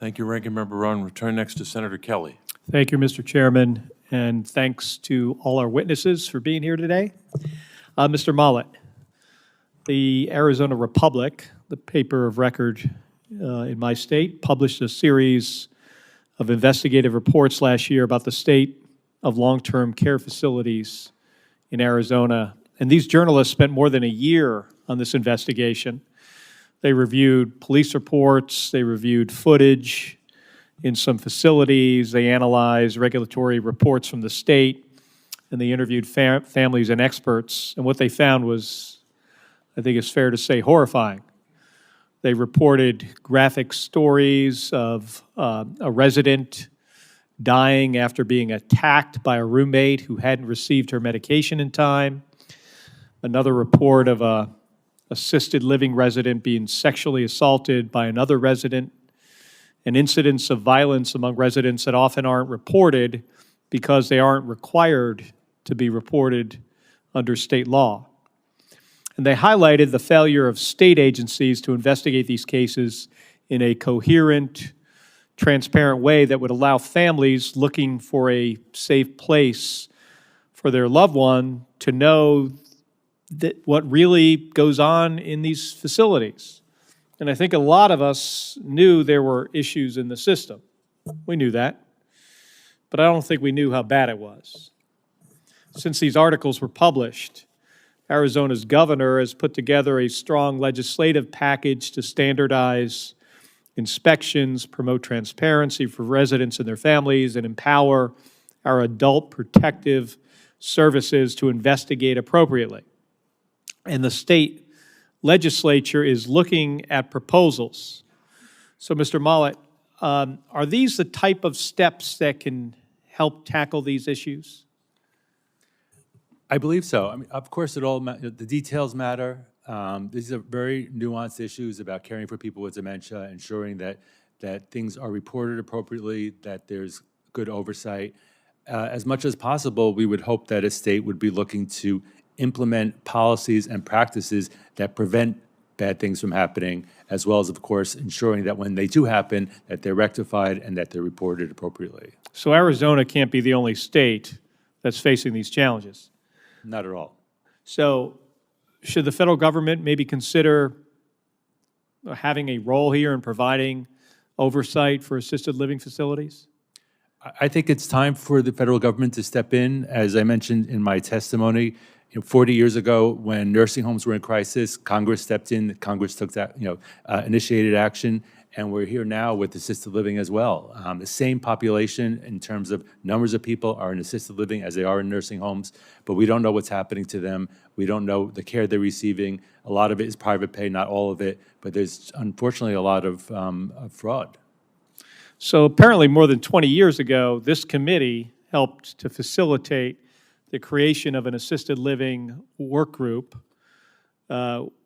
Thank you, Ranking Member Rowan. Return next to Senator Kelly. Thank you, Mr. Chairman, and thanks to all our witnesses for being here today. Mr. Mollett, the Arizona Republic, the paper of record in my state, published a series of investigative reports last year about the state of long-term care facilities in Arizona. And these journalists spent more than a year on this investigation. They reviewed police reports, they reviewed footage in some facilities, they analyzed regulatory reports from the state, and they interviewed families and experts. And what they found was, I think it's fair to say, horrifying. They reported graphic stories of a resident dying after being attacked by a roommate who hadn't received her medication in time. Another report of a assisted living resident being sexually assaulted by another resident, and incidents of violence among residents that often aren't reported because they aren't required to be reported under state law. And they highlighted the failure of state agencies to investigate these cases in a coherent, transparent way that would allow families looking for a safe place for their loved one to know that what really goes on in these facilities. And I think a lot of us knew there were issues in the system. We knew that, but I don't think we knew how bad it was. Since these articles were published, Arizona's governor has put together a strong legislative package to standardize inspections, promote transparency for residents and their families, and empower our adult protective services to investigate appropriately. And the state legislature is looking at proposals. So, Mr. Mollett, are these the type of steps that can help tackle these issues? I believe so. I mean, of course, the details matter. These are very nuanced issues about caring for people with dementia, ensuring that things are reported appropriately, that there's good oversight. As much as possible, we would hope that a state would be looking to implement policies and practices that prevent bad things from happening, as well as, of course, ensuring that when they do happen, that they're rectified and that they're reported appropriately. So Arizona can't be the only state that's facing these challenges. Not at all. So should the federal government maybe consider having a role here in providing oversight for assisted living facilities? I think it's time for the federal government to step in. As I mentioned in my testimony, 40 years ago, when nursing homes were in crisis, Congress stepped in. Congress took that, initiated action, and we're here now with assisted living as well. The same population in terms of numbers of people are in assisted living as they are in nursing homes, but we don't know what's happening to them. We don't know the care they're receiving. A lot of it is private pay, not all of it, but there's unfortunately a lot of fraud. So apparently more than 20 years ago, this committee helped to facilitate the creation of an assisted living work group,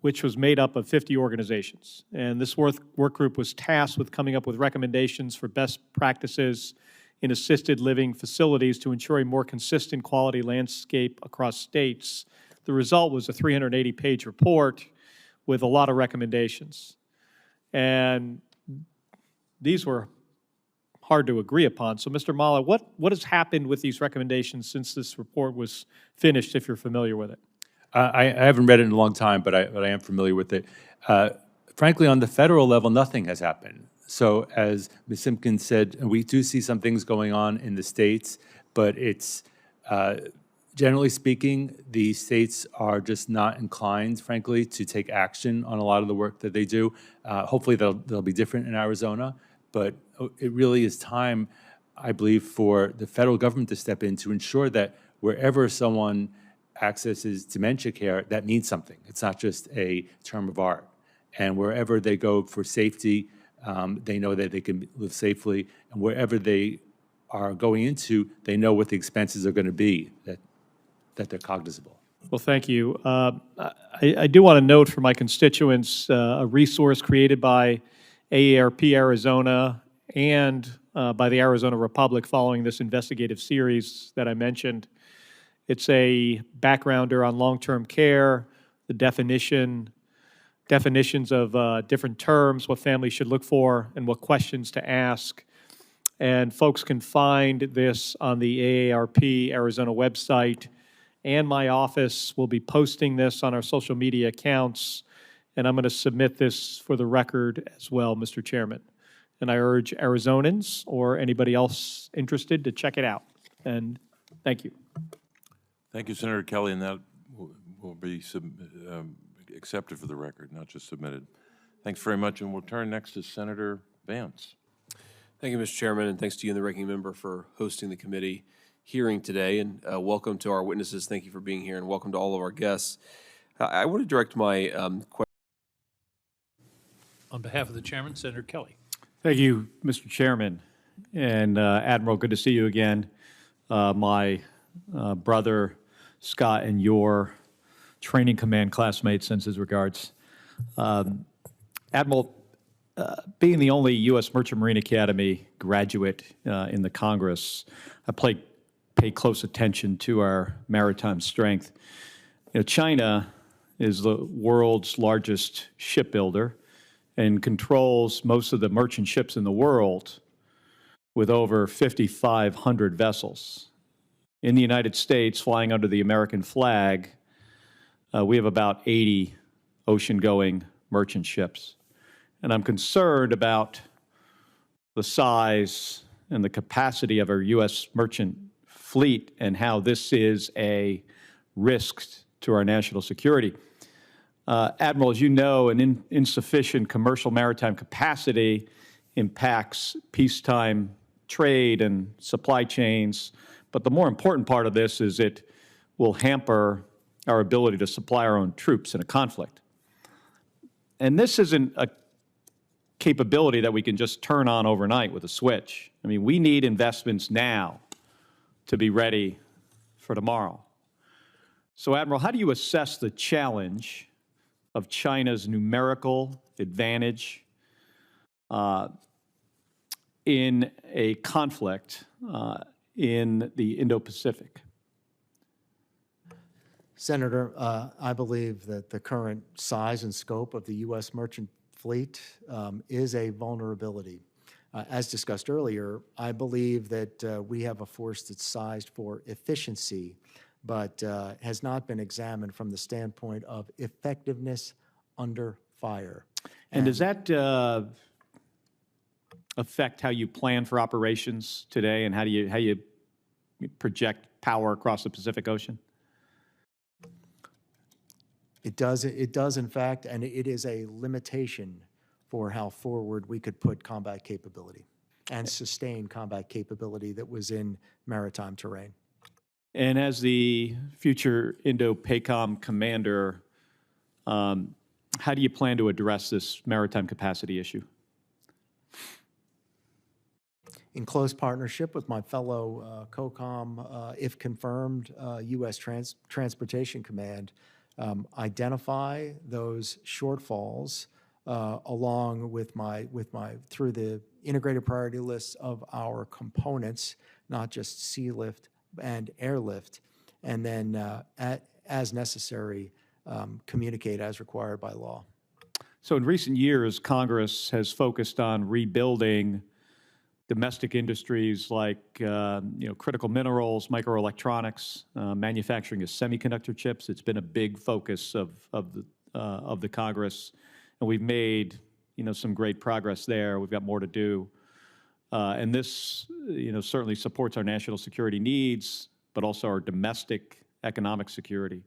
which was made up of 50 organizations. And this work group was tasked with coming up with recommendations for best practices in assisted living facilities to ensure a more consistent quality landscape across states. The result was a 380-page report with a lot of recommendations. And these were hard to agree upon. So, Mr. Mollett, what has happened with these recommendations since this report was finished, if you're familiar with it? I haven't read it in a long time, but I am familiar with it. Frankly, on the federal level, nothing has happened. So, as Ms. Simpkins said, we do see some things going on in the states, but it's generally speaking, the states are just not inclined, frankly, to take action on a lot of the work that they do. Hopefully, they'll be different in Arizona. But it really is time, I believe, for the federal government to step in to ensure that wherever someone accesses dementia care, that means something. It's not just a term of art. And wherever they go for safety, they know that they can live safely. And wherever they are going into, they know what the expenses are going to be, that they're cognizable. Well, thank you. I do want to note for my constituents a resource created by AARP Arizona and by the Arizona Republic following this investigative series that I mentioned. It's a backgrounder on long-term care, the definition definitions of different terms, what families should look for, and what questions to ask. And folks can find this on the AARP Arizona website, and my office will be posting this on our social media accounts, and I'm going to submit this for the record as well, Mr. Chairman. And I urge Arizonans or anybody else interested to check it out. And thank you. Thank you, Senator Kelly, and that will be accepted for the record, not just submitted. Thanks very much, and we'll turn next to Senator Vance. Thank you, Mr. Chairman, and thanks to you and the ranking member for hosting the committee hearing today. And welcome to our witnesses. Thank you for being here, and welcome to all of our guests. I want to direct my question. On behalf of the chairman, Senator Kelly. Thank you, Mr. Chairman. And Admiral, good to see you again. My brother, Scott, and your training command classmates sends his regards. Admiral, being the only U.S. Merchant Marine Academy graduate in the Congress, I pay close attention to our maritime strength. You know, China is the world's largest shipbuilder and controls most of the merchant ships in the world with over 5,500 vessels. In the United States, flying under the American flag, we have about 80 ocean-going merchant ships. And I'm concerned about the size and the capacity of our U.S. merchant fleet and how this is a risk to our national security. Admiral, as you know, an insufficient commercial maritime capacity impacts peacetime trade and supply chains. But the more important part of this is it will hamper our ability to supply our own troops in a conflict. And this isn't a capability that we can just turn on overnight with a switch. I mean, we need investments now to be ready for tomorrow. So, Admiral, how do you assess the challenge of China's numerical advantage in a conflict in the Indo-Pacific? Senator, I believe that the current size and scope of the U.S. merchant fleet is a vulnerability. As discussed earlier, I believe that we have a force that's sized for efficiency, but has not been examined from the standpoint of effectiveness under fire. And does that affect how you plan for operations today, and how you project power across the Pacific Ocean? It does, in fact, and it is a limitation for how forward we could put combat capability and sustain combat capability that was in maritime terrain. And as the future Indo-PACOM commander, how do you plan to address this maritime capacity issue? In close partnership with my fellow COCOM, if confirmed, U.S. Transportation Command, identify those shortfalls along with through the integrated priority lists of our components, not just sea lift and airlift, and then as necessary, communicate as required by law. So in recent years, Congress has focused on rebuilding domestic industries like critical minerals, microelectronics, manufacturing of semiconductor chips. It's been a big focus of the Congress, and we've made some great progress there. We've got more to do, and this certainly supports our national security needs, but also our domestic economic security.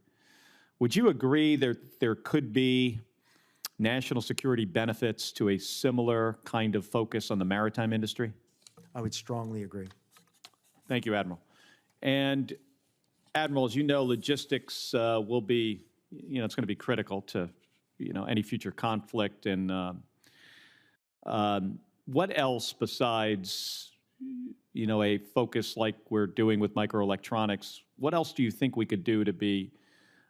Would you agree there could be national security benefits to a similar kind of focus on the maritime industry? I would strongly agree. Thank you, Admiral. And Admiral, as you know, logistics will be, it's going to be critical to, any future conflict. And what else besides, a focus like we're doing with microelectronics, what else do you think we could do to be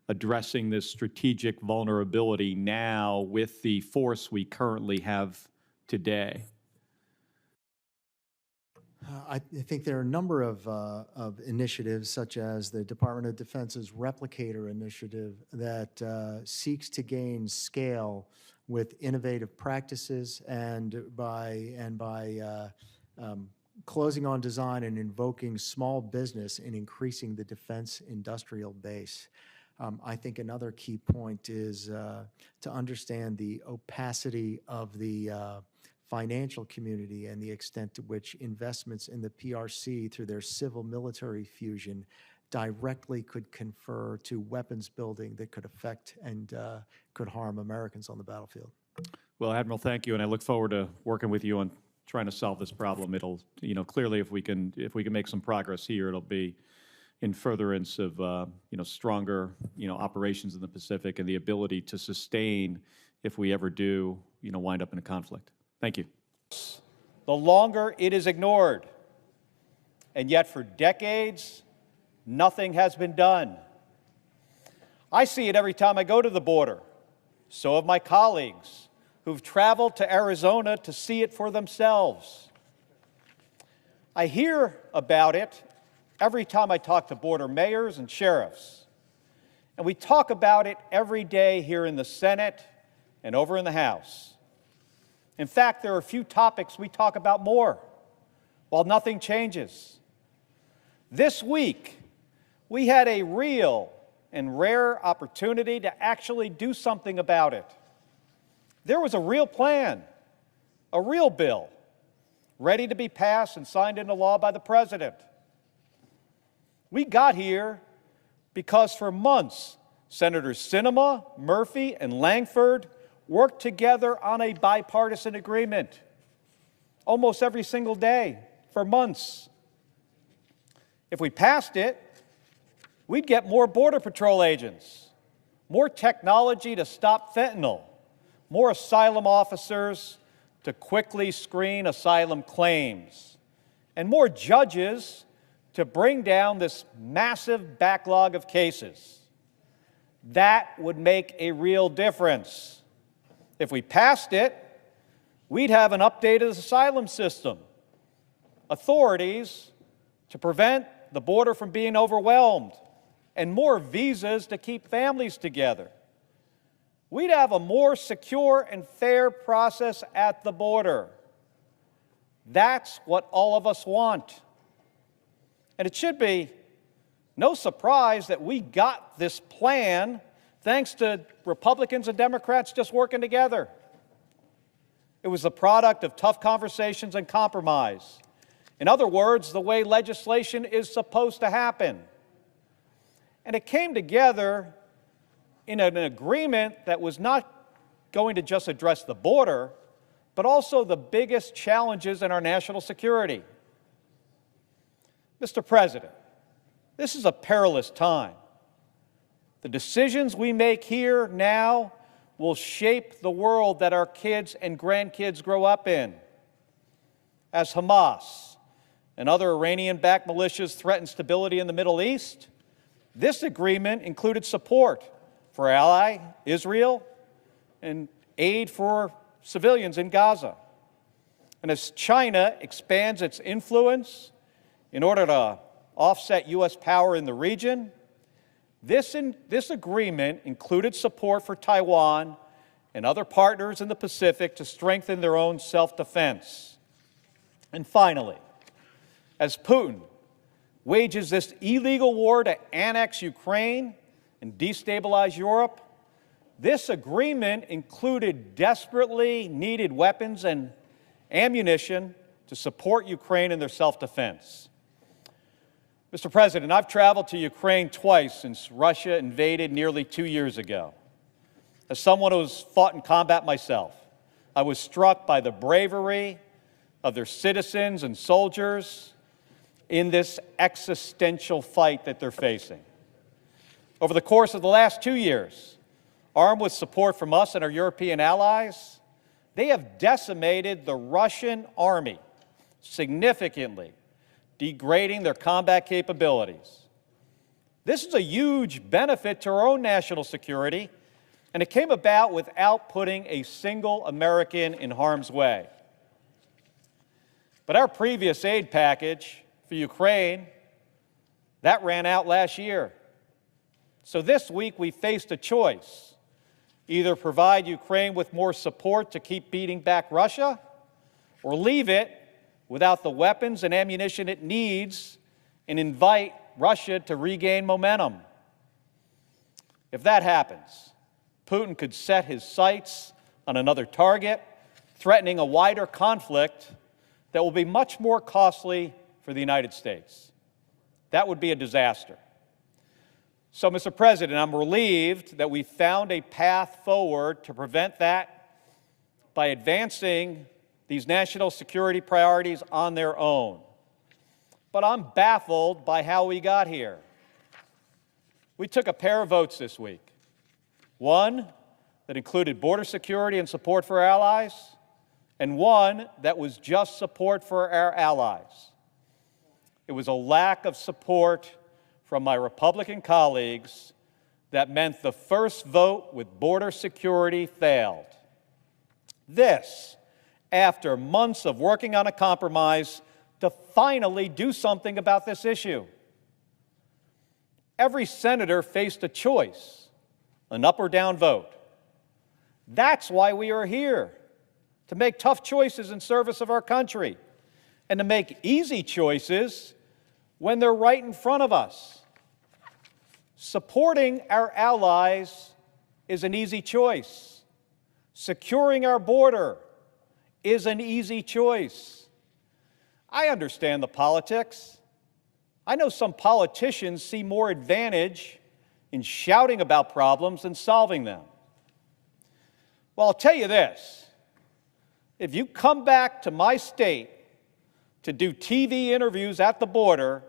addressing this strategic vulnerability now with the force we currently have today? I think there are a number of initiatives, such as the Department of Defense's Replicator initiative, that seeks to gain scale with innovative practices and by closing on design and invoking small business and increasing the defense industrial base. I think another key point is to understand the opacity of the financial community and the extent to which investments in the PRC through their civil-military fusion directly could confer to weapons building that could affect and could harm Americans on the battlefield. Well, Admiral, thank you, and I look forward to working with you on trying to solve this problem. It'll, clearly if we can make some progress here, it'll be in furtherance of, stronger, operations in the Pacific and the ability to sustain if we ever do, wind up in a conflict. Thank you. The longer it is ignored. And yet for decades, nothing has been done. I see it every time I go to the border. So have my colleagues who've traveled to Arizona to see it for themselves. I hear about it every time I talk to border mayors and sheriffs. And we talk about it every day here in the Senate and over in the House. In fact, there are a few topics we talk about more, while nothing changes. This week, we had a real and rare opportunity to actually do something about it. There was a real plan, a real bill, ready to be passed and signed into law by the President. We got here because for months, Senators Sinema, Murphy, and Langford worked together on a bipartisan agreement almost every single day for months. If we passed it, we'd get more Border Patrol agents, more technology to stop fentanyl, more asylum officers to quickly screen asylum claims, and more judges to bring down this massive backlog of cases. That would make a real difference. If we passed it, we'd have an updated asylum system, authorities to prevent the border from being overwhelmed, and more visas to keep families together. We'd have a more secure and fair process at the border. That's what all of us want. And it should be no surprise that we got this plan thanks to Republicans and Democrats just working together. It was the product of tough conversations and compromise. In other words, the way legislation is supposed to happen. And it came together in an agreement that was not going to just address the border, but also the biggest challenges in our national security. Mr. President, this is a perilous time. The decisions we make here now will shape the world that our kids and grandkids grow up in. As Hamas and other Iranian-backed militias threaten stability in the Middle East, this agreement included support for our ally, Israel, and aid for civilians in Gaza. And as China expands its influence in order to offset U.S. power in the region, this agreement included support for Taiwan and other partners in the Pacific to strengthen their own self-defense. And finally, as Putin wages this illegal war to annex Ukraine and destabilize Europe, this agreement included desperately needed weapons and ammunition to support Ukraine in their self-defense. Mr. President, I've traveled to Ukraine twice since Russia invaded nearly 2 years ago. As someone who's fought in combat myself, I was struck by the bravery of their citizens and soldiers in this existential fight that they're facing. Over the course of the last 2 years, armed with support from us and our European allies, they have decimated the Russian army significantly, degrading their combat capabilities. This is a huge benefit to our own national security, and it came about without putting a single American in harm's way. But our previous aid package for Ukraine, that ran out last year. So this week we faced a choice. Either provide Ukraine with more support to keep beating back Russia, or leave it without the weapons and ammunition it needs and invite Russia to regain momentum. If that happens, Putin could set his sights on another target, threatening a wider conflict that will be much more costly for the United States. That would be a disaster. So, Mr. President, I'm relieved that we found a path forward to prevent that by advancing these national security priorities on their own. But I'm baffled by how we got here. We took a pair of votes this week. One that included border security and support for our allies, and one that was just support for our allies. It was a lack of support from my Republican colleagues that meant the first vote with border security failed. This, after months of working on a compromise to finally do something about this issue. Every senator faced a choice, an up or down vote. That's why we are here, to make tough choices in service of our country, and to make easy choices when they're right in front of us. Supporting our allies is an easy choice. Securing our border is an easy choice. I understand the politics. I know some politicians see more advantage in shouting about problems than solving them. Well, I'll tell you this. If you come back to my state to do TV interviews at the border,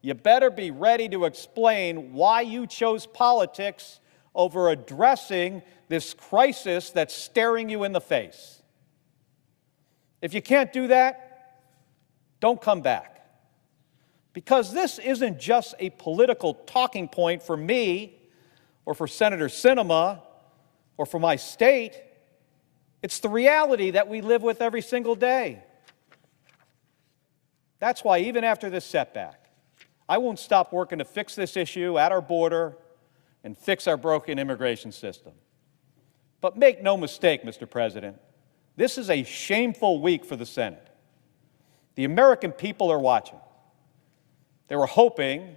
you better be ready to explain why you chose politics over addressing this crisis that's staring you in the face. If you can't do that, don't come back. Because this isn't just a political talking point for me or for Senator Sinema or for my state. It's the reality that we live with every single day. That's why even after this setback, I won't stop working to fix this issue at our border and fix our broken immigration system. But make no mistake, Mr. President, this is a shameful week for the Senate. The American people are watching. They were hoping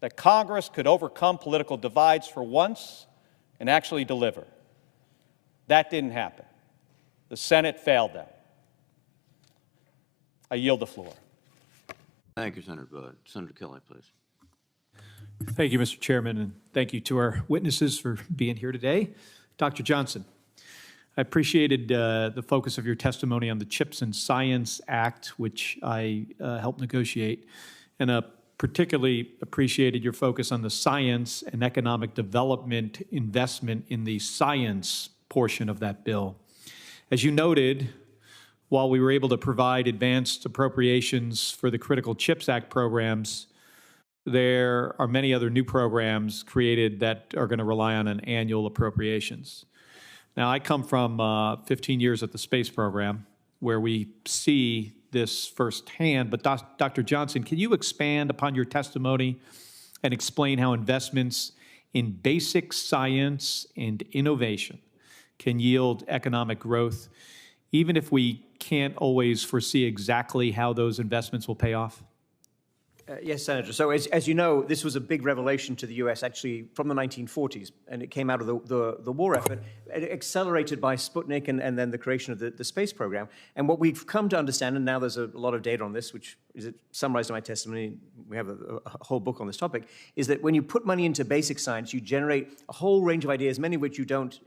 that Congress could overcome political divides for once and actually deliver. That didn't happen. The Senate failed them. I yield the floor. Thank you, Senator Bud. Senator Kelly, please. Thank you, Mr. Chairman, and thank you to our witnesses for being here today. Dr. Johnson, I appreciated the focus of your testimony on the CHIPS and Science Act, which I helped negotiate, and particularly appreciated your focus on the science and economic development investment in the science portion of that bill. As you noted, while we were able to provide advanced appropriations for the critical CHIPS Act programs, there are many other new programs created that are going to rely on an annual appropriations. Now, I come from 15 years at the space program, where we see this firsthand. But Dr. Johnson, can you expand upon your testimony and explain how investments in basic science and innovation can yield economic growth, even if we can't always foresee exactly how those investments will pay off? Yes, Senator. So as you know, this was a big revelation to the U.S. actually from the 1940s, and it came out of the war effort, accelerated by Sputnik and then the creation of the space program. And what we've come to understand, and now there's a lot of data on this, which is summarized in my testimony, we have a whole book on this topic, is that when you put money into basic science, you generate a whole range of ideas, many of which you don't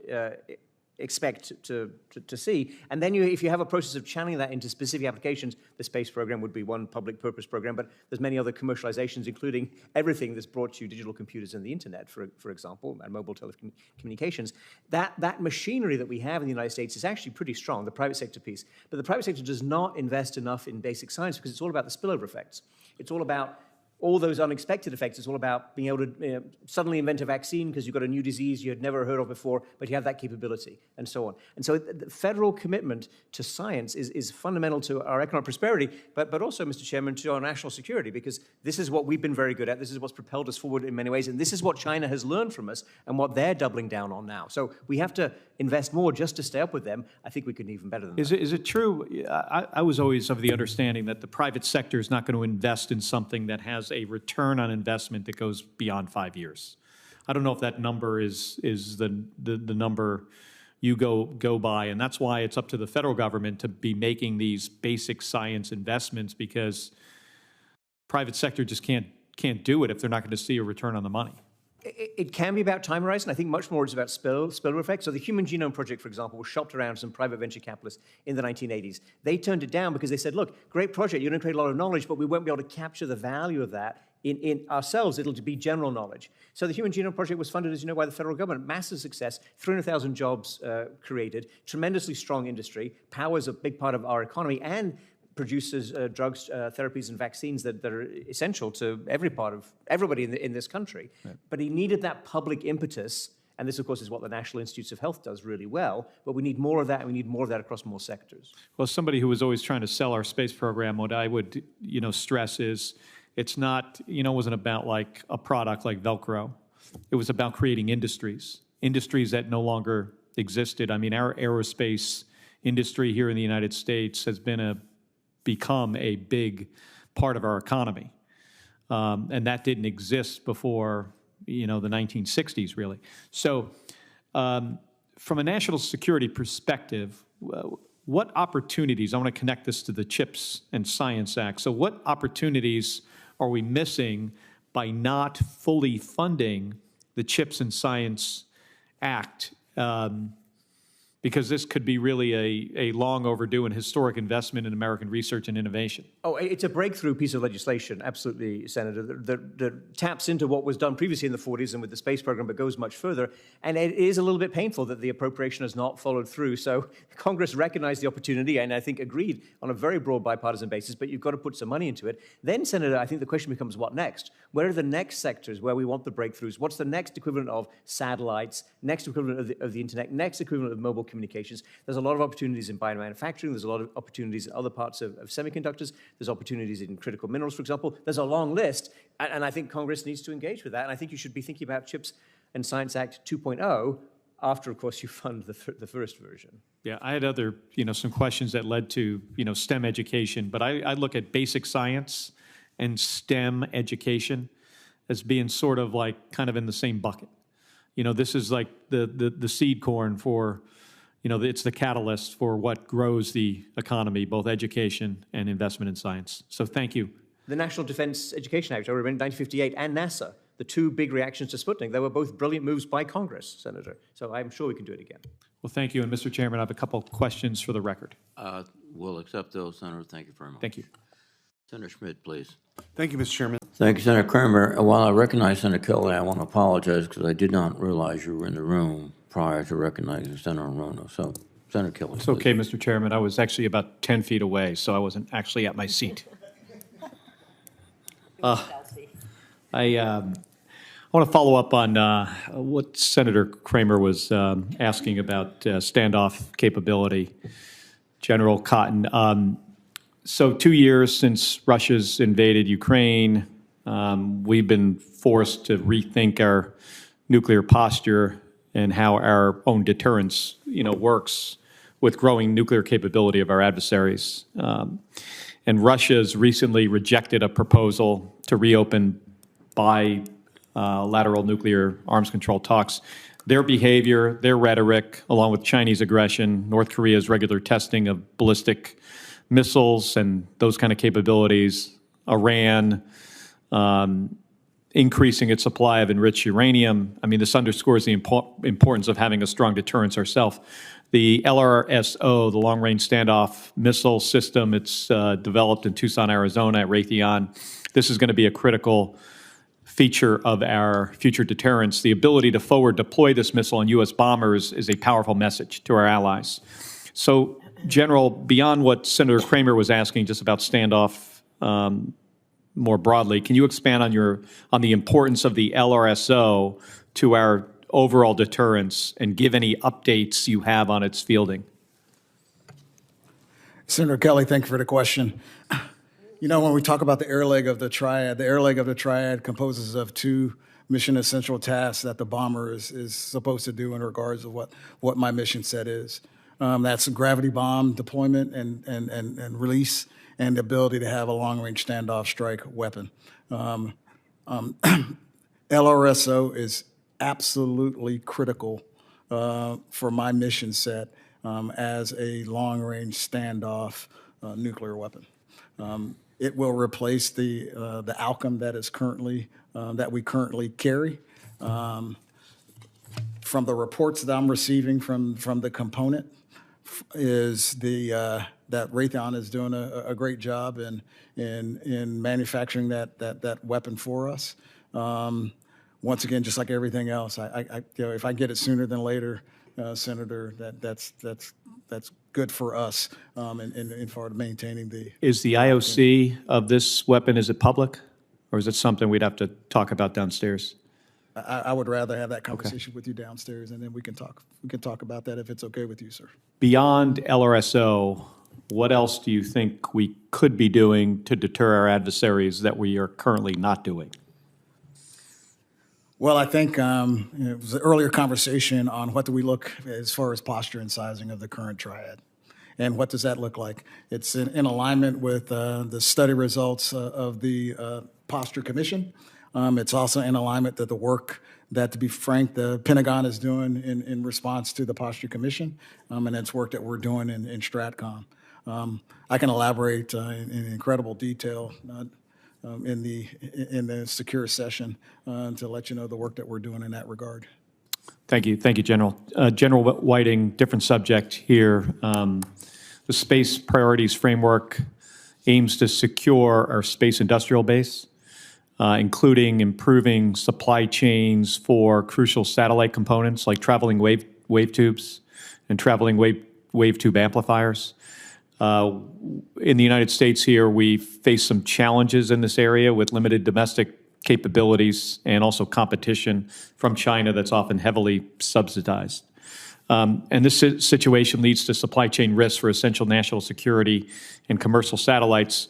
expect to see. And then if you have a process of channeling that into specific applications, the space program would be one public purpose program, but there's many other commercializations, including everything that's brought you digital computers and the internet, for example, and mobile telecommunications. That machinery that we have in the United States is actually pretty strong, the private sector piece. But the private sector does not invest enough in basic science because it's all about the spillover effects. It's all about all those unexpected effects. It's all about being able to suddenly invent a vaccine because you've got a new disease you had never heard of before, but you have that capability, and so on. And so the federal commitment to science is fundamental to our economic prosperity, but also, Mr. Chairman, to our national security, because this is what we've been very good at. This is what's propelled us forward in many ways, and this is what China has learned from us and what they're doubling down on now. So we have to invest more just to stay up with them. I think we could do even better than that. Is it true, I was always of the understanding that the private sector is not going to invest in something that has a return on investment that goes beyond 5 years. I don't know if that number is the number you go by, and that's why it's up to the federal government to be making these basic science investments, because private sector just can't do it if they're not going to see a return on the money. It can be about time horizon. I think much more is about spillover effect. So the Human Genome Project, for example, was shopped around to some private venture capitalists in the 1980s. They turned it down because they said, look, great project, you're going to create a lot of knowledge, but we won't be able to capture the value of that in ourselves. It'll be general knowledge. So the Human Genome Project was funded, as you know, by the federal government. Massive success, 300,000 jobs created, tremendously strong industry, powers a big part of our economy, and produces drugs, therapies, and vaccines that are essential to everybody in this country. Right. But he needed that public impetus, and this, of course, is what the National Institutes of Health does really well, but we need more of that, and we need more of that across more sectors. Well, somebody who was always trying to sell our space program, what I would, stress is it's not, wasn't about like a product like Velcro. It was about creating industries that no longer existed. I mean, our aerospace industry here in the United States has become a big part of our economy. And that didn't exist before, the 1960s, really. So from a national security perspective, what opportunities, I want to connect this to the CHIPS and Science Act. So what opportunities are we missing by not fully funding the CHIPS and Science Act? Because this could be really a long overdue and historic investment in American research and innovation. Oh, it's a breakthrough piece of legislation, absolutely, Senator, that taps into what was done previously in the 40s and with the space program, but goes much further. And it is a little bit painful that the appropriation has not followed through. So Congress recognized the opportunity and I think agreed on a very broad bipartisan basis, but you've got to put some money into it. Then, Senator, I think the question becomes, what next? Where are the next sectors where we want the breakthroughs? What's the next equivalent of satellites, next equivalent of the internet, next equivalent of mobile communications? There's a lot of opportunities in biomanufacturing. There's a lot of opportunities in other parts of semiconductors. There's opportunities in critical minerals, for example. There's a long list, and I think Congress needs to engage with that. And I think you should be thinking about CHIPS and Science Act 2.0 after, of course, you fund the first version. Yeah, I had other, some questions that led to, STEM education, but I look at basic science and STEM education as being sort of like kind of in the same bucket. This is like the seed corn for, it's the catalyst for what grows the economy, both education and investment in science. So thank you. The National Defense Education Act, I remember in 1958, and NASA, the two big reactions to Sputnik, they were both brilliant moves by Congress, Senator. So I'm sure we can do it again. Well, thank you. And Mr. Chairman, I have a couple questions for the record. We'll accept those, Senator. Thank you very much. Thank you. Senator Schmidt, please. Thank you, Mr. Chairman. Thank you, Senator Kramer. While I recognize Senator Kelly, I want to apologize because I did not realize you were in the room prior to recognizing Senator Rono. So, Senator Kelly, It's okay, Mr. Chairman. I was actually about 10 feet away, so I wasn't actually at my seat. I want to follow up on what Senator Kramer was asking about standoff capability. General Cotton, so 2 years since Russia's invaded Ukraine, we've been forced to rethink our nuclear posture and how our own deterrence, works with growing nuclear capability of our adversaries. And Russia's recently rejected a proposal to reopen bilateral nuclear arms control talks. Their behavior, their rhetoric, along with Chinese aggression, North Korea's regular testing of ballistic missiles and those kind of capabilities, Iran increasing its supply of enriched uranium. I mean, this underscores the importance of having a strong deterrence ourselves. The LRSO, the Long Range Standoff Missile System, it's developed in Tucson, Arizona at Raytheon. This is going to be a critical feature of our future deterrence. The ability to forward deploy this missile on U.S. bombers is a powerful message to our allies. So, General, beyond what Senator Kramer was asking just about standoff more broadly. Can you expand on the importance of the LRSO to our overall deterrence and give any updates you have on its fielding? Senator Kelly, thank you for the question. You know, when we talk about the air leg of the triad composes of two mission essential tasks that the bomber is supposed to do in regards of what my mission set is. That's gravity bomb deployment and release, and the ability to have a long-range standoff strike weapon. LRSO is absolutely critical for my mission set as a long-range standoff nuclear weapon. It will replace the outcome that is currently that we currently carry. From the reports that I'm receiving from the component, is that Raytheon is doing a great job in manufacturing that weapon for us. Once again, just like everything else, if I get it sooner than later, Senator, that's good for us in far to maintaining the. Is the IOC of this weapon, is it public? Or is it something we'd have to talk about downstairs? I would rather have that conversation with you downstairs, and then we can talk about that if it's okay with you, sir. Beyond LRSO, what else do you think we could be doing to deter our adversaries that we are currently not doing? Well, I think it was an earlier conversation on what do we look as far as posture and sizing of the current triad. And what does that look like? It's in alignment with the study results of the Posture Commission. It's also in alignment with the work that, to be frank, the Pentagon is doing in response to the Posture Commission, and it's work that we're doing in STRATCOM. I can elaborate in incredible detail in the secure session to let you know the work that we're doing in that regard. Thank you, General. General Whiting, different subject here. The Space Priorities Framework aims to secure our space industrial base, including improving supply chains for crucial satellite components like traveling wave tubes and traveling wave tube amplifiers. In the United States here, we face some challenges in this area with limited domestic capabilities and also competition from China that's often heavily subsidized. And this situation leads to supply chain risks for essential national security and commercial satellites.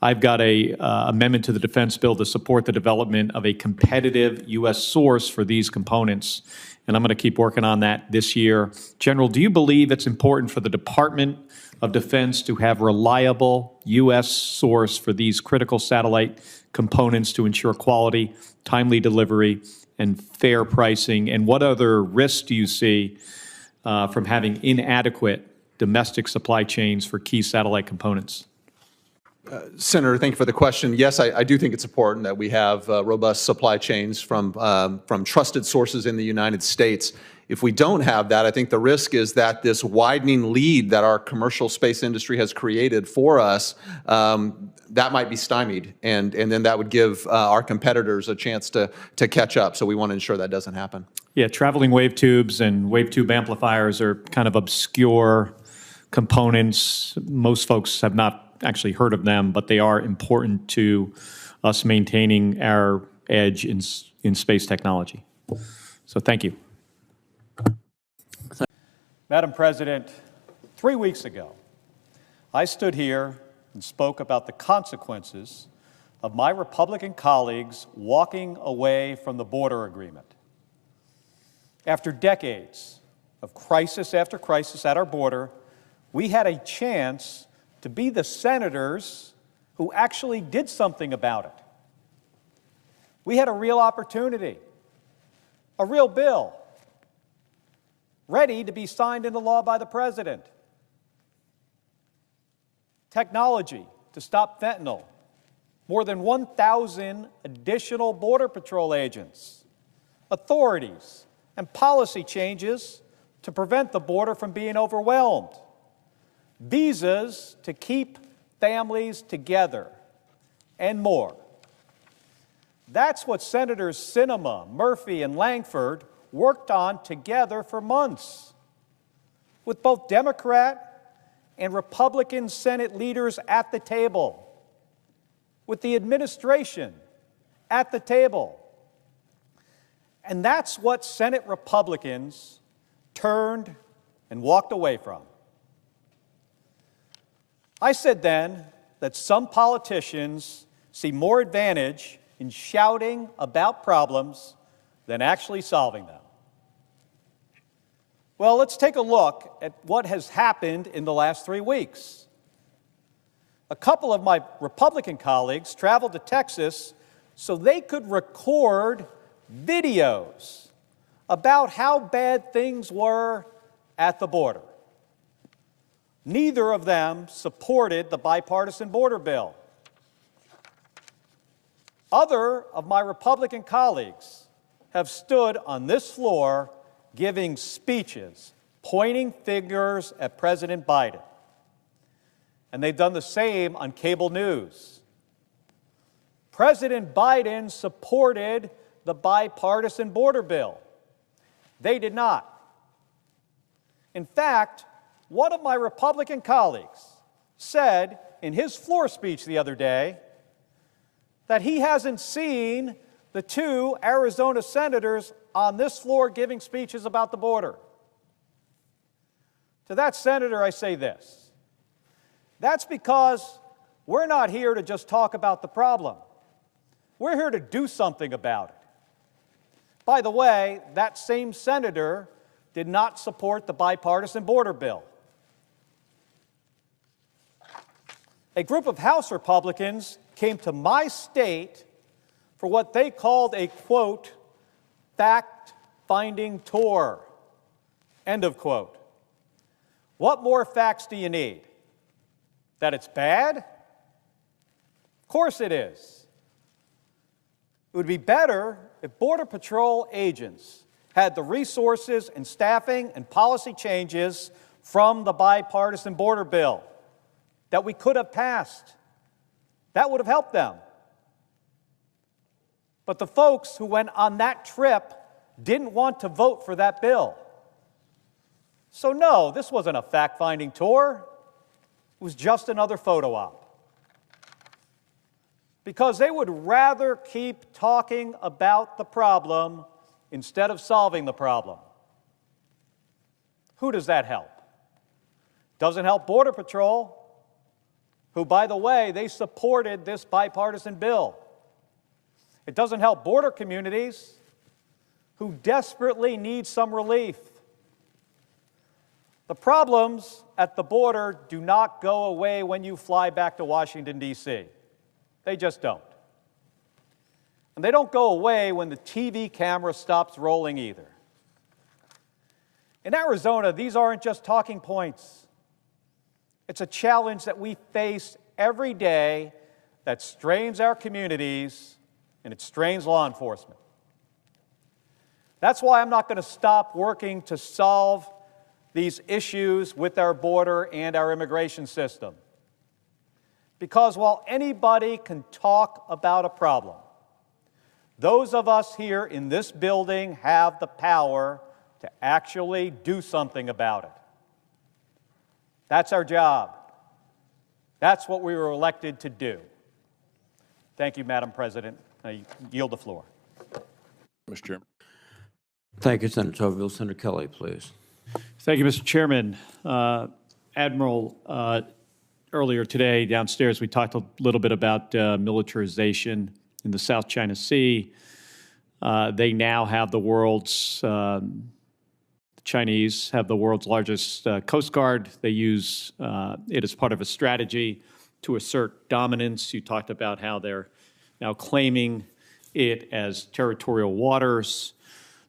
I've got a amendment to the defense bill to support the development of a competitive U.S. source for these components, and I'm going to keep working on that this year. General, do you believe it's important for the Department of Defense to have reliable U.S. source for these critical satellite components to ensure quality, timely delivery, and fair pricing? And what other risks do you see from having inadequate domestic supply chains for key satellite components? Senator, thank you for the question. Yes, I do think it's important that we have robust supply chains from trusted sources in the United States. If we don't have that, I think the risk is that this widening lead that our commercial space industry has created for us, that might be stymied, and then that would give our competitors a chance to catch up. So we want to ensure that doesn't happen. Yeah, traveling wave tubes and wave tube amplifiers are kind of obscure components. Most folks have not actually heard of them, but they are important to us maintaining our edge in space technology. So thank you. Madam President, 3 weeks ago, I stood here and spoke about the consequences of my Republican colleagues walking away from the border agreement. After decades of crisis after crisis at our border, we had a chance to be the senators who actually did something about it. We had a real opportunity, a real bill, ready to be signed into law by the President. Technology to stop fentanyl, more than 1,000 additional Border Patrol agents, authorities and policy changes to prevent the border from being overwhelmed, visas to keep families together, and more. That's what Senators Sinema, Murphy, and Langford worked on together for months, with both Democrat and Republican Senate leaders at the table. with the administration at the table. And that's what Senate Republicans turned and walked away from. I said then that some politicians see more advantage in shouting about problems than actually solving them. Well, let's take a look at what has happened in the last 3 weeks. A couple of my Republican colleagues traveled to Texas so they could record videos about how bad things were at the border. Neither of them supported the bipartisan border bill. Other of my Republican colleagues have stood on this floor giving speeches, pointing fingers at President Biden. And they've done the same on cable news. President Biden supported the bipartisan border bill. They did not. In fact, one of my Republican colleagues said in his floor speech the other day that he hasn't seen the 2 Arizona senators on this floor giving speeches about the border. To that senator, I say this. That's because we're not here to just talk about the problem. We're here to do something about it. By the way, that same senator did not support the bipartisan border bill. A group of House Republicans came to my state for what they called a, quote, fact-finding tour, end of quote. What more facts do you need? That it's bad? Of course it is. It would be better if Border Patrol agents had the resources and staffing and policy changes from the bipartisan border bill that we could have passed. That would have helped them. But the folks who went on that trip didn't want to vote for that bill. So no, this wasn't a fact-finding tour. It was just another photo op. Because they would rather keep talking about the problem instead of solving the problem. Who does that help? Doesn't help Border Patrol, who, by the way, they supported this bipartisan bill. It doesn't help border communities who desperately need some relief. The problems at the border do not go away when you fly back to Washington, D.C. They just don't. And they don't go away when the TV camera stops rolling either. In Arizona, these aren't just talking points. It's a challenge that we face every day that strains our communities and it strains law enforcement. That's why I'm not going to stop working to solve these issues with our border and our immigration system. Because while anybody can talk about a problem, those of us here in this building have the power to actually do something about it. That's our job. That's what we were elected to do. Thank you, Madam President. I yield the floor. Mr. Chairman. Thank you, Senator Tocqueville. Senator Kelly, please. Thank you, Mr. Chairman. Admiral, earlier today downstairs we talked a little bit about militarization in the South China Sea. They now have the Chinese have the world's largest Coast Guard. They use it as part of a strategy to assert dominance. You talked about how they're now claiming it as territorial waters.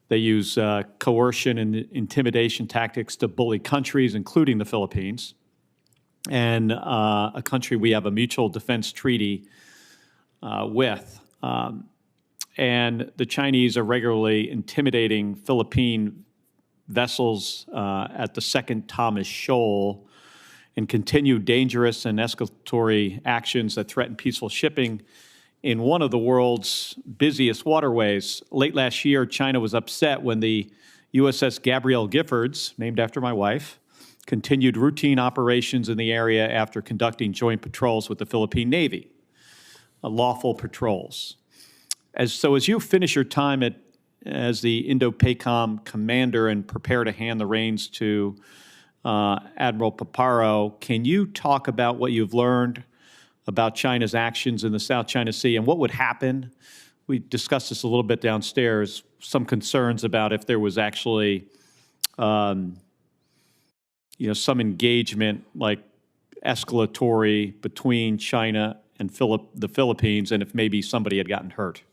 They use coercion and intimidation tactics to bully countries, including the Philippines, and a country we have a mutual defense treaty with. And the Chinese are regularly intimidating Philippine vessels at the Second Thomas Shoal and continue dangerous and escalatory actions that threaten peaceful shipping in one of the world's busiest waterways. Late last year, China was upset when the USS Gabrielle Giffords, named after my wife, continued routine operations in the area after conducting joint patrols with the Philippine Navy. lawful patrols. As you finish your time as the Indo-PACOM commander and prepare to hand the reins to Admiral Paparo, can you talk about what you've learned about China's actions in the South China Sea and what would happen? We discussed this a little bit downstairs, some concerns about if there was actually, some engagement like escalatory between China and the Philippines, and if maybe somebody had gotten hurt.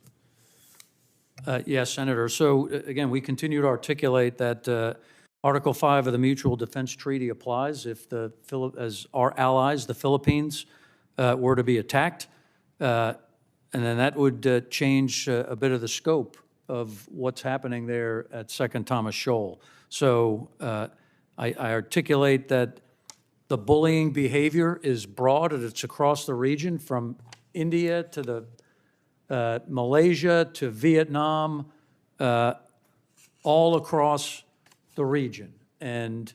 Yes, Senator. So again, we continue to articulate that Article 5 of the Mutual Defense Treaty applies if as our allies, the Philippines, were to be attacked. And then that would change a bit of the scope of what's happening there at Second Thomas Shoal. So I articulate that the bullying behavior is broad and it's across the region from India to Malaysia to Vietnam, all across the region. And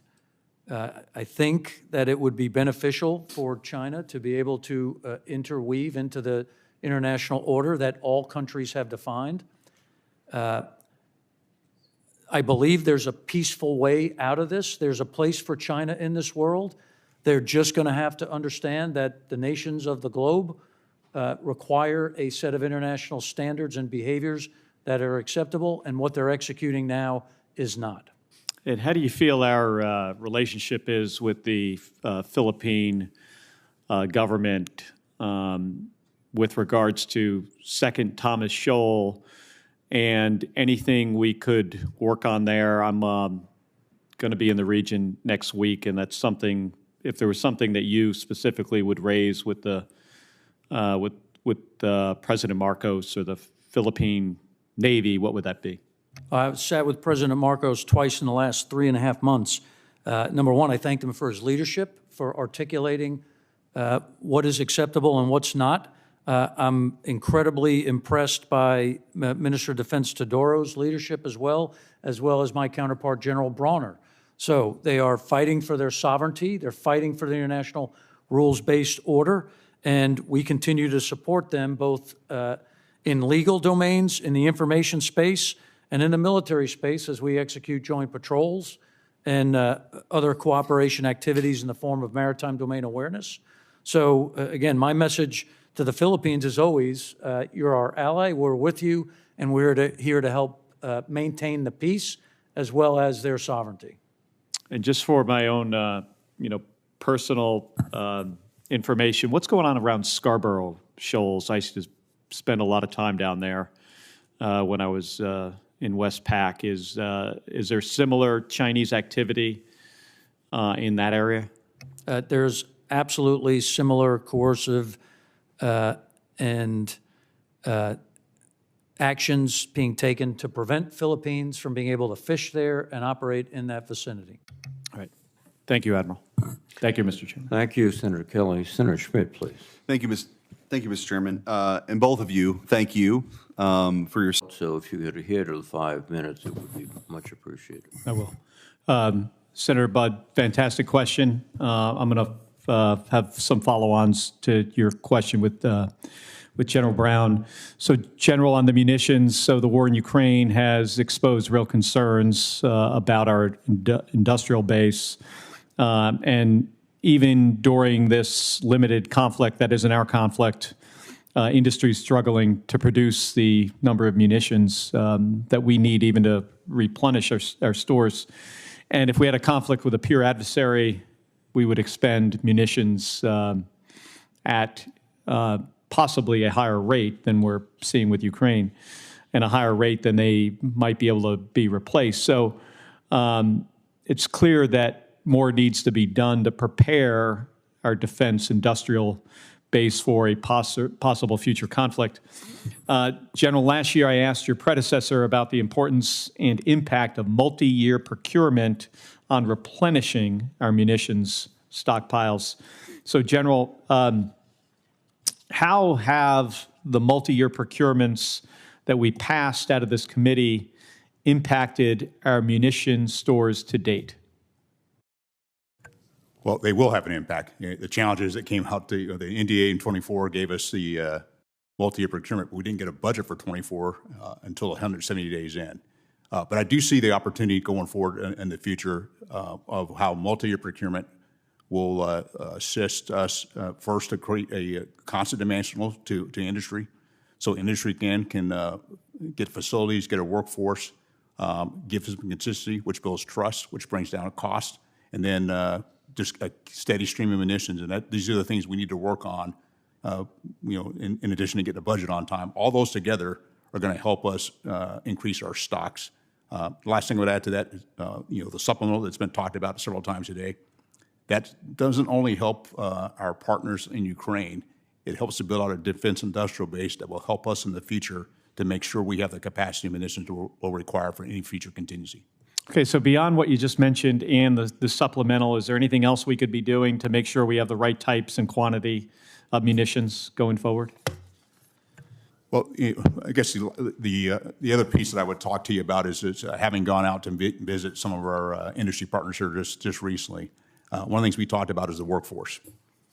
I think that it would be beneficial for China to be able to interweave into the international order that all countries have defined. I believe there's a peaceful way out of this. There's a place for China in this world. They're just going to have to understand that the nations of the globe require a set of international standards and behaviors that are acceptable, and what they're executing now is not. And how do you feel our relationship is with the Philippine government with regards to Second Thomas Shoal and anything we could work on there? I'm going to be in the region next week, and that's something, if there was something that you specifically would raise with the President Marcos or the Philippine Navy, what would that be? I've sat with President Marcos twice in the last 3.5 months. Number one, I thanked him for his leadership, for articulating what is acceptable and what's not. I'm incredibly impressed by Minister of Defense Todoro's leadership as well as my counterpart, General Brawner. So they are fighting for their sovereignty. They're fighting for the international rules-based order, and we continue to support them both in legal domains, in the information space, and in the military space as we execute joint patrols and other cooperation activities in the form of maritime domain awareness. So again, my message to the Philippines is always, you're our ally, we're with you, and we're here to help maintain the peace as well as their sovereignty. And just for my own, personal information, what's going on around Scarborough Shoals? I used to spend a lot of time down there when I was in Westpac. Is there similar Chinese activity in that area? There's absolutely similar coercive and actions being taken to prevent Philippines from being able to fish there and operate in that vicinity. All right. Thank you, Admiral. Thank you, Mr. Chairman. Thank you, Senator Kelly. Senator Schmidt, please. Thank you, Mr. Chairman. And both of you, thank you for your. So if you could adhere to the 5 minutes, it would be much appreciated. I will. Senator Budd, fantastic question. I'm going to have some follow-ons to your question with General Brown. So, General, on the munitions, so the war in Ukraine has exposed real concerns about our industrial base. And even during this limited conflict that isn't our conflict, industry is struggling to produce the number of munitions that we need even to replenish our stores. And if we had a conflict with a peer adversary, we would expend munitions at possibly a higher rate than we're seeing with Ukraine, and a higher rate than they might be able to be replaced. So it's clear that more needs to be done to prepare our defense industrial base for a possible future conflict. General, last year I asked your predecessor about the importance and impact of multi-year procurement on replenishing our munitions stockpiles. So, General, how have the multi-year procurements that we passed out of this committee impacted our munition stores to date? Well, they will have an impact. The challenges that came out, the NDA in 24 gave us the multi-year procurement, but we didn't get a budget for 24 until 170 days in. But I do see the opportunity going forward in the future of how multi-year procurement will assist us first to create a constant demand signal to industry, so industry can get facilities, get a workforce, give some consistency, which builds trust, which brings down cost, and then just a steady stream of munitions. And these are the things we need to work on, in addition to getting the budget on time. All those together are going to help us increase our stocks. Last thing I would add to that is, the supplemental that's been talked about several times today. That doesn't only help our partners in Ukraine, it helps to build out a defense industrial base that will help us in the future to make sure we have the capacity and munitions we'll require for any future contingency. Okay, so beyond what you just mentioned and the supplemental, is there anything else we could be doing to make sure we have the right types and quantity of munitions going forward? Well, I guess the other piece that I would talk to you about is having gone out to visit some of our industry partners here just recently. One of the things we talked about is the workforce,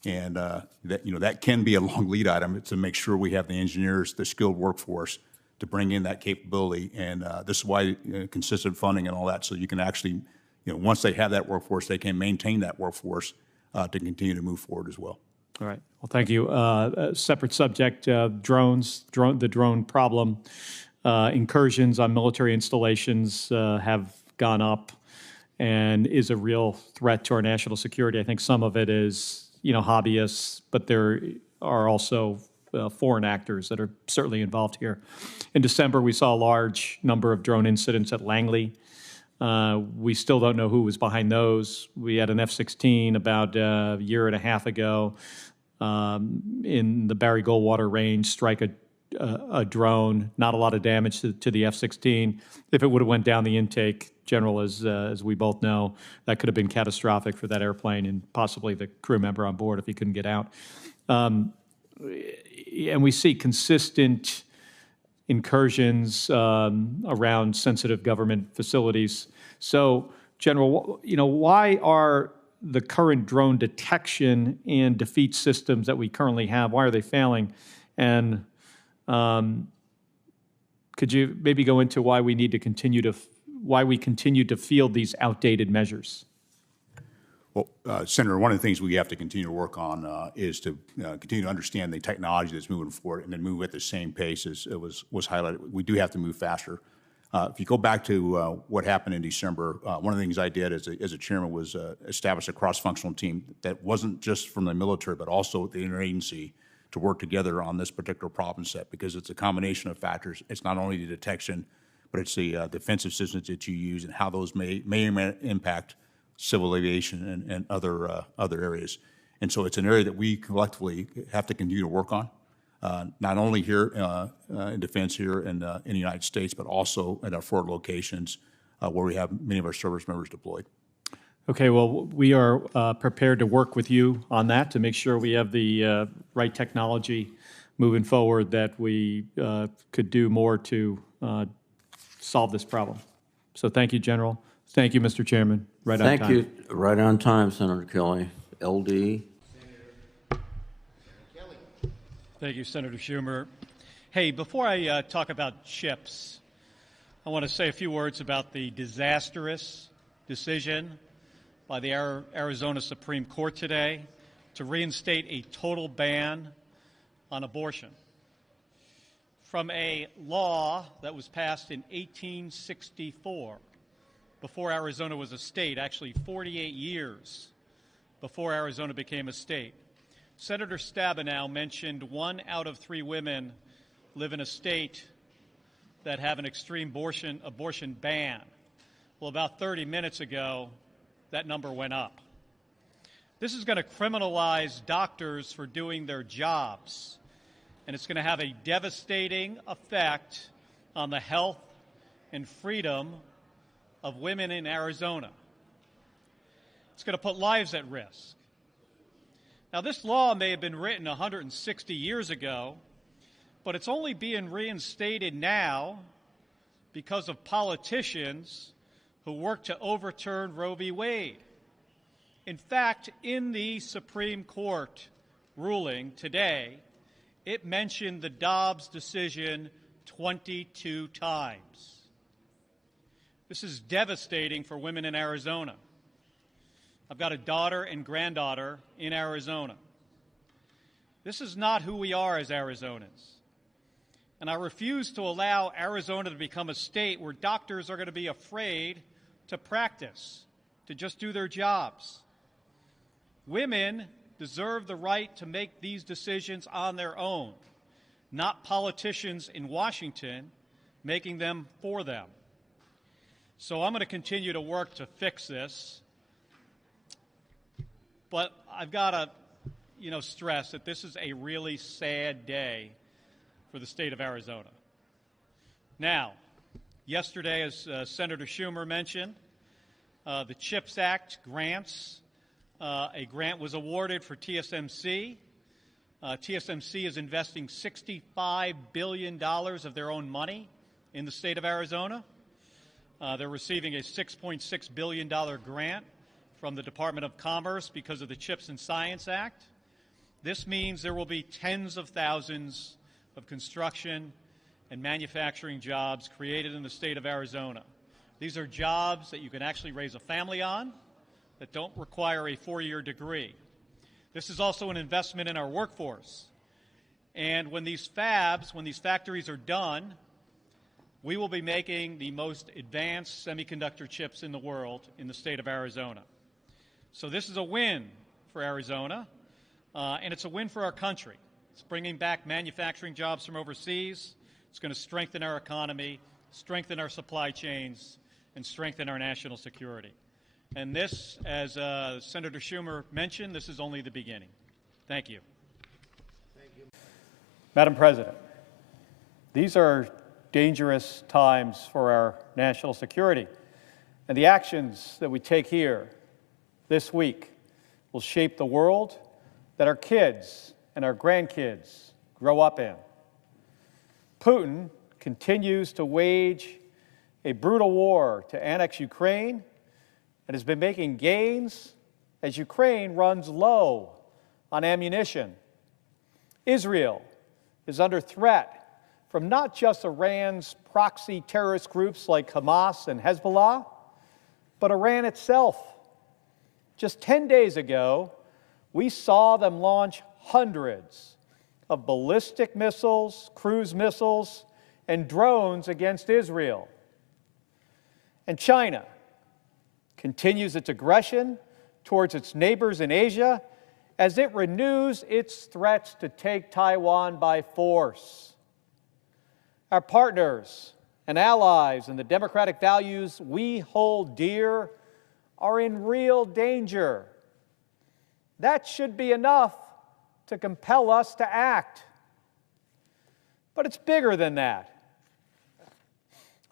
and that can be a long lead item to make sure we have the engineers, the skilled workforce to bring in that capability. And this is why consistent funding and all that, so you can actually, once they have that workforce, they can maintain that workforce to continue to move forward as well. All right. Well, thank you. Separate subject, drones, the drone problem. Incursions on military installations have gone up and is a real threat to our national security. I think some of it is, hobbyists, but there are also foreign actors that are certainly involved here. In December, we saw a large number of drone incidents at Langley. We still don't know who was behind those. We had an F-16 about a year and a half ago in the Barry Goldwater range strike a drone. Not a lot of damage to the F-16. If it would have went down the intake, General, as we both know, that could have been catastrophic for that airplane and possibly the crew member on board if he couldn't get out. And we see consistent incursions around sensitive government facilities. So, General, why are the current drone detection and defeat systems that we currently have, why are they failing? And could you maybe go into why we need to continue to field these outdated measures? Well, Senator, one of the things we have to continue to work on is to continue to understand the technology that's moving forward and then move at the same pace as it was highlighted. We do have to move faster. If you go back to what happened in December, one of the things I did as a chairman was establish a cross-functional team that wasn't just from the military, but also the interagency to work together on this particular problem set, because it's a combination of factors. It's not only the detection, but it's the defensive systems that you use and how those may impact civil aviation and other areas. And so it's an area that we collectively have to continue to work on, not only here in defense here in the United States, but also at our forward locations where we have many of our service members deployed. Okay, well, we are prepared to work with you on that to make sure we have the right technology moving forward, that we could do more to solve this problem. So thank you, General. Thank you, Mr. Chairman. Right on time. Thank you. Right on time, Senator Kelly. LD. Thank you, Senator Schumer. Hey, before I talk about chips, I want to say a few words about the disastrous decision by the Arizona Supreme Court today to reinstate a total ban on abortion. From a law that was passed in 1864, before Arizona was a state, actually 48 years before Arizona became a state. Senator Stabenow mentioned 1 out of 3 women live in a state that have an extreme abortion ban. Well, about 30 minutes ago, that number went up. This is going to criminalize doctors for doing their jobs, and it's going to have a devastating effect on the health and freedom of women in Arizona. It's going to put lives at risk. Now, this law may have been written 160 years ago, but it's only being reinstated now because of politicians who worked to overturn Roe v. Wade. In fact, in the Supreme Court ruling today, it mentioned the Dobbs decision 22 times. This is devastating for women in Arizona. I've got a daughter and granddaughter in Arizona. This is not who we are as Arizonans. And I refuse to allow Arizona to become a state where doctors are going to be afraid to practice, to just do their jobs. Women deserve the right to make these decisions on their own, not politicians in Washington making them for them. So I'm going to continue to work to fix this. But I've got to, stress that this is a really sad day for the state of Arizona. Now, yesterday, as Senator Schumer mentioned, the CHIPS Act grants, a grant was awarded for TSMC. TSMC is investing $65 billion of their own money in the state of Arizona. They're receiving a $6.6 billion grant from the Department of Commerce because of the CHIPS and Science Act. This means there will be tens of thousands of construction and manufacturing jobs created in the state of Arizona. These are jobs that you can actually raise a family on, that don't require a four-year degree. This is also an investment in our workforce. And when these factories are done, we will be making the most advanced semiconductor chips in the world in the state of Arizona. So this is a win for Arizona, and it's a win for our country. It's bringing back manufacturing jobs from overseas. It's going to strengthen our economy, strengthen our supply chains, and strengthen our national security. And this, as Senator Schumer mentioned, this is only the beginning. Thank you. Madam President, these are dangerous times for our national security, and the actions that we take here this week will shape the world that our kids and our grandkids grow up in. Putin continues to wage a brutal war to annex Ukraine and has been making gains as Ukraine runs low on ammunition. Israel is under threat from not just Iran's proxy terrorist groups like Hamas and Hezbollah, but Iran itself. Just 10 days ago, we saw them launch hundreds of ballistic missiles, cruise missiles, and drones against Israel. And China continues its aggression towards its neighbors in Asia as it renews its threats to take Taiwan by force. Our partners and allies and the democratic values we hold dear are in real danger. That should be enough to compel us to act. But it's bigger than that.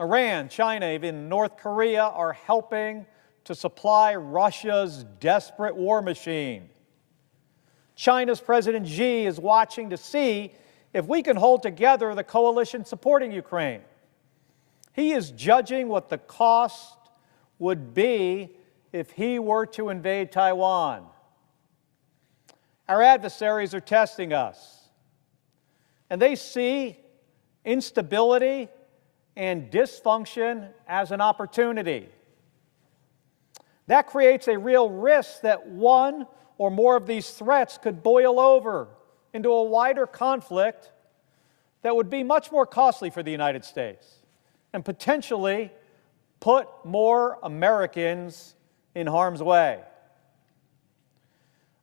Iran, China, even North Korea are helping to supply Russia's desperate war machine. China's President Xi is watching to see if we can hold together the coalition supporting Ukraine. He is judging what the cost would be if he were to invade Taiwan. Our adversaries are testing us, and they see instability and dysfunction as an opportunity. That creates a real risk that one or more of these threats could boil over into a wider conflict that would be much more costly for the United States and potentially put more Americans in harm's way.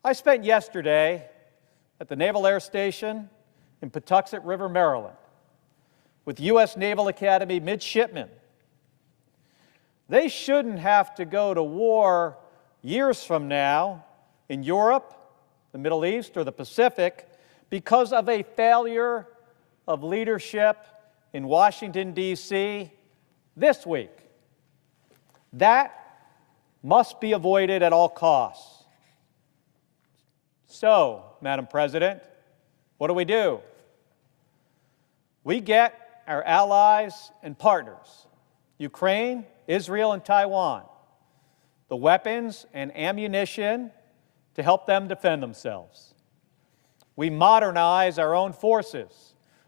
I spent yesterday at the Naval Air Station in Patuxent River, Maryland, with U.S. Naval Academy midshipmen. They shouldn't have to go to war years from now in Europe, the Middle East, or the Pacific because of a failure of leadership in Washington, D.C. this week. That must be avoided at all costs. So, Madam President, what do? We get our allies and partners, Ukraine, Israel, and Taiwan, the weapons and ammunition to help them defend themselves. We modernize our own forces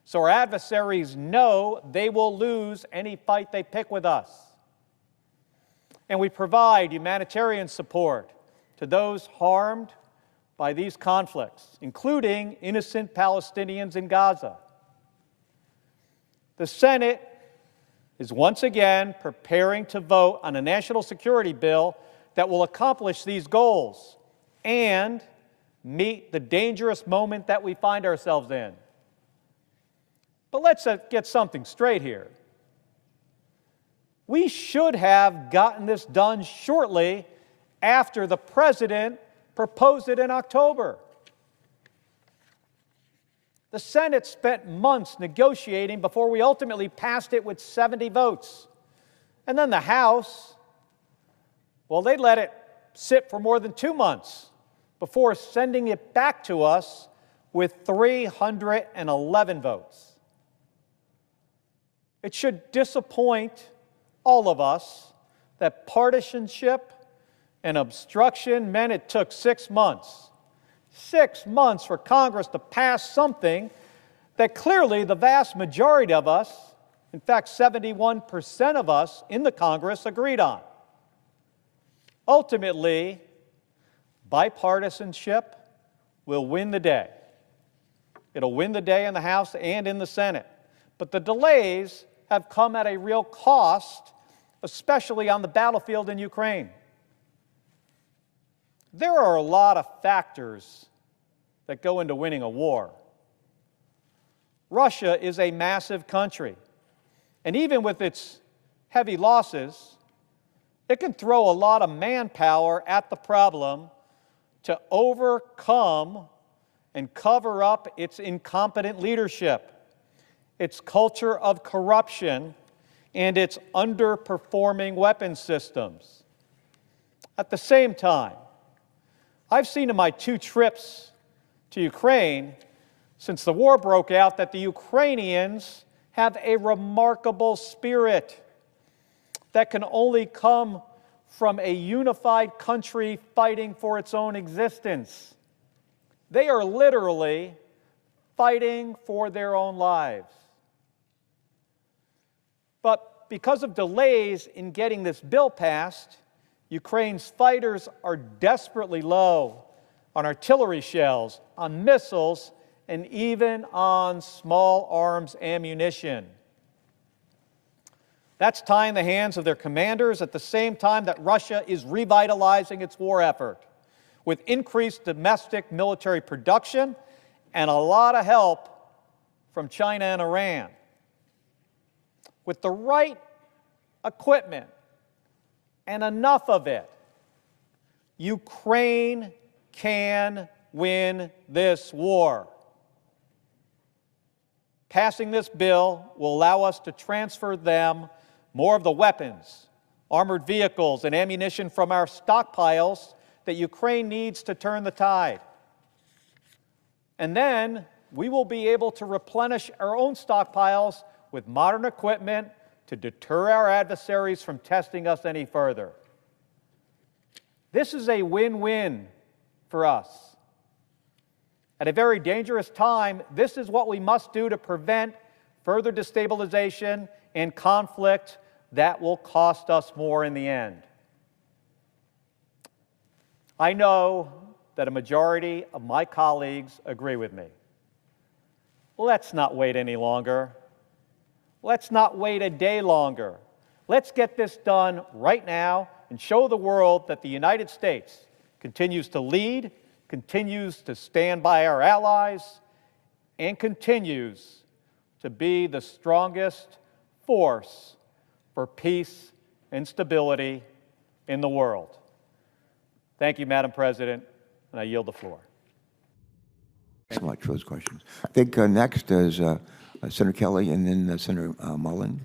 so our adversaries know they will lose any fight they pick with us. And we provide humanitarian support to those harmed by these conflicts, including innocent Palestinians in Gaza. The Senate is once again preparing to vote on a national security bill that will accomplish these goals and meet the dangerous moment that we find ourselves in. But let's get something straight here. We should have gotten this done shortly after the President proposed it in October. The Senate spent months negotiating before we ultimately passed it with 70 votes. And then the House, well, they let it sit for more than 2 months before sending it back to us with 311 votes. It should disappoint all of us that partisanship and obstruction meant it took 6 months. 6 months for Congress to pass something that clearly the vast majority of us, in fact 71% of us in the Congress, agreed on. Ultimately, bipartisanship will win the day. It'll win the day in the House and in the Senate. But the delays have come at a real cost, especially on the battlefield in Ukraine. There are a lot of factors that go into winning a war. Russia is a massive country, and even with its heavy losses, it can throw a lot of manpower at the problem to overcome and cover up its incompetent leadership, its culture of corruption, and its underperforming weapons systems. At the same time, I've seen in my 2 trips to Ukraine since the war broke out that the Ukrainians have a remarkable spirit that can only come from a unified country fighting for its own existence. They are literally fighting for their own lives. But because of delays in getting this bill passed, Ukraine's fighters are desperately low on artillery shells, on missiles, and even on small arms ammunition. That's tying the hands of their commanders at the same time that Russia is revitalizing its war effort with increased domestic military production and a lot of help from China and Iran. With the right equipment and enough of it, Ukraine can win this war. Passing this bill will allow us to transfer them more of the weapons, armored vehicles, and ammunition from our stockpiles that Ukraine needs to turn the tide. And then we will be able to replenish our own stockpiles with modern equipment to deter our adversaries from testing us any further. This is a win-win for us. At a very dangerous time, this is what we must do to prevent further destabilization and conflict that will cost us more in the end. I know that a majority of my colleagues agree with me. Let's not wait any longer. Let's not wait a day longer. Let's get this done right now and show the world that the United States continues to lead, continues to stand by our allies, and continues to be the strongest force for peace and stability in the world. Thank you, Madam President, and I yield the floor. Thanks so much for those questions. I think next is Senator Kelly and then Senator Mullen.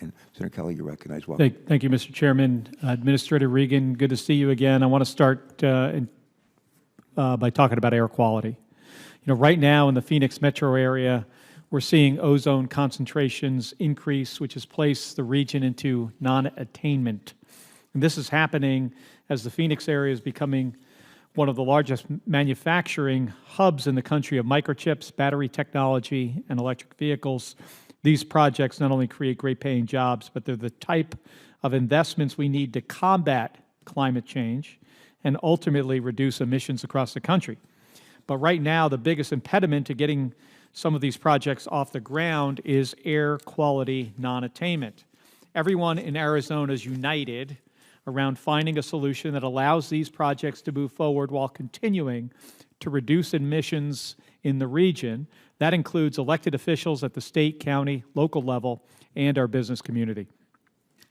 And Senator Kelly, you're recognized. Welcome. Thank you, Mr. Chairman. Administrator Regan, good to see you again. I want to start by talking about air quality. You know, right now in the Phoenix metro area, we're seeing ozone concentrations increase, which has placed the region into non-attainment. And this is happening as the Phoenix area is becoming one of the largest manufacturing hubs in the country of microchips, battery technology, and electric vehicles. These projects not only create great paying jobs, but they're the type of investments we need to combat climate change and ultimately reduce emissions across the country. But right now, the biggest impediment to getting some of these projects off the ground is air quality non-attainment. Everyone in Arizona is united around finding a solution that allows these projects to move forward while continuing to reduce emissions in the region. That includes elected officials at the state, county, local level, and our business community.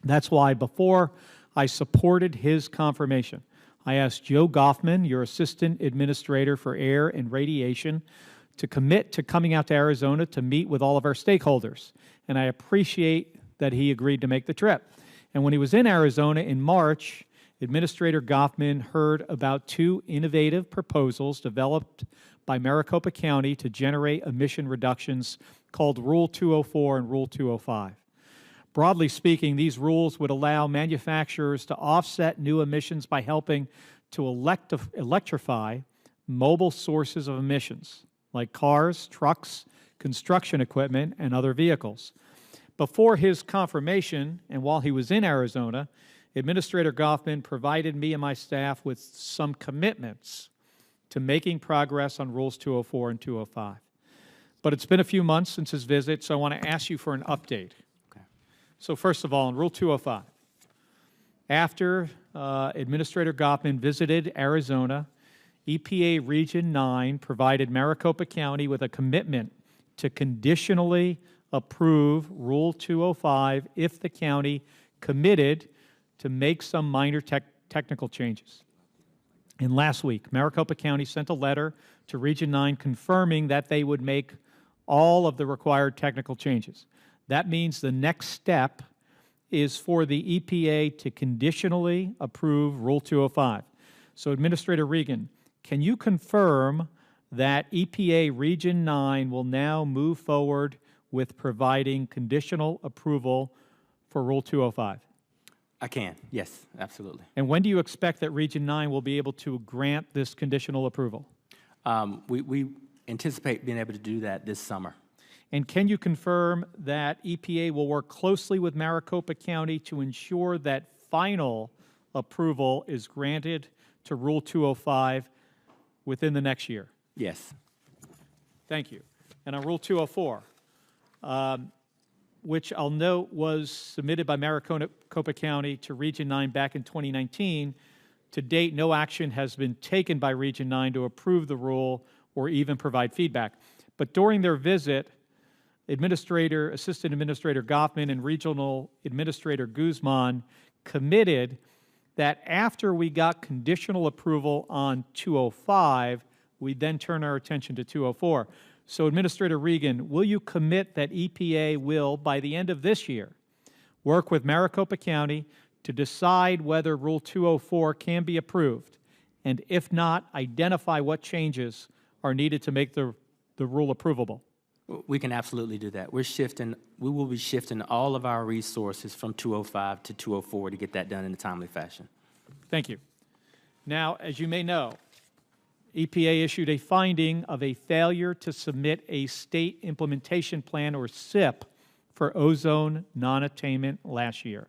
That's why before I supported his confirmation, I asked Joe Goffman, your Assistant Administrator for Air and Radiation, to commit to coming out to Arizona to meet with all of our stakeholders. And I appreciate that he agreed to make the trip. And when he was in Arizona in March, Administrator Goffman heard about 2 innovative proposals developed by Maricopa County to generate emission reductions called Rule 204 and Rule 205. Broadly speaking, these rules would allow manufacturers to offset new emissions by helping to electrify mobile sources of emissions, like cars, trucks, construction equipment, and other vehicles. Before his confirmation, and while he was in Arizona, Administrator Goffman provided me and my staff with some commitments to making progress on Rules 204 and 205. But it's been a few months since his visit, so I want to ask you for an update. Okay. So first of all, on Rule 205, after Administrator Goffman visited Arizona, EPA Region 9 provided Maricopa County with a commitment to conditionally approve Rule 205 if the county committed to make some minor technical changes. And last week, Maricopa County sent a letter to Region 9 confirming that they would make all of the required technical changes. That means the next step is for the EPA to conditionally approve Rule 205. So Administrator Regan, can you confirm that EPA Region 9 will now move forward with providing conditional approval for Rule 205? I can, yes, absolutely. And when do you expect that Region 9 will be able to grant this conditional approval? We anticipate being able to do that this summer. And can you confirm that EPA will work closely with Maricopa County to ensure that final approval is granted to Rule 205 within the next year? Yes. Thank you. And on Rule 204, which I'll note was submitted by Maricopa County to Region 9 back in 2019, to date, no action has been taken by Region 9 to approve the rule or even provide feedback. But during their visit, Assistant Administrator Goffman and Regional Administrator Guzman committed that after we got conditional approval on 205, we'd then turn our attention to 204. So Administrator Regan, will you commit that EPA will, by the end of this year, work with Maricopa County to decide whether Rule 204 can be approved, and if not, identify what changes are needed to make the rule approvable? We can absolutely do that. We will be shifting all of our resources from 205 to 204 to get that done in a timely fashion. Thank you. Now, as you may know, EPA issued a finding of a failure to submit a state implementation plan, or SIP, for ozone non-attainment last year.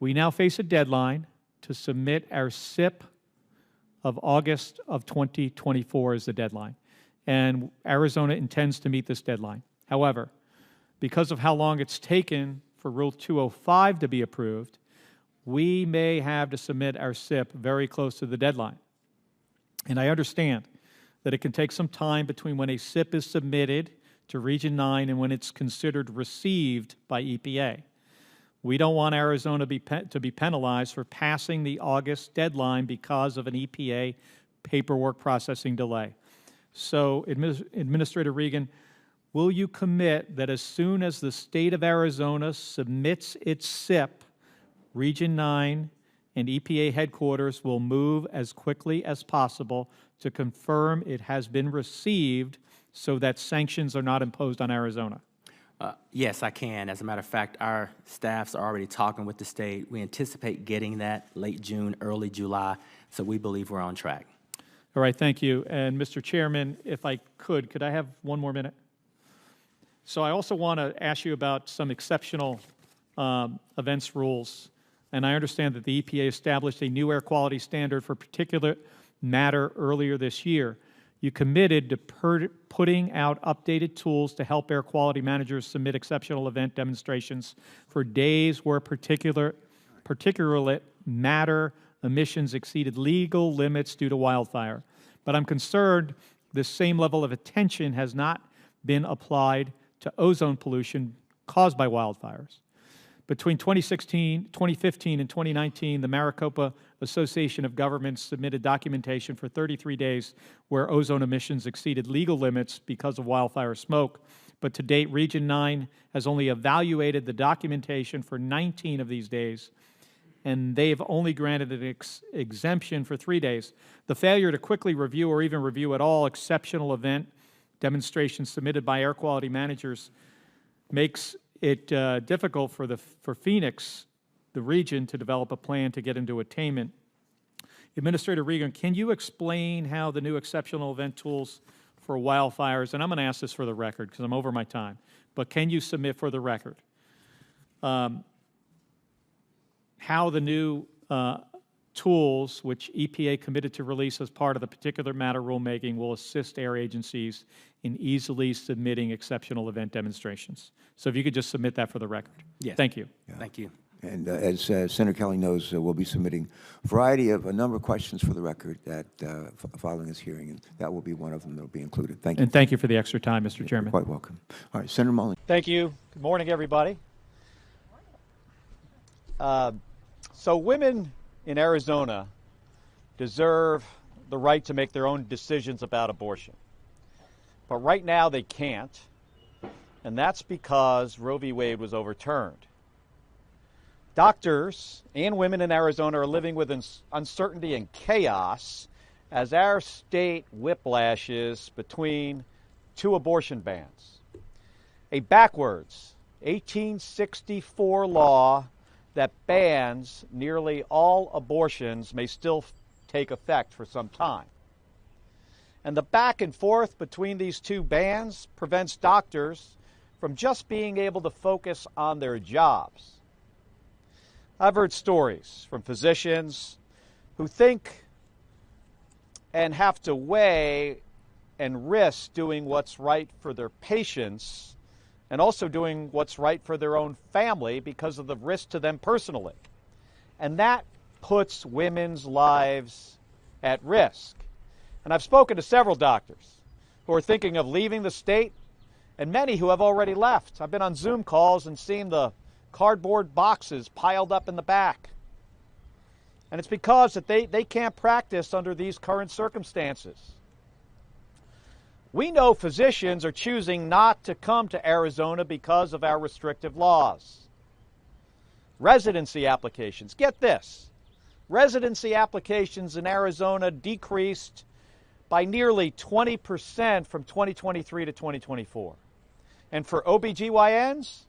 We now face a deadline to submit our SIP of August of 2024 as the deadline, and Arizona intends to meet this deadline. However, because of how long it's taken for Rule 205 to be approved, we may have to submit our SIP very close to the deadline. And I understand that it can take some time between when a SIP is submitted to Region 9 and when it's considered received by EPA. We don't want Arizona to be penalized for passing the August deadline because of an EPA paperwork processing delay. So, Administrator Regan, will you commit that as soon as the state of Arizona submits its SIP, Region 9 and EPA headquarters will move as quickly as possible to confirm it has been received so that sanctions are not imposed on Arizona? Yes, I can. As a matter of fact, our staffs are already talking with the state. We anticipate getting that late June, early July, so we believe we're on track. All right, thank you. And Mr. Chairman, if I could I have one more minute? So I also want to ask you about some exceptional events rules. And I understand that the EPA established a new air quality standard for particulate matter earlier this year. You committed to putting out updated tools to help air quality managers submit exceptional event demonstrations for days where particulate matter emissions exceeded legal limits due to wildfire. But I'm concerned this same level of attention has not been applied to ozone pollution caused by wildfires. Between 2015 and 2019, the Maricopa Association of Governments submitted documentation for 33 days where ozone emissions exceeded legal limits because of wildfire smoke. But to date, Region 9 has only evaluated the documentation for 19 of these days, and they've only granted an exemption for 3 days. The failure to quickly review or even review at all exceptional event demonstrations submitted by air quality managers makes it difficult for Phoenix, the region, to develop a plan to get into attainment. Administrator Regan, can you explain how the new exceptional event tools for wildfires, and I'm going to ask this for the record because I'm over my time, but can you submit for the record how the new tools, which EPA committed to release as part of the particular matter rulemaking, will assist air agencies in easily submitting exceptional event demonstrations? So if you could just submit that for the record. Yes. Thank you. Yeah. Thank you. And as Senator Kelly knows, we'll be submitting a number of questions for the record that following this hearing, and that will be one of them that will be included. Thank you. And thank you for the extra time, Mr. Chairman. You're quite welcome. All right, Senator Mullin. Thank you. Good morning, everybody. So women in Arizona deserve the right to make their own decisions about abortion. But right now they can't, and that's because Roe v. Wade was overturned. Doctors and women in Arizona are living with uncertainty and chaos as our state whiplashes between two abortion bans. A backwards 1864 law that bans nearly all abortions may still take effect for some time. And the back and forth between these two bans prevents doctors from just being able to focus on their jobs. I've heard stories from physicians who think and have to weigh and risk doing what's right for their patients and also doing what's right for their own family because of the risk to them personally. And that puts women's lives at risk. And I've spoken to several doctors who are thinking of leaving the state and many who have already left. I've been on Zoom calls and seen the cardboard boxes piled up in the back. And it's because that they can't practice under these current circumstances. We know physicians are choosing not to come to Arizona because of our restrictive laws. Residency applications, get this, residency applications in Arizona decreased by nearly 20% from 2023 to 2024. And for OBGYNs,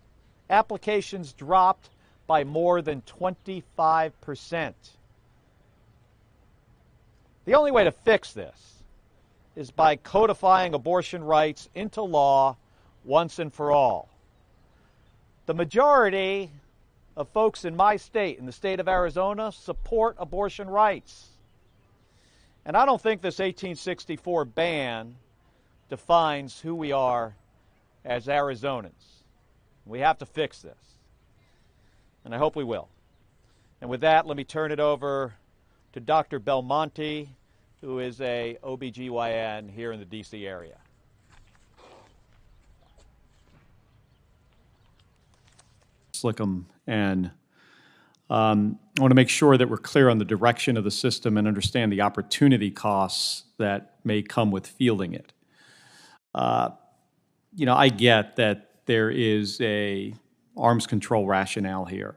applications dropped by more than 25%. The only way to fix this is by codifying abortion rights into law once and for all. The majority of folks in my state, in the state of Arizona, support abortion rights. And I don't think this 1864 ban defines who we are as Arizonans. We have to fix this. And I hope we will. And with that, let me turn it over to Dr. Belmonte, who is a OBGYN here in the D.C. area. Slickum, and I want to make sure that we're clear on the direction of the system and understand the opportunity costs that may come with fielding it. I get that there is a arms control rationale here,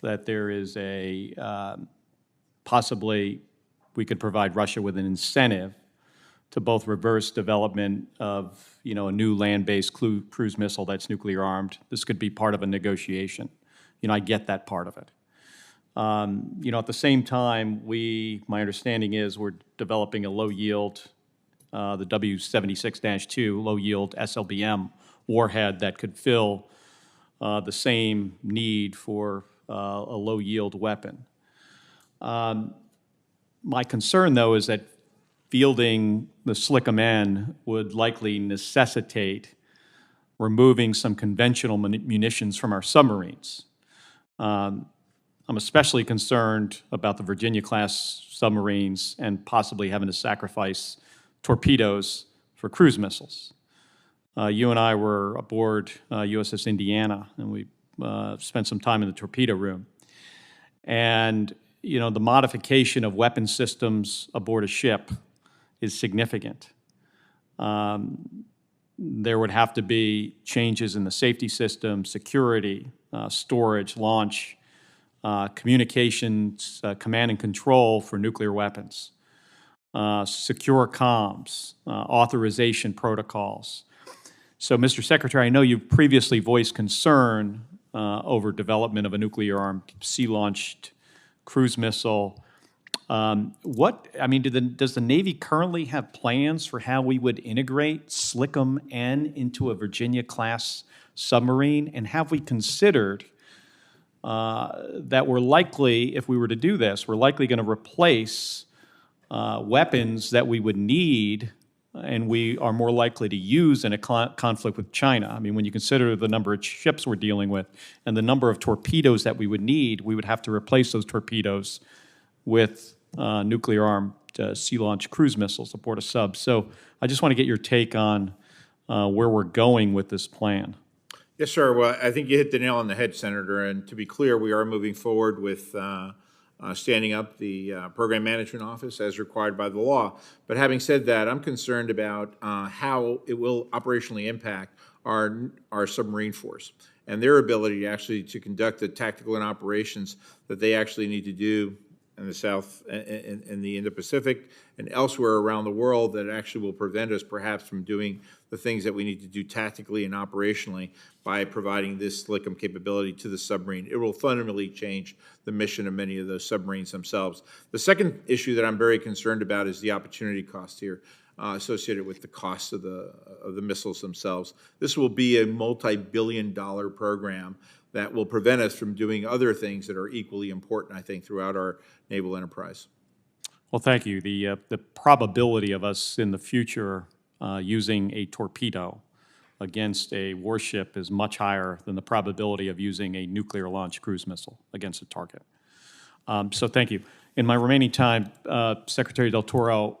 that there is a possibly we could provide Russia with an incentive to both reverse development of, a new land-based cruise missile that's nuclear armed. This could be part of a negotiation. I get that part of it. At the same time, my understanding is we're developing a low-yield, the W76-2 low-yield SLBM warhead that could fill the same need for a low-yield weapon. My concern, though, is that fielding the SLCM-N would likely necessitate removing some conventional munitions from our submarines. I'm especially concerned about the Virginia-class submarines and possibly having to sacrifice torpedoes for cruise missiles. You and I were aboard USS Indiana, and we spent some time in the torpedo room. And, the modification of weapon systems aboard a ship is significant. There would have to be changes in the safety system, security, storage, launch, communications, command and control for nuclear weapons, secure comms, authorization protocols. So, Mr. Secretary, I know you've previously voiced concern over development of a nuclear-armed sea-launched cruise missile. Does the Navy currently have plans for how we would integrate SLCM-N into a Virginia-class submarine? And have we considered that we're likely, if we were to do this, we're likely going to replace weapons that we would need and we are more likely to use in a conflict with China? I mean, when you consider the number of ships we're dealing with and the number of torpedoes that we would need, we would have to replace those torpedoes with nuclear-armed sea-launched cruise missiles aboard a sub. So I just want to get your take on where we're going with this plan. Yes, sir. Well, I think you hit the nail on the head, Senator. And to be clear, we are moving forward with standing up the Program Management Office as required by the law. But having said that, I'm concerned about how it will operationally impact our submarine force and their ability actually to conduct the tactical and operations that they actually need to do in the South, in the Indo-Pacific, and elsewhere around the world that actually will prevent us perhaps from doing the things that we need to do tactically and operationally by providing this SLCM capability to the submarine. It will fundamentally change the mission of many of those submarines themselves. The second issue that I'm very concerned about is the opportunity cost here associated with the cost of the missiles themselves. This will be a multi-billion-dollar program that will prevent us from doing other things that are equally important, I think, throughout our naval enterprise. Well, thank you. The probability of us in the future using a torpedo against a warship is much higher than the probability of using a nuclear-launched cruise missile against a target. So thank you. In my remaining time, Secretary Del Toro,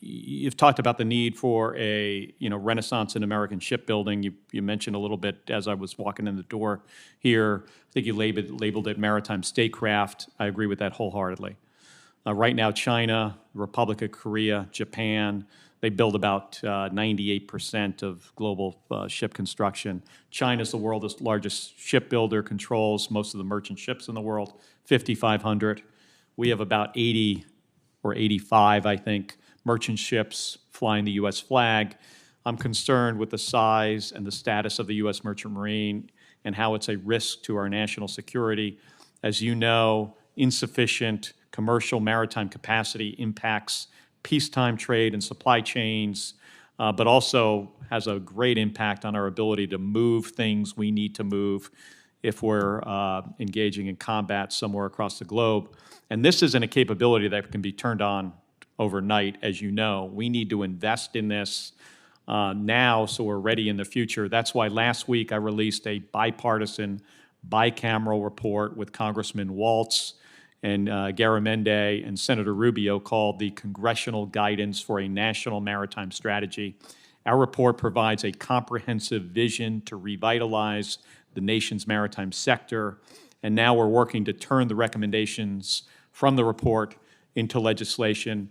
you've talked about the need for a renaissance in American shipbuilding. You mentioned a little bit as I was walking in the door here. I think you labeled it maritime statecraft. I agree with that wholeheartedly. Right now, China, Republic of Korea, Japan, they build about 98% of global ship construction. China's the world's largest shipbuilder, controls most of the merchant ships in the world, 5,500. We have about 80 or 85, I think, merchant ships flying the U.S. flag. I'm concerned with the size and the status of the U.S. Merchant Marine and how it's a risk to our national security. As you know, insufficient commercial maritime capacity impacts peacetime trade and supply chains, but also has a great impact on our ability to move things we need to move if we're engaging in combat somewhere across the globe. And this isn't a capability that can be turned on overnight, as you know. We need to invest in this now so we're ready in the future. That's why last week I released a bipartisan, bicameral report with Congressman Waltz and Garamendi and Senator Rubio called the Congressional Guidance for a National Maritime Strategy. Our report provides a comprehensive vision to revitalize the nation's maritime sector, and now we're working to turn the recommendations from the report into legislation.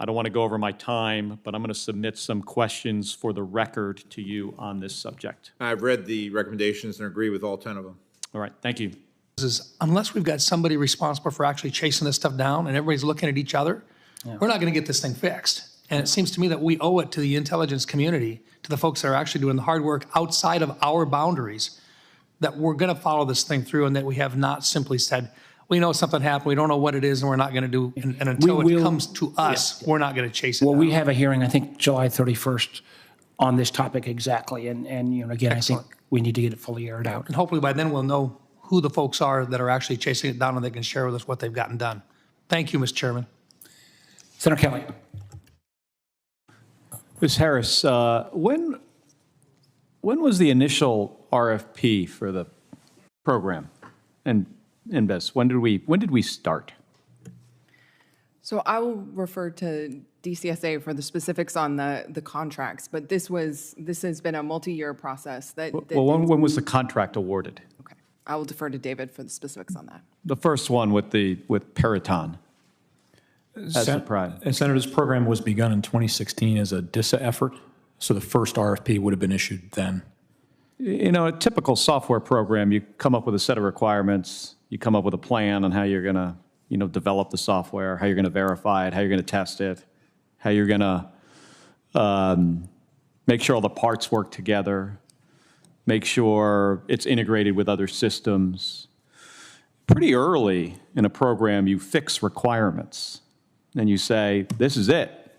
I don't want to go over my time, but I'm going to submit some questions for the record to you on this subject. I've read the recommendations and agree with all 10 of them. All right, thank you. Is unless we've got somebody responsible for actually chasing this stuff down and everybody's looking at each other, we're not going to get this thing fixed. And it seems to me that we owe it to the intelligence community, to the folks that are actually doing the hard work outside of our boundaries, that we're going to follow this thing through and that we have not simply said, We know something happened, we don't know what it is, and we're not going to do, and until We it will- comes to us, we're not going to chase it Well, down. we have a hearing, I think, July 31st on this topic exactly. And you know, again, I think we need to get it fully aired out. And hopefully by then we'll know who the folks are that are actually chasing it down, and they can share with us what they've gotten done. Thank you, Mr. Chairman. Senator Kelly. Ms. Harris, when was the initial RFP for the program and Invest? When did we start? So I will refer to DCSA for the specifics on the contracts, but this has been a multi-year process that. Well, when was the contract awarded? Okay, I will defer to David for the specifics on that. The first one with Peraton. Senator, this program was begun in 2016 as a DISA effort, so the first RFP would have been issued then. You know, a typical software program, you come up with a set of requirements, you come up with a plan on how you're going to, develop the software, how you're going to verify it, how you're going to test it, how you're going to make sure all the parts work together, make sure it's integrated with other systems. Pretty early in a program, you fix requirements, and you say, this is it.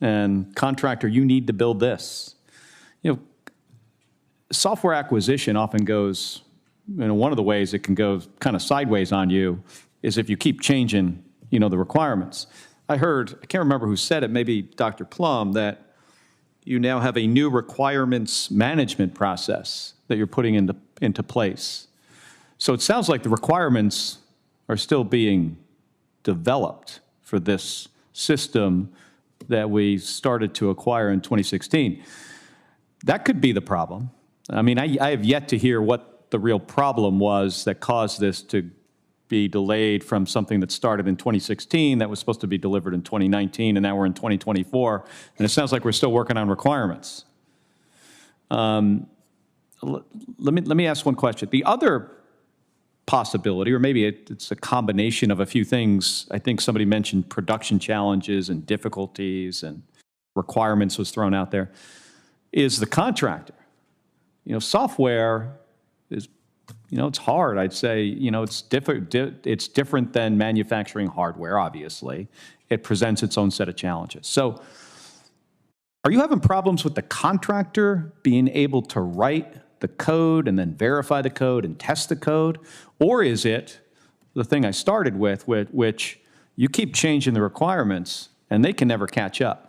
And contractor, you need to build this. Software acquisition often goes, one of the ways it can go kind of sideways on you is if you keep changing, the requirements. I can't remember who said it, maybe Dr. Plum, that you now have a new requirements management process that you're putting into place. So it sounds like the requirements are still being developed for this system that we started to acquire in 2016. That could be the problem. I mean, I have yet to hear what the real problem was that caused this to be delayed from something that started in 2016 that was supposed to be delivered in 2019, and now we're in 2024, and it sounds like we're still working on requirements. Let me ask one question. The other possibility, or maybe it's a combination of a few things, I think somebody mentioned production challenges and difficulties and requirements was thrown out there, is the contractor. Software is, it's hard. I'd say, it's different than manufacturing hardware, obviously. It presents its own set of challenges. So are you having problems with the contractor being able to write the code and then verify the code and test the code? Or is it the thing I started with, which you keep changing the requirements and they can never catch up?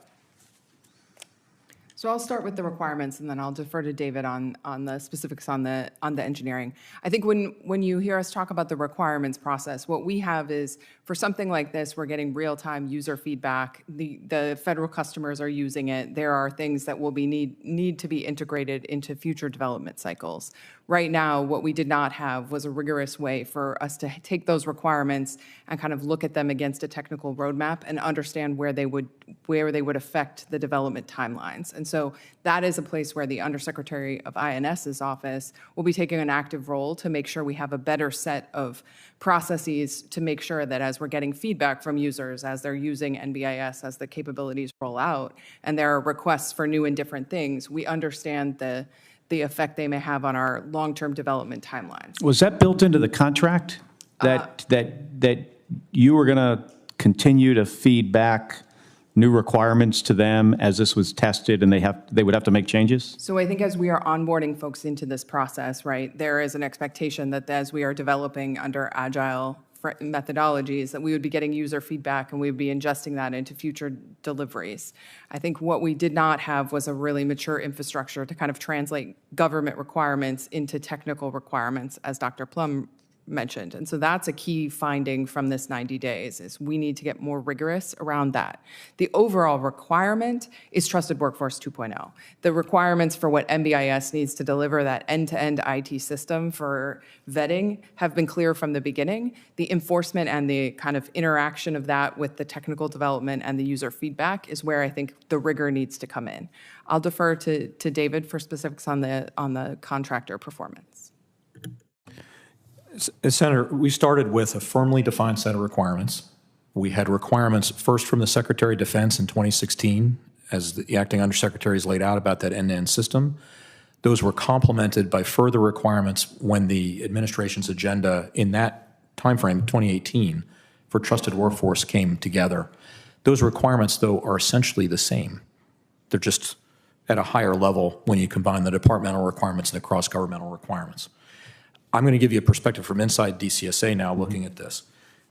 So I'll start with the requirements, and then I'll defer to David on the specifics on the engineering. I think when you hear us talk about the requirements process, what we have is, for something like this, we're getting real-time user feedback. The federal customers are using it. There are things that will be need to be integrated into future development cycles. Right now, what we did not have was a rigorous way for us to take those requirements and kind of look at them against a technical roadmap and understand where they would affect the development timelines. And so that is a place where the Undersecretary of INS's office will be taking an active role to make sure we have a better set of processes to make sure that as we're getting feedback from users, as they're using NBIS, as the capabilities roll out, and there are requests for new and different things, we understand the effect they may have on our long-term development timelines. Was that built into the contract, that you were going to continue to feed back new requirements to them as this was tested, and they would have to make changes? So I think as we are onboarding folks into this process, right, there is an expectation that as we are developing under agile methodologies, that we would be getting user feedback and we would be ingesting that into future deliveries. I think what we did not have was a really mature infrastructure to kind of translate government requirements into technical requirements, as Dr. Plum mentioned. And so that's a key finding from this 90 days, is we need to get more rigorous around that. The overall requirement is Trusted Workforce 2.0. The requirements for what NBIS needs to deliver, that end-to-end IT system for vetting, have been clear from the beginning. The enforcement and the kind of interaction of that with the technical development and the user feedback is where I think the rigor needs to come in. I'll defer to David for specifics on the contractor performance. Senator, we started with a firmly defined set of requirements. We had requirements first from the Secretary of Defense in 2016, as the acting undersecretaries laid out about that end-to-end system. Those were complemented by further requirements when the administration's agenda in that timeframe, 2018, for trusted workforce came together. Those requirements, though, are essentially the same. They're just at a higher level when you combine the departmental requirements and the cross-governmental requirements. I'm going to give you a perspective from inside DCSA now looking at this.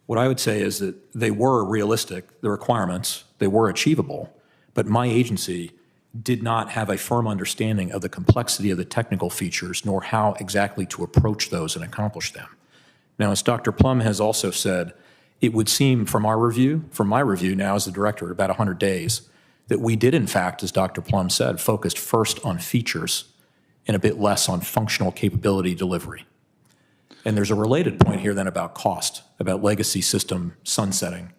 What I would say is that they were realistic, the requirements, they were achievable, but my agency did not have a firm understanding of the complexity of the technical features nor how exactly to approach those and accomplish them. Now, as Dr. Plum has also said, it would seem from my review now as the director at about 100 days, that we did in fact, as Dr. Plum said, focused first on features and a bit less on functional capability delivery. And there's a related point here then about cost, about legacy system sunsetting.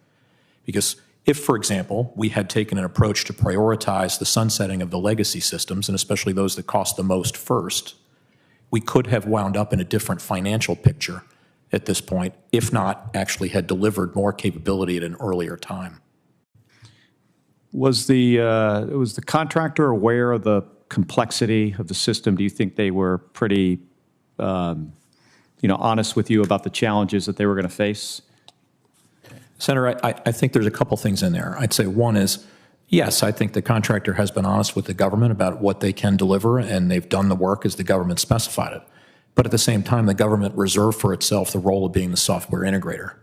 Because if, for example, we had taken an approach to prioritize the sunsetting of the legacy systems, and especially those that cost the most first, we could have wound up in a different financial picture at this point, if not actually had delivered more capability at an earlier time. Was the contractor aware of the complexity of the system? Do you think they were pretty honest with you about the challenges that they were going to face? Senator, I think there's a couple things in there. I'd say one is, yes, I think the contractor has been honest with the government about what they can deliver, and they've done the work as the government specified it. But at the same time, the government reserved for itself the role of being the software integrator.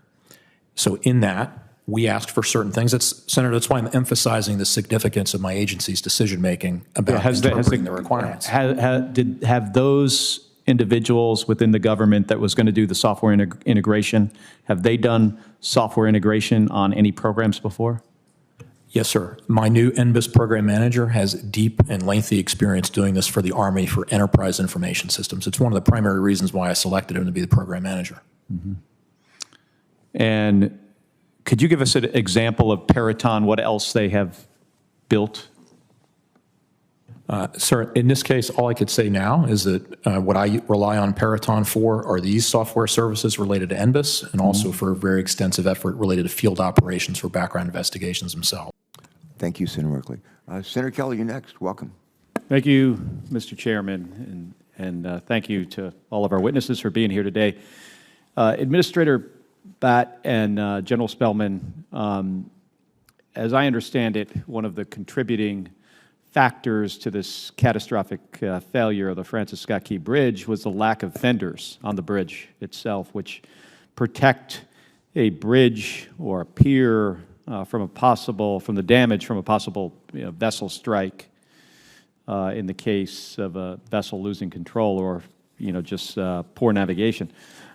So in that, we asked for certain things. Senator, that's why I'm emphasizing the significance of my agency's decision-making about interpreting the requirements. Have those individuals within the government that was going to do the software integration, have they done software integration on any programs before? Yes, sir. My new NBIS program manager has deep and lengthy experience doing this for the Army for enterprise information systems. It's one of the primary reasons why I selected him to be the program manager. Mm-hmm. And could you give us an example of Peraton, what else they have built? Sir, in this case, all I could say now is that what I rely on Peraton for are these software services related to NBIS and also for a very extensive effort related to field operations for background investigations themselves. Thank you, Senator Merkley. Senator Kelly, you're next. Welcome. Thank you, Mr. Chairman, and thank you to all of our witnesses for being here today. Administrator Batt and General Spellman, as I understand it, one of the contributing factors to this catastrophic failure of the Francis Scott Key Bridge was the lack of fenders on the bridge itself, which protect a bridge or a pier from the damage from a possible vessel strike in the case of a vessel losing control or just poor navigation.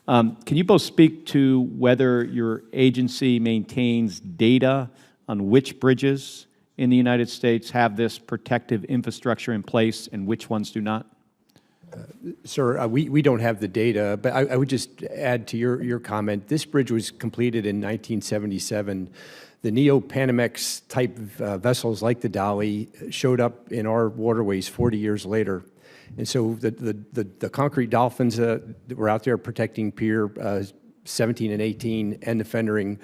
Can you both speak to whether your agency maintains data on which bridges in the United States have this protective infrastructure in place and which ones do not? Sir, we don't have the data, but I would just add to your comment. This bridge was completed in 1977. The Neo-Panamax type vessels like the Dolly showed up in our waterways 40 years later. And so the concrete dolphins that were out there protecting Pier 17 and 18 and the fendering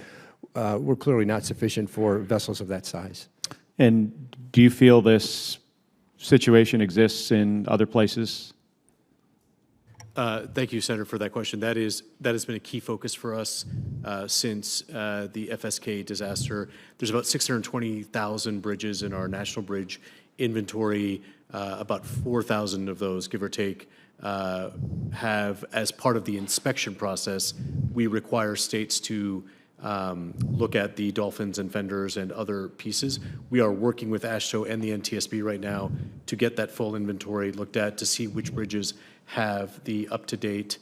were clearly not sufficient for vessels of that size. And do you feel this situation exists in other places? Thank you, Senator, for that question. That has been a key focus for us since the FSK disaster. There's about 620,000 bridges in our national bridge inventory. About 4,000 of those, give or take, have, as part of the inspection process, we require states to look at the dolphins and fenders and other pieces. We are working with AASHTO and the NTSB right now to get that full inventory looked at to see which bridges have the up-to-date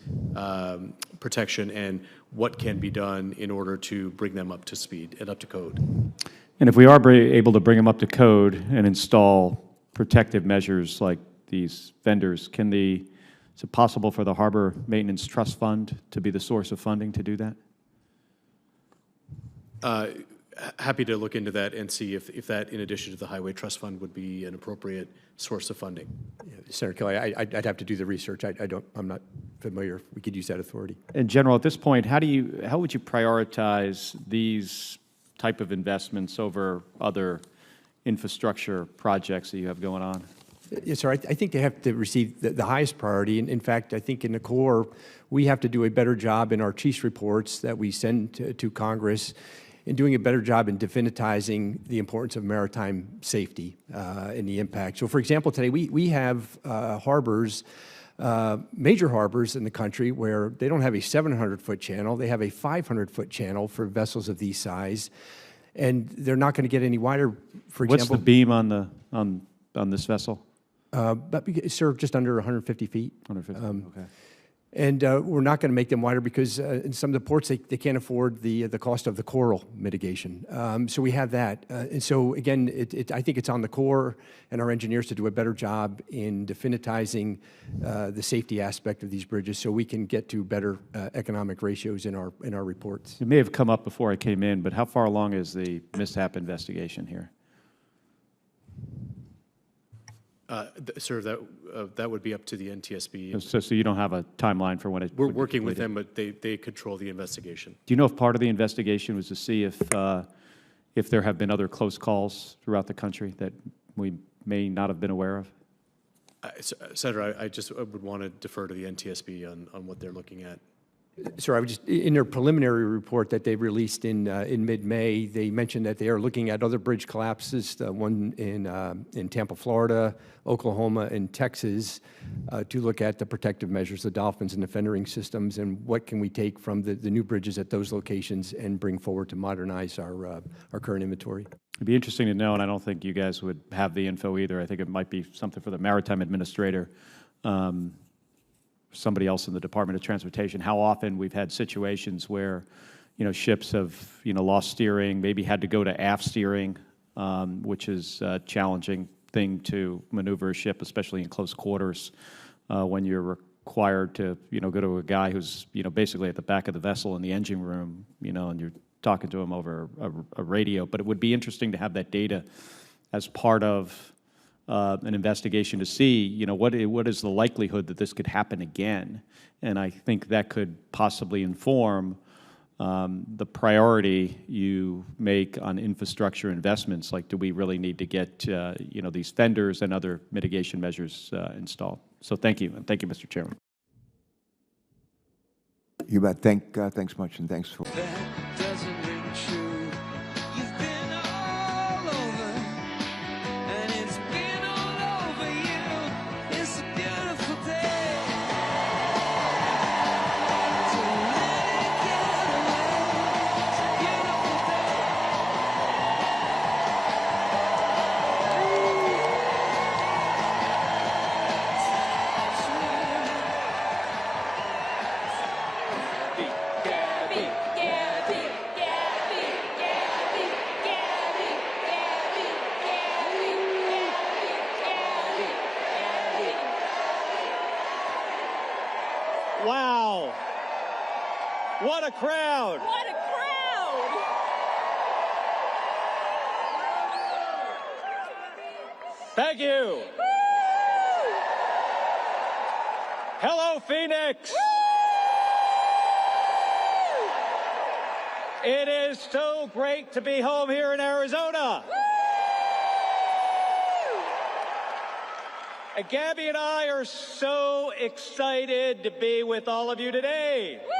protection and what can be done in order to bring them up to speed and up to code. And if we are able to bring them up to code and install protective measures like these fenders, is it possible for the Harbor Maintenance Trust Fund to be the source of funding to do that? Happy to look into that and see if that, in addition to the Highway Trust Fund, would be an appropriate source of funding. Yeah, Senator Kelly, I'd have to do the research. I'm not familiar. We could use that authority. And General, at this point, how would you prioritize these type of investments over other infrastructure projects that you have going on? Yes, sir. I think they have to receive the highest priority. In fact, I think in the Corps, we have to do a better job in our chiefs reports that we send to Congress in doing a better job in definitizing the importance of maritime safety and the impact. So, for example, today we have harbors, major harbors in the country where they don't have a 700-foot channel. They have a 500-foot channel for vessels of these size, and they're not going to get any wider. For example, what's the beam on this vessel? But, sir, just under 150 feet. 150, okay. And we're not going to make them wider because in some of the ports, they can't afford the cost of the coral mitigation. So we have that. And so, again, I think it's on the Corps and our engineers to do a better job in definitizing the safety aspect of these bridges so we can get to better economic ratios in our reports. It may have come up before I came in, but how far along is the mishap investigation here? Sir, that would be up to the NTSB. So you don't have a timeline for when it? We're working with them, but they control the investigation. Do you know if part of the investigation was to see if there have been other close calls throughout the country that we may not have been aware of? Senator, I would want to defer to the NTSB on what they're looking at. Sir, I would just, in their preliminary report that they released in mid-May, they mentioned that they are looking at other bridge collapses, one in Tampa, Florida, Oklahoma, and Texas, to look at the protective measures, the dolphins and the fendering systems, and what can we take from the new bridges at those locations and bring forward to modernize our current inventory. It'd be interesting to know, and I don't think you guys would have the info either. I think it might be something for the Maritime Administrator. Somebody else in the Department of Transportation, how often we've had situations where, ships have, lost steering, maybe had to go to aft steering, which is a challenging thing to maneuver a ship, especially in close quarters, when you're required to, go to a guy who's, basically at the back of the vessel in the engine room, and you're talking to him over a radio. But it would be interesting to have that data as part of an investigation to see, what is the likelihood that this could happen again? And I think that could possibly inform the priority you make on infrastructure investments. Like, do we really need to get, these fenders and other mitigation measures installed? So thank you, and thank you, Mr. Chairman. You bet. Thanks much, and thanks for. Wow. What a crowd. What a crowd. Thank you. Woo! Hello, Phoenix. Woo! It is so great to be home here in Arizona. Woo! And Gabby and I are so excited to be with all of you today. Woo!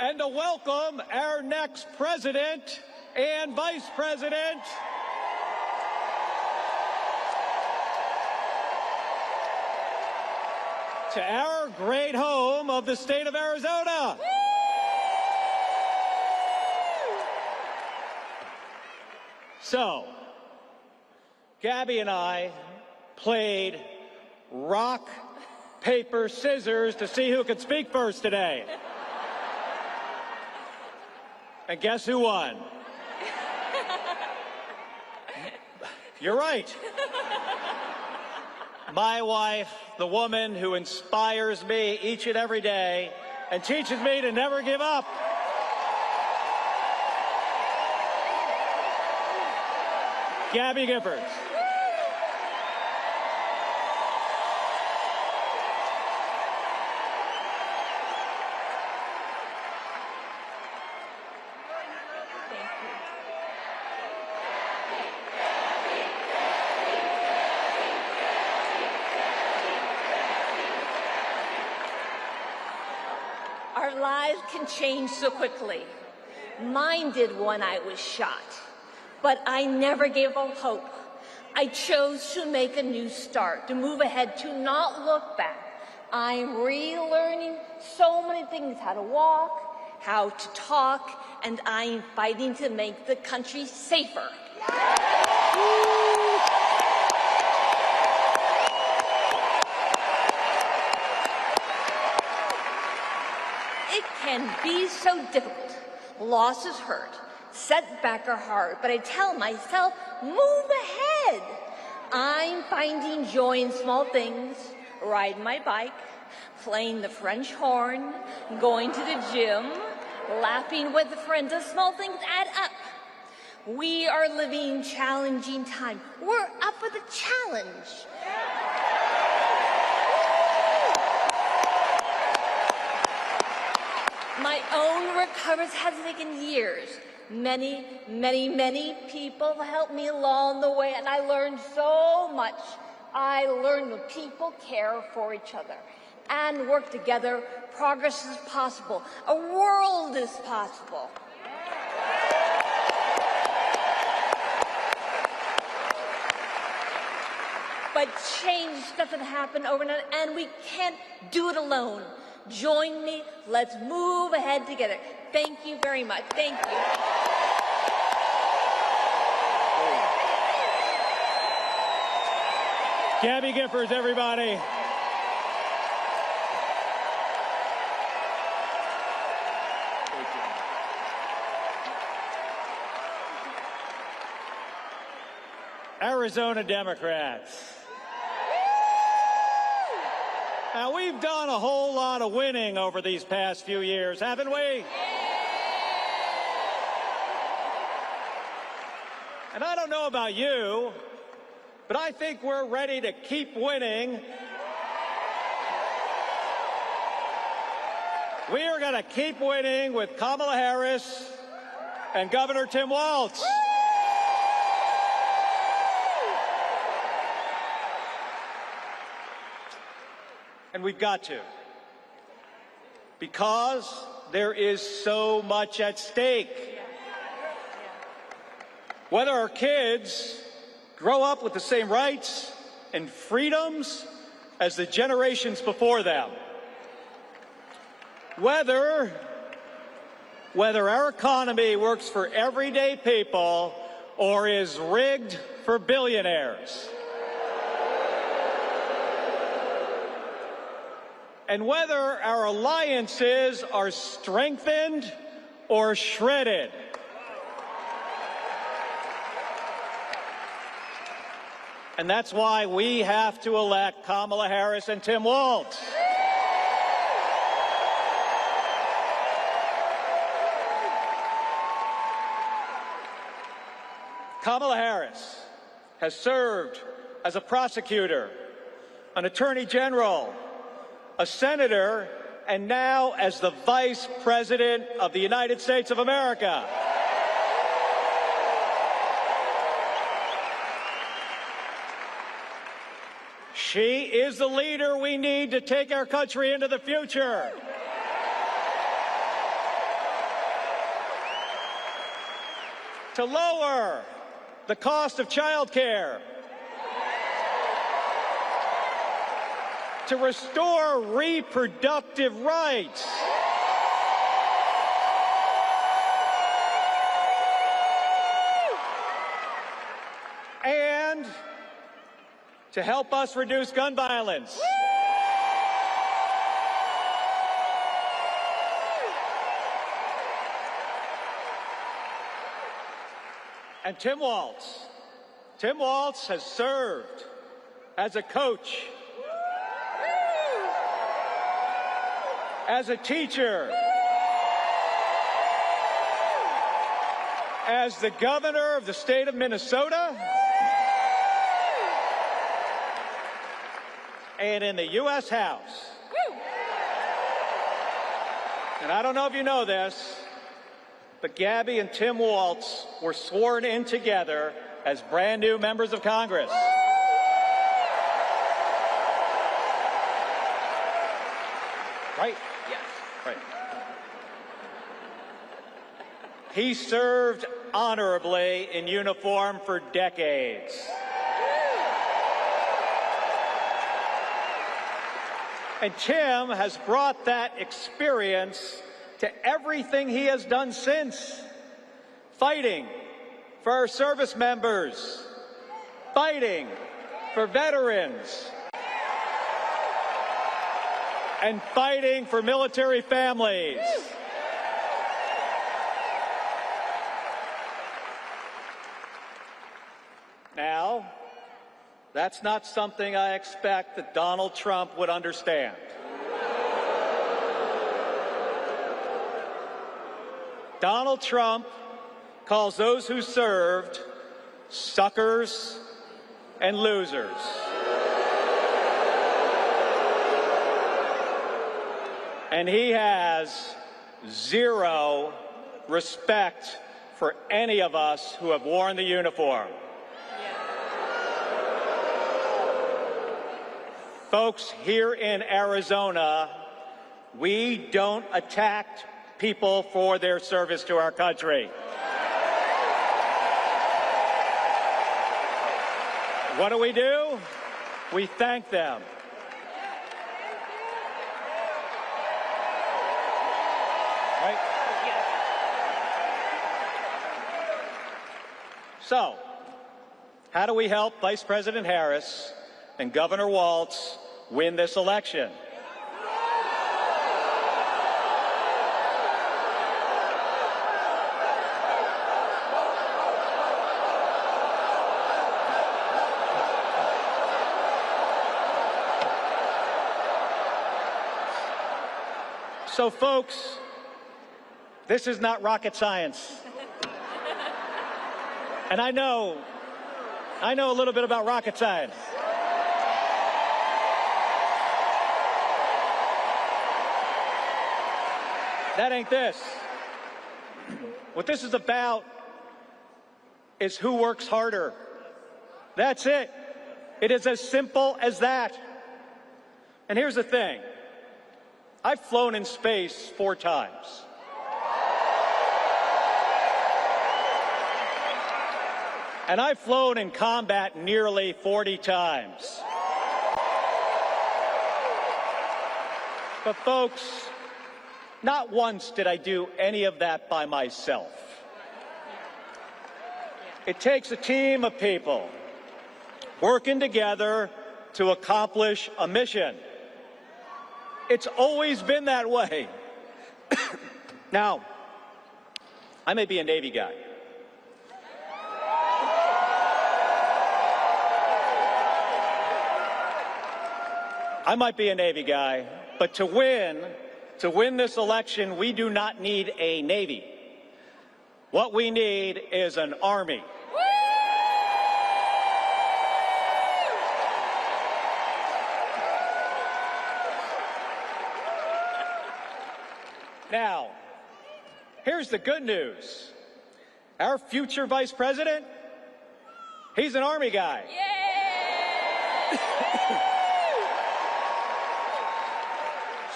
And to welcome our next president and vice president. To our great home of the state of Arizona. Woo! So, Gabby and I played rock, paper, scissors to see who could speak first today. And guess who won? You're right. My wife, the woman who inspires me each and every day and teaches me to never give up. Gabby Giffords. lives can change so quickly. Mine did when I was shot. But I never gave up hope. I chose to make a new start, to move ahead, to not look back. I'm relearning so many things, how to walk, how to talk, and I'm fighting to make the country safer. It can be so difficult. Losses hurt. Setbacks are hard, but I tell myself, move ahead. I'm finding joy in small things, riding my bike, playing the French horn, going to the gym, laughing with friends. The small things add up. We are living challenging times. We're up for the challenge. My own recovery has taken years. Many, many, many people helped me along the way, and I learned so much. I learned that people care for each other and work together. Progress is possible. A world is possible. But change doesn't happen overnight, and we can't do it alone. Join me. Let's move ahead together. Thank you very much. Thank you. Gabby Giffords, everybody. Arizona Democrats. Now, we've done a whole lot of winning over these past few years, haven't we? And I don't know about you, but I think we're ready to keep winning. We are going to keep winning with Kamala Harris and Governor Tim Walz. And we've got to, because there is so much at stake. Whether our kids grow up with the same rights and freedoms as the generations before them, whether our economy works for everyday people or is rigged for billionaires, and whether our alliances are strengthened or shredded. And that's why we have to elect Kamala Harris and Tim Walz. Kamala Harris has served as a prosecutor, an attorney general, a senator, and now as the Vice President of the United States of America. She is the leader we need to take our country into the future. To lower the cost of child care. To restore reproductive rights. And to help us reduce gun violence. And Tim Walz has served as a coach, as a teacher, as the governor of the state of Minnesota, and in the U.S. House. And I don't know if you know this, but Gabby and Tim Walz were sworn in together as brand new members of Congress. Right? Yes. Right. He served honorably in uniform for decades. And Tim has brought that experience to everything he has done since. Fighting for our service members, fighting for veterans, and fighting for military families. Now, that's not something I expect that Donald Trump would understand. Donald Trump calls those who served suckers and losers. And he has zero respect for any of us who have worn the uniform. Folks, here in Arizona, we don't attack people for their service to our country. What do? We thank them. Right? So, how do we help Vice President Harris and Governor Walz win this election? So, folks, this is not rocket science. And I know a little bit about rocket science. That ain't this. What this is about is who works harder. That's it. It is as simple as that. And here's the thing. I've flown in space 4 times. And I've flown in combat nearly 40 times. But folks, not once did I do any of that by myself. It takes a team of people working together to accomplish a mission. It's always been that way. Now, I may be a Navy guy. I might be a Navy guy, but to win this election, we do not need a Navy. What we need is an Army. Now, here's the good news. Our future Vice President, he's an Army guy.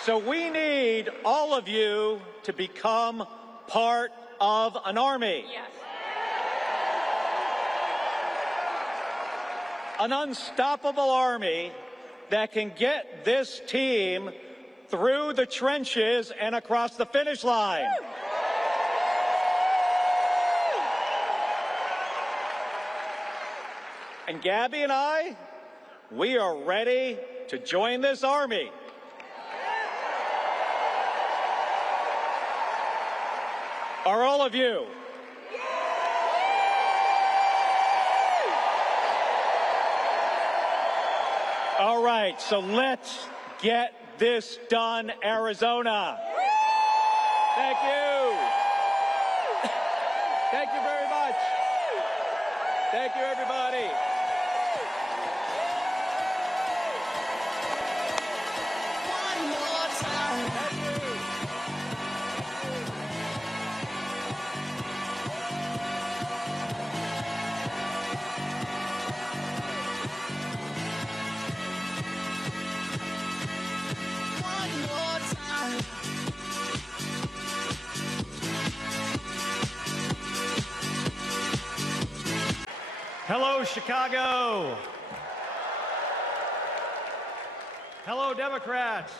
So we need all of you to become part of an Army. Yes. An unstoppable Army that can get this team through the trenches and across the finish line. And Gabby and I, we are ready to join this Army. Are all of you? All right, so let's get this done, Arizona. Thank you. Thank you very much. Thank you, everybody. One more time. One more time. Hello, Chicago. Hello, Democrats.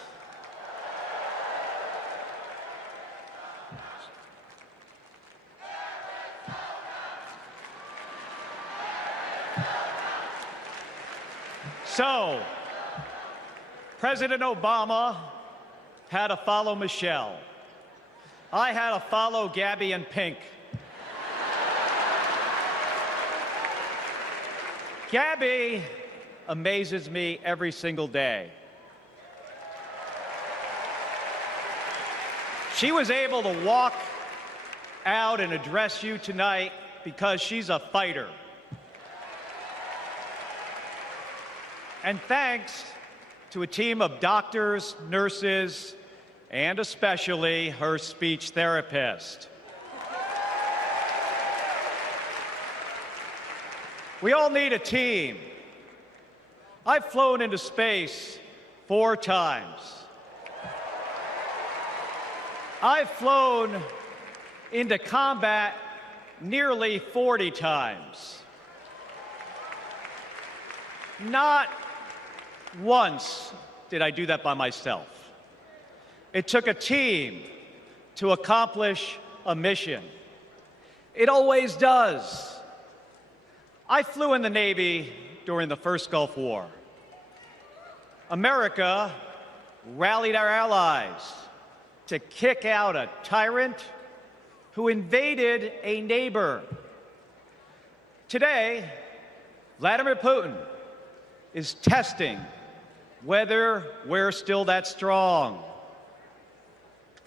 So, President Obama had to follow Michelle. I had to follow Gabby and Pink. Gabby amazes me every single day. She was able to walk out and address you tonight because she's a fighter. And thanks to a team of doctors, nurses, and especially her speech therapist. We all need a team. I've flown into space 4 times. I've flown into combat nearly 40 times. Not once did I do that by myself. It took a team to accomplish a mission. It always does. I flew in the Navy during the first Gulf War. America rallied our allies to kick out a tyrant who invaded a neighbor. Today, Vladimir Putin is testing whether we're still that strong.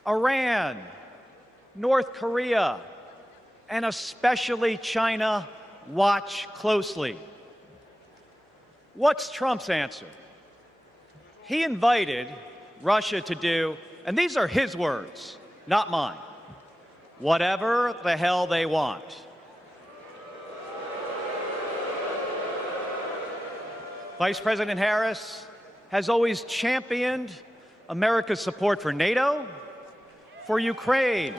Iran, North Korea, and especially China watch closely. What's Trump's answer? He invited Russia to do, and these are his words, not mine, whatever the hell they want. Vice President Harris has always championed America's support for NATO, for Ukraine,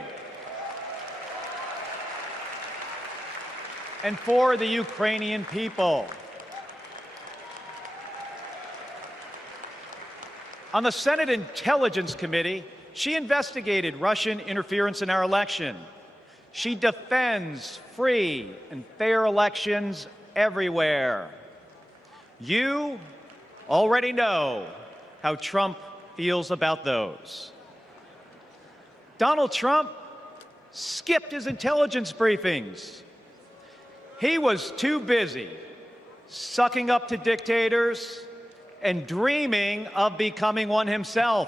and for the Ukrainian people. On the Senate Intelligence Committee, she investigated Russian interference in our election. She defends free and fair elections everywhere. You already know how Trump feels about those. Donald Trump skipped his intelligence briefings. He was too busy sucking up to dictators and dreaming of becoming one himself.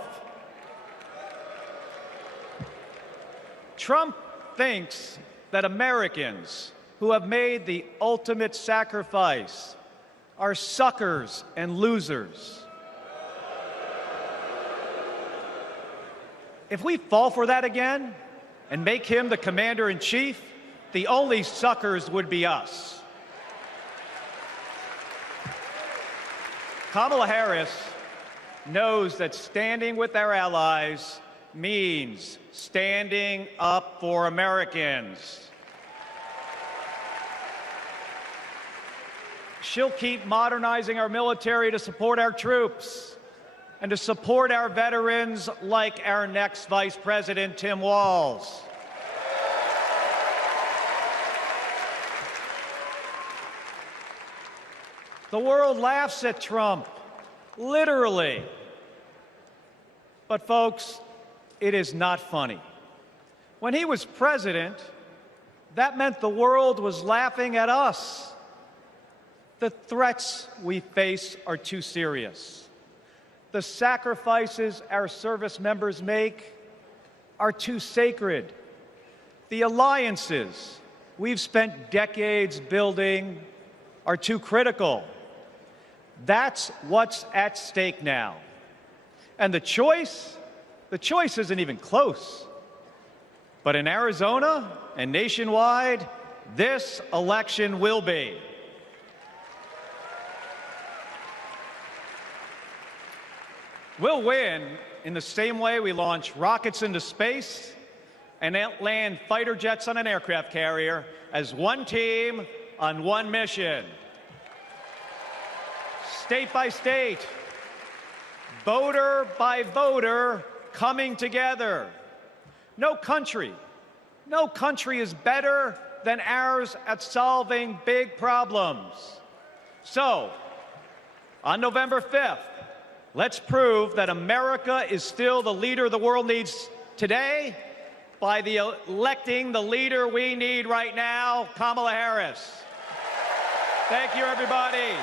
Trump thinks that Americans who have made the ultimate sacrifice are suckers and losers. If we fall for that again and make him the commander-in-chief, the only suckers would be us. Kamala Harris knows that standing with our allies means standing up for Americans. She'll keep modernizing our military to support our troops and to support our veterans like our next Vice President, Tim Walz. The world laughs at Trump, literally. But folks, it is not funny. When he was president, that meant the world was laughing at us. The threats we face are too serious. The sacrifices our service members make are too sacred. The alliances we've spent decades building are too critical. That's what's at stake now. And the choice isn't even close. But in Arizona and nationwide, this election will be. We'll win in the same way we launch rockets into space and land fighter jets on an aircraft carrier as one team on one mission. State by state, voter by voter, coming together. No country is better than ours at solving big problems. So, on November 5th, let's prove that America is still the leader the world needs today by electing the leader we need right now, Kamala Harris. Thank you, everybody.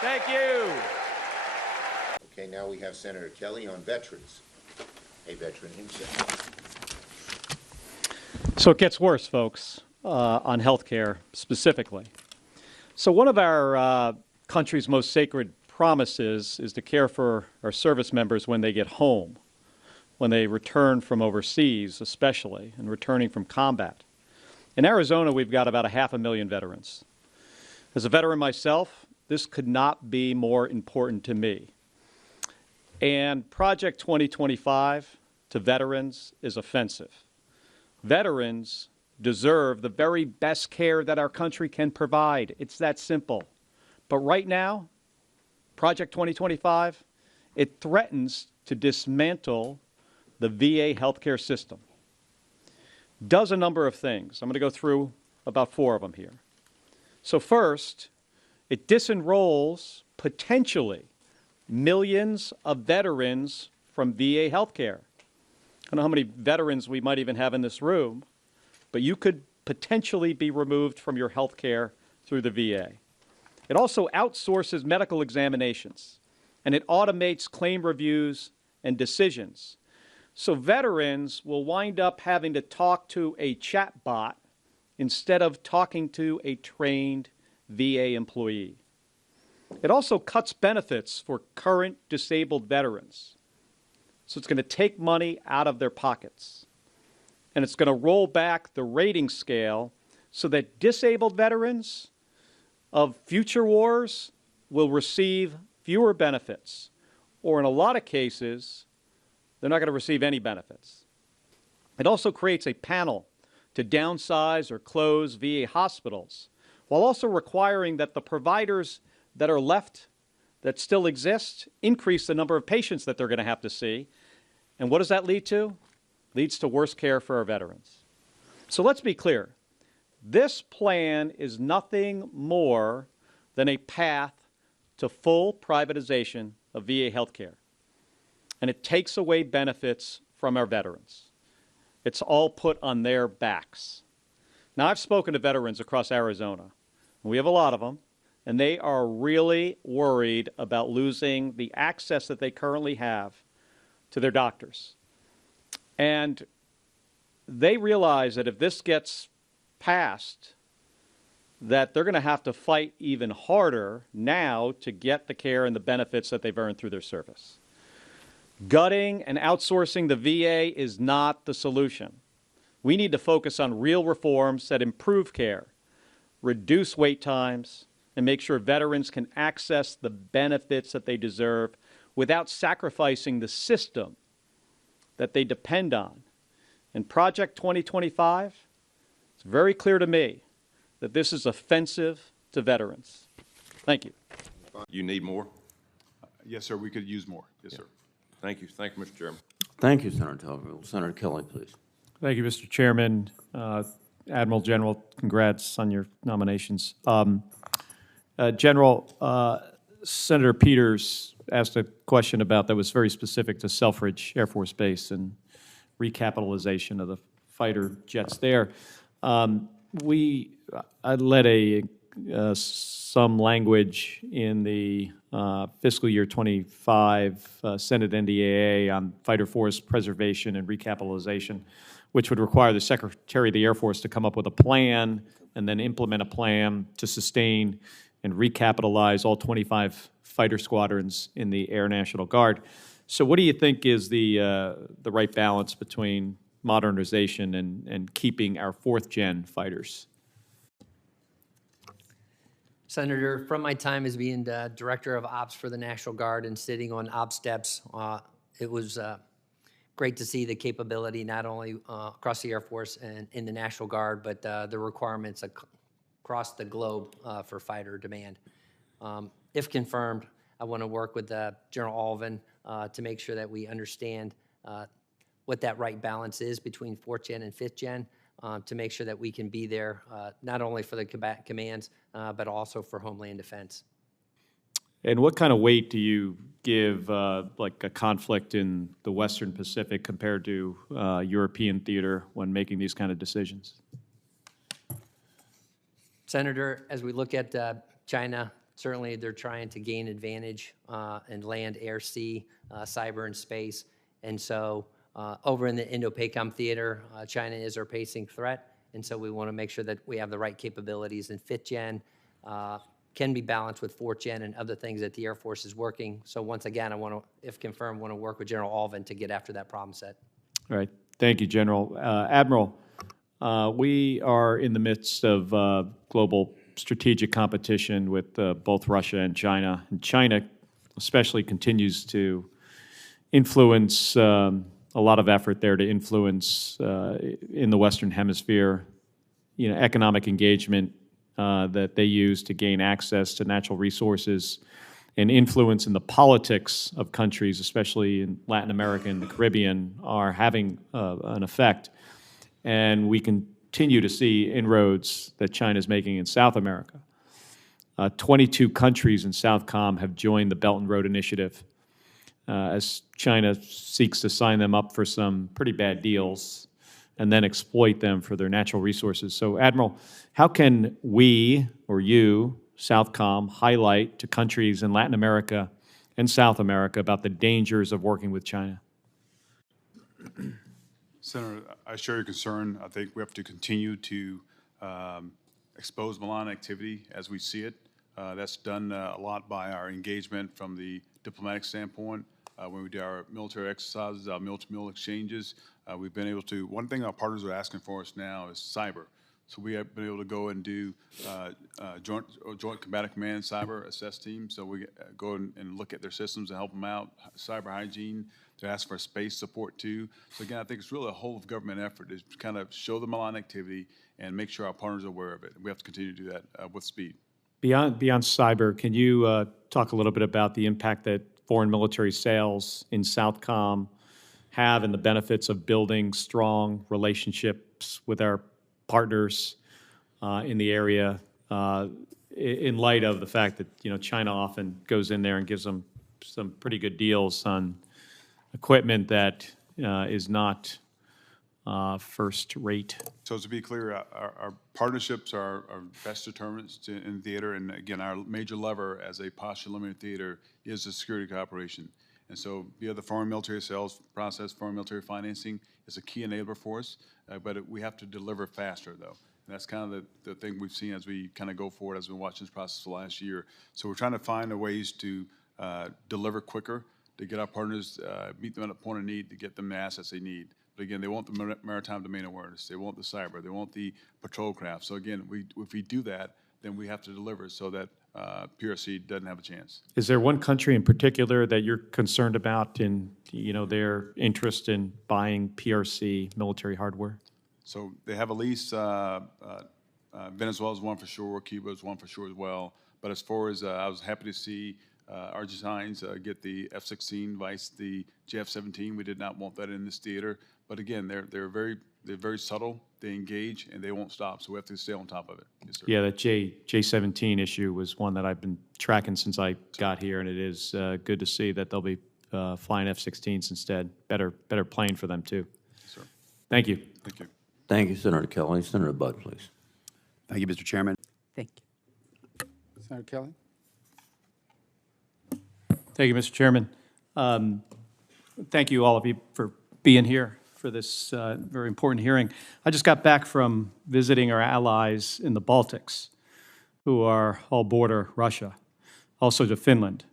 Thank you. Okay, now we have Senator Kelly on veterans, a veteran himself. So it gets worse, folks, on healthcare specifically. So one of our country's most sacred promises is to care for our service members when they get home, when they return from overseas especially, and returning from combat. In Arizona, we've got about 500,000 veterans. As a veteran myself, this could not be more important to me. And Project 2025 to veterans is offensive. Veterans deserve the very best care that our country can provide. It's that simple. But right now, Project 2025, it threatens to dismantle the VA healthcare system. Does a number of things. I'm going to go through about 4 of them here. So first, it disenrolls potentially millions of veterans from VA healthcare. I don't know how many veterans we might even have in this room, but you could potentially be removed from your health care through the VA. It also outsources medical examinations, and it automates claim reviews and decisions. So veterans will wind up having to talk to a chatbot instead of talking to a trained VA employee. It also cuts benefits for current disabled veterans. So it's going to take money out of their pockets. And it's going to roll back the rating scale so that disabled veterans of future wars will receive fewer benefits, or in a lot of cases, they're not going to receive any benefits. It also creates a panel to downsize or close VA hospitals, while also requiring that the providers that are left, that still exist, increase the number of patients that they're going to have to see. And what does that lead to? Leads to worse care for our veterans. So let's be clear. This plan is nothing more than a path to full privatization of VA healthcare. And it takes away benefits from our veterans. It's all put on their backs. Now, I've spoken to veterans across Arizona. We have a lot of them, and they are really worried about losing the access that they currently have to their doctors. And they realize that if this gets passed, that they're going to have to fight even harder now to get the care and the benefits that they've earned through their service. Gutting and outsourcing the VA is not the solution. We need to focus on real reforms that improve care, reduce wait times, and make sure veterans can access the benefits that they deserve without sacrificing the system that they depend on. In Project 2025, it's very clear to me that this is offensive to veterans. Thank you. You need more? Yes, sir, we could use more. Yes, sir. Thank you. Thank you, Mr. Chairman. Thank you, Senator Tocqueville. Senator Kelly, please. Thank you, Mr. Chairman. Admiral General, congrats on your nominations. General, Senator Peters asked a question about that was very specific to Selfridge Air Force Base and recapitalization of the fighter jets there. I led some language in the fiscal year 25 Senate NDAA on fighter force preservation and recapitalization, which would require the Secretary of the Air Force to come up with a plan and then implement a plan to sustain and recapitalize all 25 fighter squadrons in the Air National Guard. So what do you think is the right balance between modernization and keeping our fourth-gen fighters? Senator, from my time as being the Director of Ops for the National Guard and sitting on ops steps, it was great to see the capability not only across the Air Force and in the National Guard, but the requirements across the globe for fighter demand. If confirmed, I want to work with General Alvin to make sure that we understand what that right balance is between 4th Gen and 5th Gen to make sure that we can be there not only for the commands, but also for Homeland Defense. And what kind of weight do you give like a conflict in the Western Pacific compared to European theater when making these kind of decisions? Senator, as we look at China, certainly they're trying to gain advantage in land, air, sea, cyber, and space. And so over in the Indo-Pacific theater, China is our pacing threat. And so we want to make sure that we have the right capabilities. And 5th Gen can be balanced with 4th Gen and other things that the Air Force is working. So once again, I want to, if confirmed, want to work with General Alvin to get after that problem set. All right. Thank you, General. Admiral, we are in the midst of global strategic competition with both Russia and China. And China especially continues to influence a lot of effort there to influence in the Western Hemisphere, economic engagement that they use to gain access to natural resources and influence in the politics of countries, especially in Latin America and the Caribbean, are having an effect. And we continue to see inroads that China is making in South America. 22 countries in Southcom have joined the Belt and Road Initiative as China seeks to sign them up for some pretty bad deals and then exploit them for their natural resources. So, Admiral, how can we, or you, Southcom, highlight to countries in Latin America and South America about the dangers of working with China? Senator, I share your concern. I think we have to continue to expose malign activity as we see it. That's done a lot by our engagement from the diplomatic standpoint. When we do our military exercises, our mill-to-mill exchanges, we've been able to, one thing our partners are asking for us now is cyber. So we have been able to go and do joint combatant command cyber assess teams. So we go and look at their systems and help them out, cyber hygiene. They ask for space support too. So again, I think it's really a whole of government effort to kind of show the malign activity and make sure our partners are aware of it. We have to continue to do that with speed. Beyond cyber, can you talk a little bit about the impact that foreign military sales in Southcom have and the benefits of building strong relationships with our partners in the area in light of the fact that China often goes in there and gives them some pretty good deals on equipment that is not first rate. So to be clear, our partnerships are best determinants in theater, and again, our major lever as a posture limited theater is the security cooperation. And so via the foreign military sales process, foreign military financing is a key enabler for us, but we have to deliver faster though. And that's kind of the thing we've seen as we kind of go forward as we watch this process the last year. So we're trying to find ways to deliver quicker, to get our partners, meet them at a point of need, to get them the assets they need. But again, they want the maritime domain awareness, they want the cyber, they want the patrol craft. So again, if we do that, then we have to deliver so that PRC doesn't have a chance. Is there one country in particular that you're concerned about in their interest in buying PRC military hardware? So they have a lease. Venezuela is one for sure. Cuba is one for sure as well. But as far as I was happy to see Argentines get the F-16 Vice, the JF-17. We did not want that in this theater. But again, they're very subtle. They engage and they won't stop. So we have to stay on top of it. Yes, sir. Yeah, that J-17 issue was one that I've been tracking since I got here, and it is good to see that they'll be flying F-16s instead. Better plane for them too. Yes, sir. Thank you. Thank you. Thank you, Senator Kelly. Senator Budd, please. Thank you, Mr. Chairman. Thank you. Senator Kelly. Thank you, Mr. Chairman. Thank you, all of you, for being here for this very important hearing. I just got back from visiting our allies in the Baltics, who are all border Russia, also to Finland.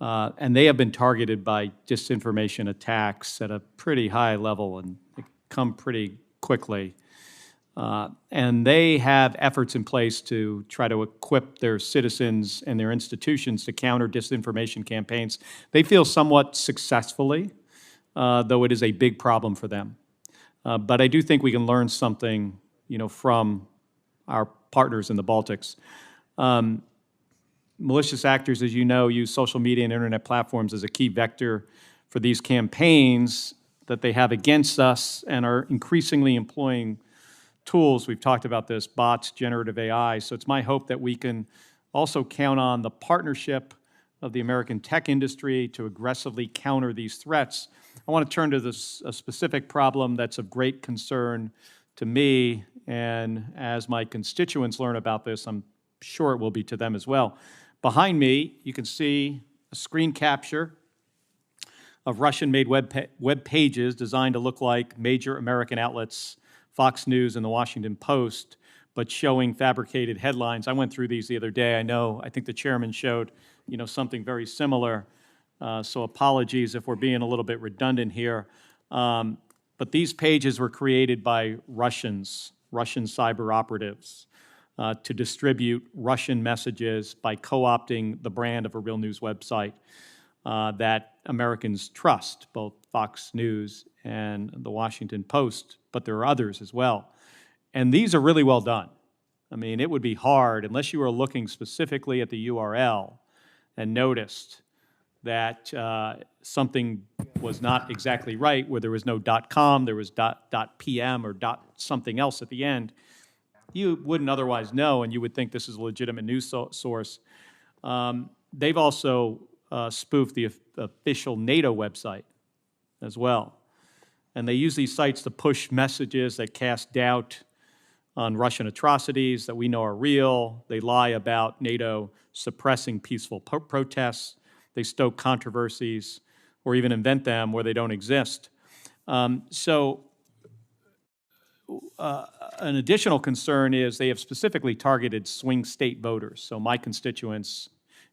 And they have been targeted by disinformation attacks at a pretty high level, and they come pretty quickly. And they have efforts in place to try to equip their citizens and their institutions to counter disinformation campaigns. They feel somewhat successfully, though it is a big problem for them. But I do think we can learn something, from our partners in the Baltics. Malicious actors, as you know, use social media and internet platforms as a key vector for these campaigns that they have against us and are increasingly employing tools. We've talked about this, bots, generative AI. So it's my hope that we can also count on the partnership of the American tech industry to aggressively counter these threats. I want to turn to this, a specific problem that's of great concern to me, and as my constituents learn about this, I'm sure it will be to them as well. Behind me, you can see a screen capture of Russian-made web pages designed to look like major American outlets, Fox News and the Washington Post, but showing fabricated headlines. I went through these the other day. I think the chairman showed, something very similar. So apologies if we're being a little bit redundant here. But these pages were created by Russian cyber operatives to distribute Russian messages by co-opting the brand of a real news website that Americans trust, both Fox News and the Washington Post, but there are others as well. And these are really well done. I mean, it would be hard, unless you were looking specifically at the URL and noticed that something was not exactly right, where there was no .com, there was .pm or something else at the end, you wouldn't otherwise know, and you would think this is a legitimate news source. They've also spoofed the official NATO website as well. And they use these sites to push messages that cast doubt on Russian atrocities that we know are real. They lie about NATO suppressing peaceful protests. They stoke controversies or even invent them where they don't exist. An additional concern is they have specifically targeted swing state voters, so my constituents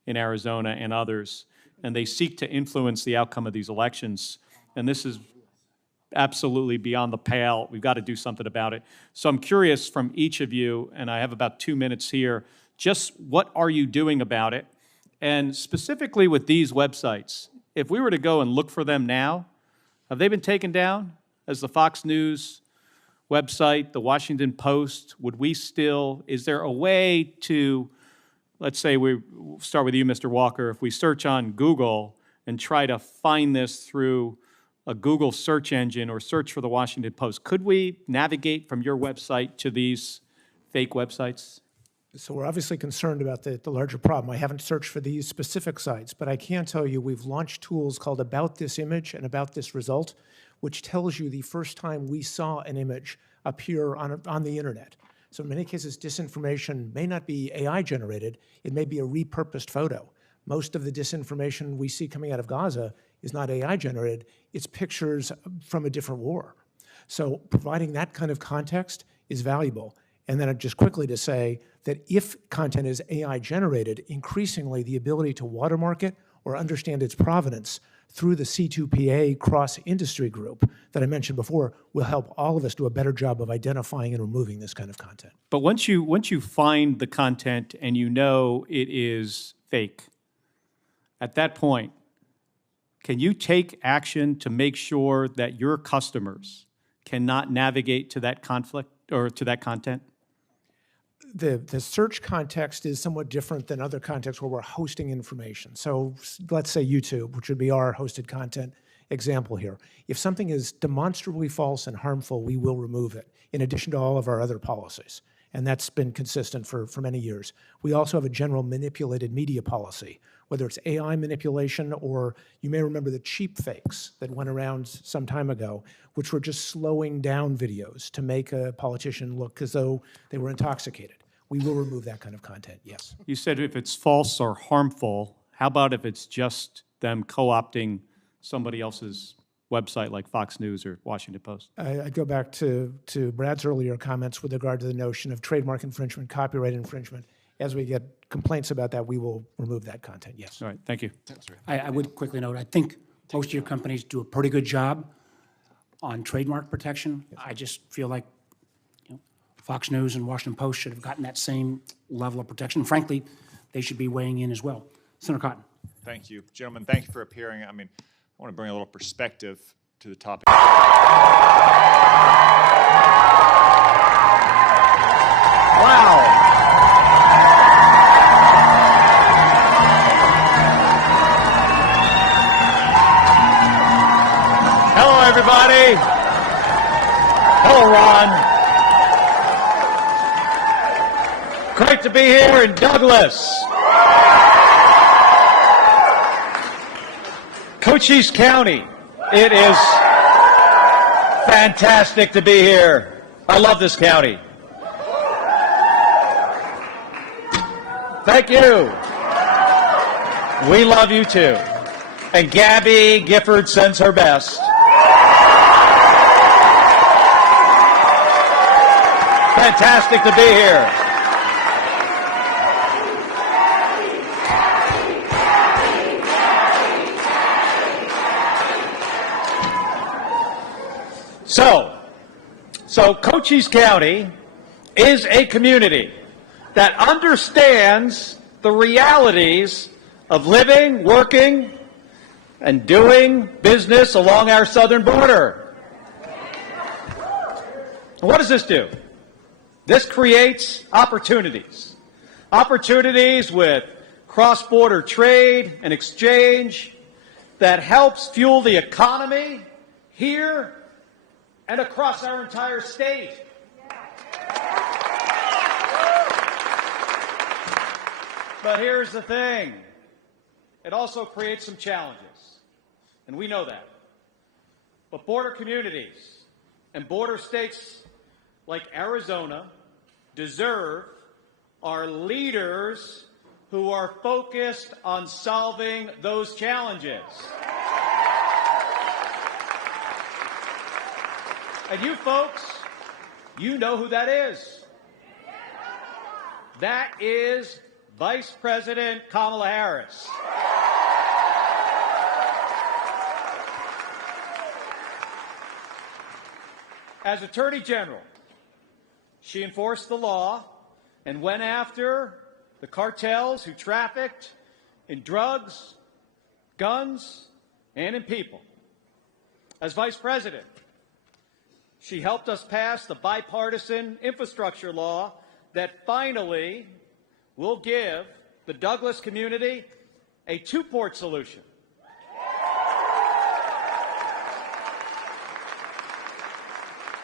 in Arizona and others, and they seek to influence the outcome of these elections. And this is absolutely beyond the pale. We've got to do something about it. So I'm curious from each of you, and I have about 2 minutes here, just what are you doing about it? And specifically with these websites, if we were to go and look for them now, have they been taken down? As the Fox News website, the Washington Post, is there a way to, let's say we start with you, Mr. Walker, if we search on Google and try to find this through a Google search engine or search for the Washington Post, could we navigate from your website to these fake websites? So we're obviously concerned about the larger problem. I haven't searched for these specific sites, but I can tell you we've launched tools called About This Image and About This Result, which tells you the first time we saw an image appear on the internet. So in many cases, disinformation may not be AI generated, it may be a repurposed photo. Most of the disinformation we see coming out of Gaza is not AI generated, it's pictures from a different war. So providing that kind of context is valuable. And then just quickly to say that if content is AI generated, increasingly the ability to watermark it or understand its provenance through the C2PA cross-industry group that I mentioned before will help all of us do a better job of identifying and removing this kind of content. But once you find the content and you know it is fake, at that point, can you take action to make sure that your customers cannot navigate to that conflict or to that content? The search context is somewhat different than other contexts where we're hosting information. So let's say YouTube, which would be our hosted content example here. If something is demonstrably false and harmful, we will remove it, in addition to all of our other policies. And that's been consistent for many years. We also have a general manipulated media policy, whether it's AI manipulation or you may remember the cheap fakes that went around some time ago, which were just slowing down videos to make a politician look as though they were intoxicated. We will remove that kind of content, yes. You said if it's false or harmful, how about if it's just them co-opting somebody else's website like Fox News or Washington Post? I'd go back to Brad's earlier comments with regard to the notion of trademark infringement, copyright infringement. As we get complaints about that, we will remove that content, yes. All right, thank you. I would quickly note, I think most of your companies do a pretty good job on trademark protection. I just feel like Fox News and Washington Post should have gotten that same level of protection. Frankly, they should be weighing in as well. Senator Cotton. Thank you. Gentlemen, thank you for appearing. I mean, I want to bring a little perspective to the topic. Hello, everybody. Hello, Ron. Great to be here in Douglas. Cochise County. It is fantastic to be here. I love this county. Thank you. We love you too. And Gabby Gifford sends her best. Fantastic to be here. So Cochise County is a community that understands the realities of living, working, and doing business along our southern border. What does this do? This creates opportunities. Opportunities with cross-border trade and exchange that helps fuel the economy here and across our entire state. But here's the thing. It also creates some challenges, and we know that. But border communities and border states like Arizona deserve our leaders who are focused on solving those challenges. And you folks, you know who that is. That is Vice President Kamala Harris. As Attorney General, she enforced the law and went after the cartels who trafficked in drugs, guns, and in people. As Vice President, she helped us pass the bipartisan infrastructure law that finally will give the Douglas community a two-port solution.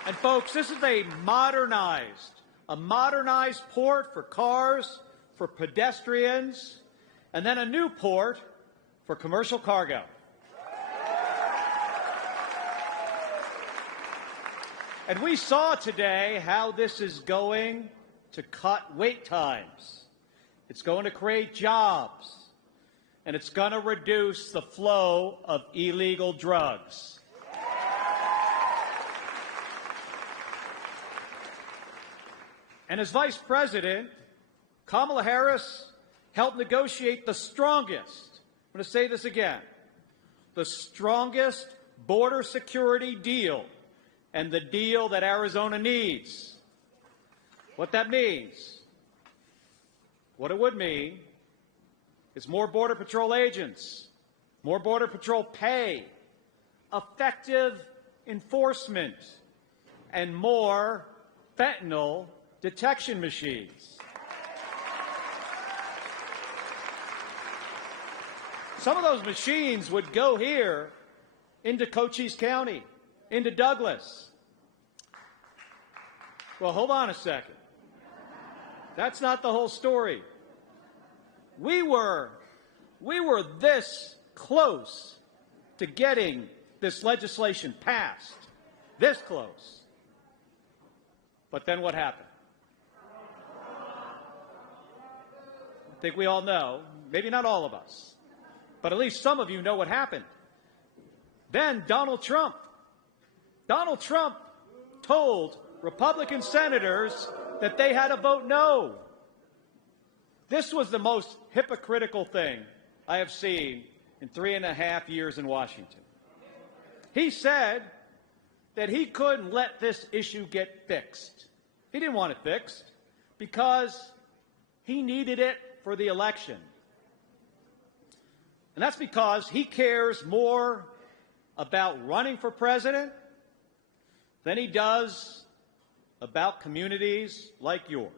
And folks, this is a modernized port for cars, for pedestrians, and then a new port for commercial cargo. And we saw today how this is going to cut wait times. It's going to create jobs, and it's going to reduce the flow of illegal drugs. And as Vice President, Kamala Harris helped negotiate the strongest, I'm going to say this again, the strongest border security deal, and the deal that Arizona needs. What that means, what it would mean, is more Border Patrol agents, more Border Patrol pay, effective enforcement, and more fentanyl detection machines. Some of those machines would go here into Cochise County, into Douglas. Well, hold on a second. That's not the whole story. We were this close to getting this legislation passed. This close. But then what happened? I think we all know, maybe not all of us, but at least some of you know what happened. Then Donald Trump told Republican senators that they had to vote no. This was the most hypocritical thing I have seen in 3.5 years in Washington. He said that he couldn't let this issue get fixed. He didn't want it fixed because he needed it for the election. And that's because he cares more about running for president than he does about communities like yours.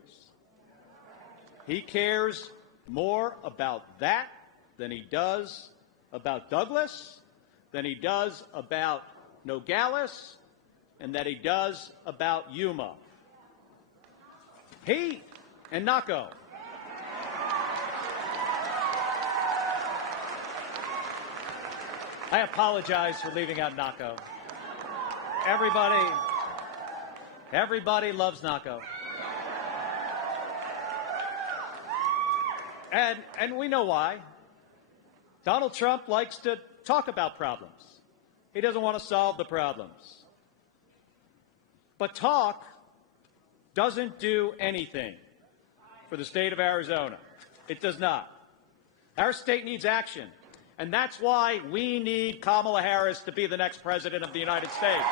He cares more about that than he does about Douglas, than he does about Nogales, and that he does about Yuma. He and Naco. I apologize for leaving out Naco. Everybody loves Naco. And we know why. Donald Trump likes to talk about problems. He doesn't want to solve the problems. But talk doesn't do anything for the state of Arizona. It does not. Our state needs action. And that's why we need Kamala Harris to be the next president of the United States.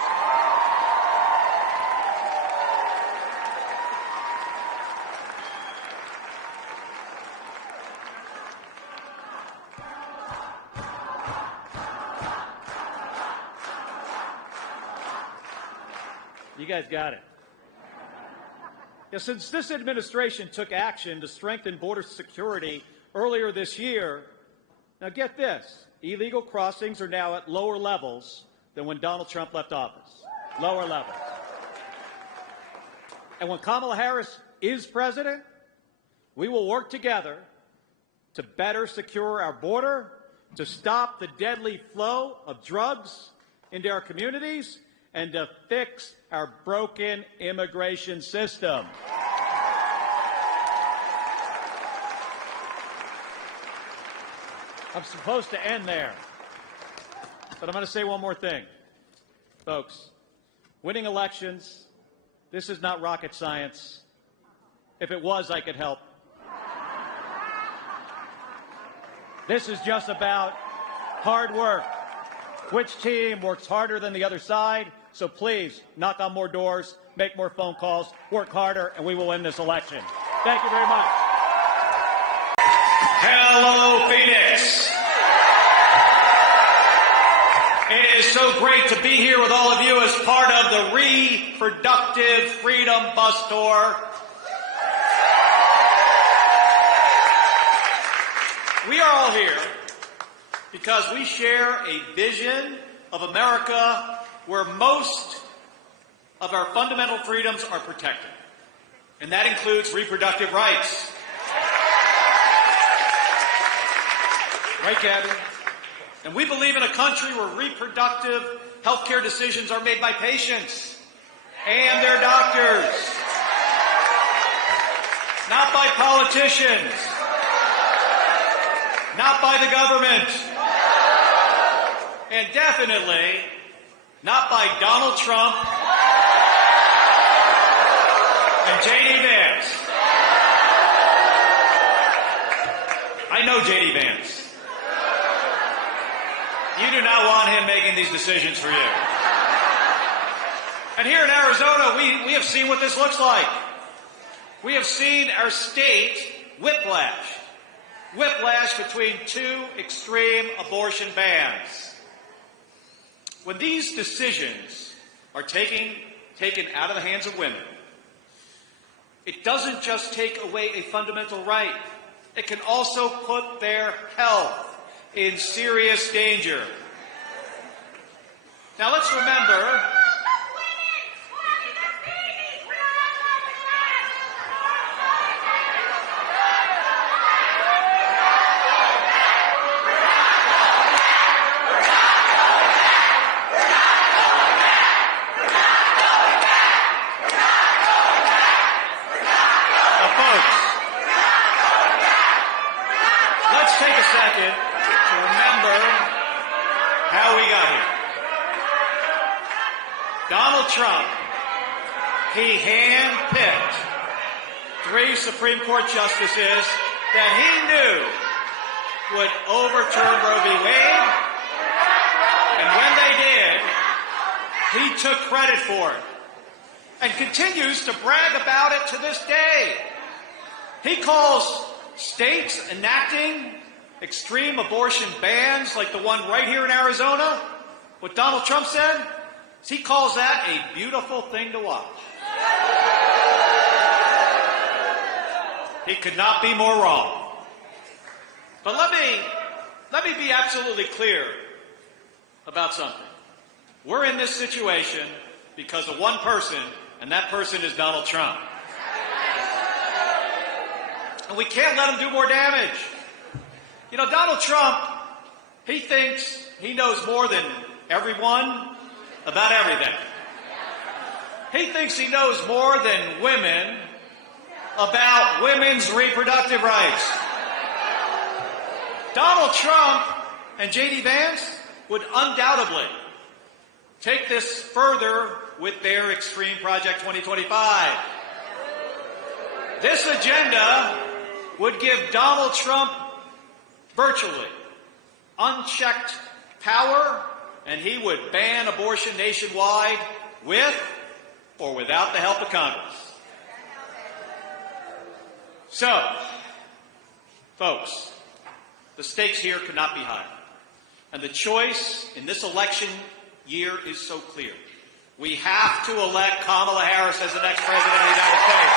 You guys got it. Yeah, since this administration took action to strengthen border security earlier this year, now get this, illegal crossings are now at lower levels than when Donald Trump left office. Lower levels. And when Kamala Harris is president, we will work together to better secure our border, to stop the deadly flow of drugs into our communities, and to fix our broken immigration system. I'm supposed to end there, but I'm going to say one more thing. Folks, winning elections, this is not rocket science. If it was, I could help. This is just about hard work. Which team works harder than the other side? So please, knock on more doors, make more phone calls, work harder, and we will win this election. Thank you very much. Hello, Phoenix. It is so great to be here with all of you as part of the Reproductive Freedom Bus Tour. We are all here because we share a vision of America where most of our fundamental freedoms are protected, and that includes reproductive rights. Right, Gabby? And we believe in a country where reproductive health care decisions are made by patients and their doctors, not by politicians, not by the government, and definitely not by Donald Trump and J.D. Vance. I know J.D. Vance. You do not want him making these decisions for you. And here in Arizona, we have seen what this looks like. We have seen our state whiplash between two extreme abortion bans. When these decisions are taken out of the hands of women, it doesn't just take away a fundamental right. It can also put their health in serious danger. Now let's remember, Trump, he handpicked 3 Supreme Court justices that he knew would overturn Roe v. Wade, and when they did, he took credit for it and continues to brag about it to this day. He calls states enacting extreme abortion bans like the one right here in Arizona, what Donald Trump said, he calls that a beautiful thing to watch. He could not be more wrong. But let me be absolutely clear about something. We're in this situation because of one person, and that person is Donald Trump. And we can't let him do more damage. You know, Donald Trump, he thinks he knows more than everyone about everything. He thinks he knows more than women about women's reproductive rights. Donald Trump and J.D. Vance would undoubtedly take this further with their Extreme Project 2025. This agenda would give Donald Trump virtually unchecked power, and he would ban abortion nationwide with or without the help of Congress. So, folks, the stakes here could not be higher. And the choice in this election year is so clear. We have to elect Kamala Harris as the next President of the United States.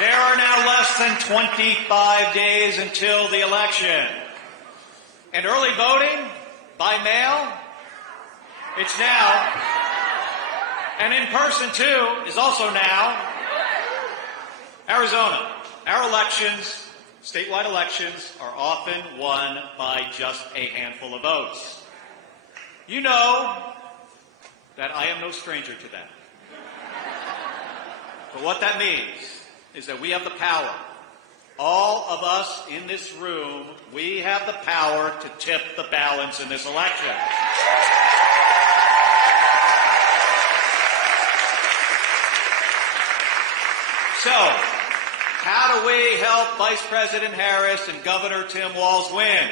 There are now less than 25 days until the election. And early voting by mail, it's now. And in person, too, is also now. Arizona, our elections, statewide elections, are often won by just a handful of votes. You know that I am no stranger to that. But what that means is that we have the power. All of us in this room, we have the power to tip the balance in this election. So, how do we help Vice President Harris and Governor Tim Walz win?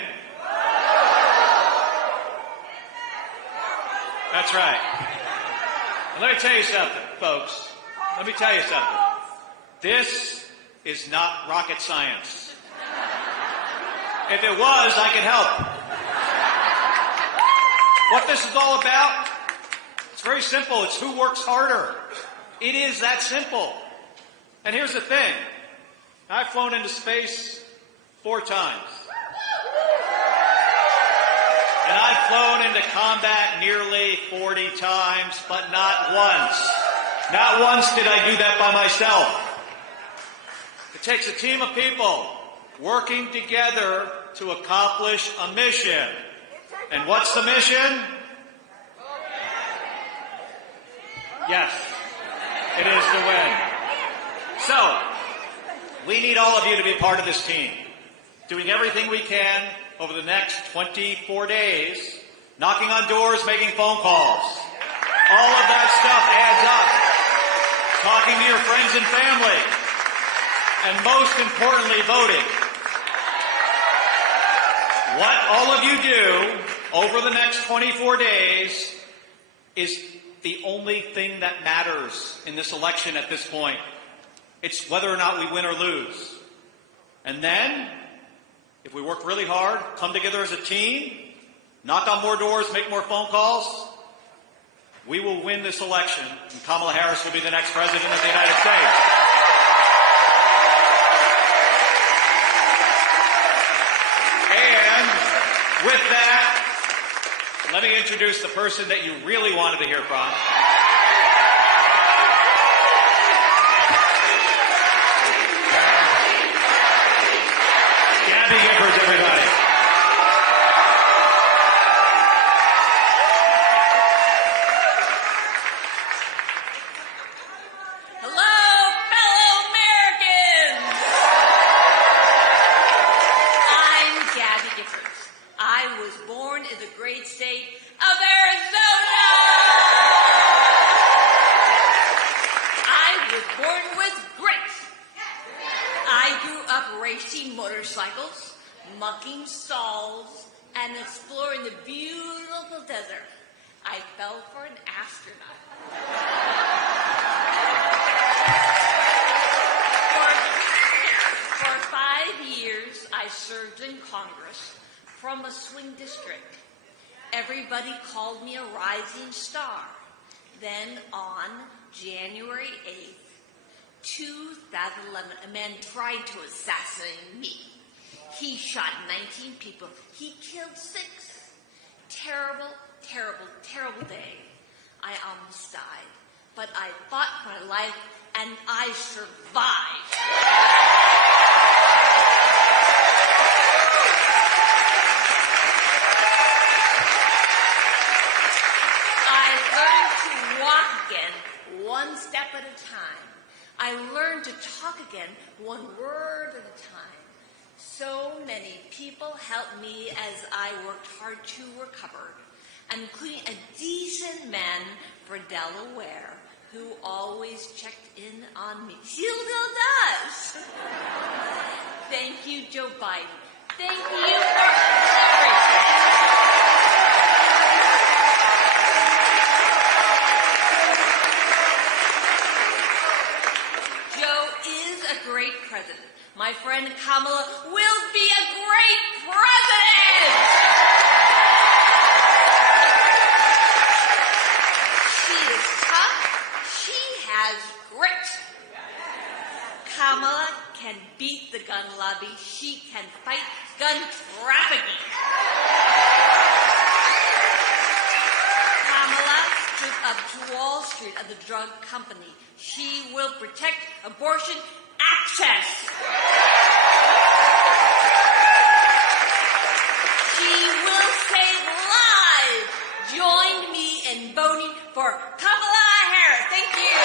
That's right. And let me tell you something, folks. Let me tell you something. This is not rocket science. If it was, I could help. What this is all about, it's very simple. It's who works harder. It is that simple. And here's the thing. I've flown into space 4 times. And I've flown into combat nearly 40 times, but not once. Not once did I do that by myself. It takes a team of people working together to accomplish a mission. And what's the mission? Yes, it is to win. So, we need all of you to be part of this team, doing everything we can over the next 24 days, knocking on doors, making phone calls. All of that stuff adds up. Talking to your friends and family. And most importantly, voting. What all of you do over the next 24 days is the only thing that matters in this election at this point. It's whether or not we win or lose. And then, if we work really hard, come together as a team, knock on more doors, make more phone calls, we will win this election, and Kamala Harris will be the next President of the United States. And with that, let me introduce the person that you really wanted to hear from. Everybody. Hello, fellow Americans! I'm Gabby Giffords. I was born in the great state of Arizona! I was born with grace. I grew up racing motorcycles, mucking stalls, and exploring the beautiful desert. I fell for an astronaut. For 5 years, I served in Congress from a swing district. Everybody called me a rising star. Then on January 8th, 2011, a man tried to assassinate me. He shot 19 people. He killed 6. Terrible, terrible, terrible day. I almost died, but I fought for my life and I survived. I learned to walk again, one step at a time. I learned to talk again, one word at a time. So many people helped me as I worked hard to recover, including a decent man for Delaware who always checked in on me. Still does. Thank you, Joe Biden. Thank you for everything. Joe is a great president. My friend Kamala will be a great president! She is tough. She has grit. Kamala can beat the gun lobby. She can fight gun trafficking. Kamala stood up to Wall Street and the drug company. She will protect abortion access. She will save lives. Join me in voting for Kamala Harris. Thank you.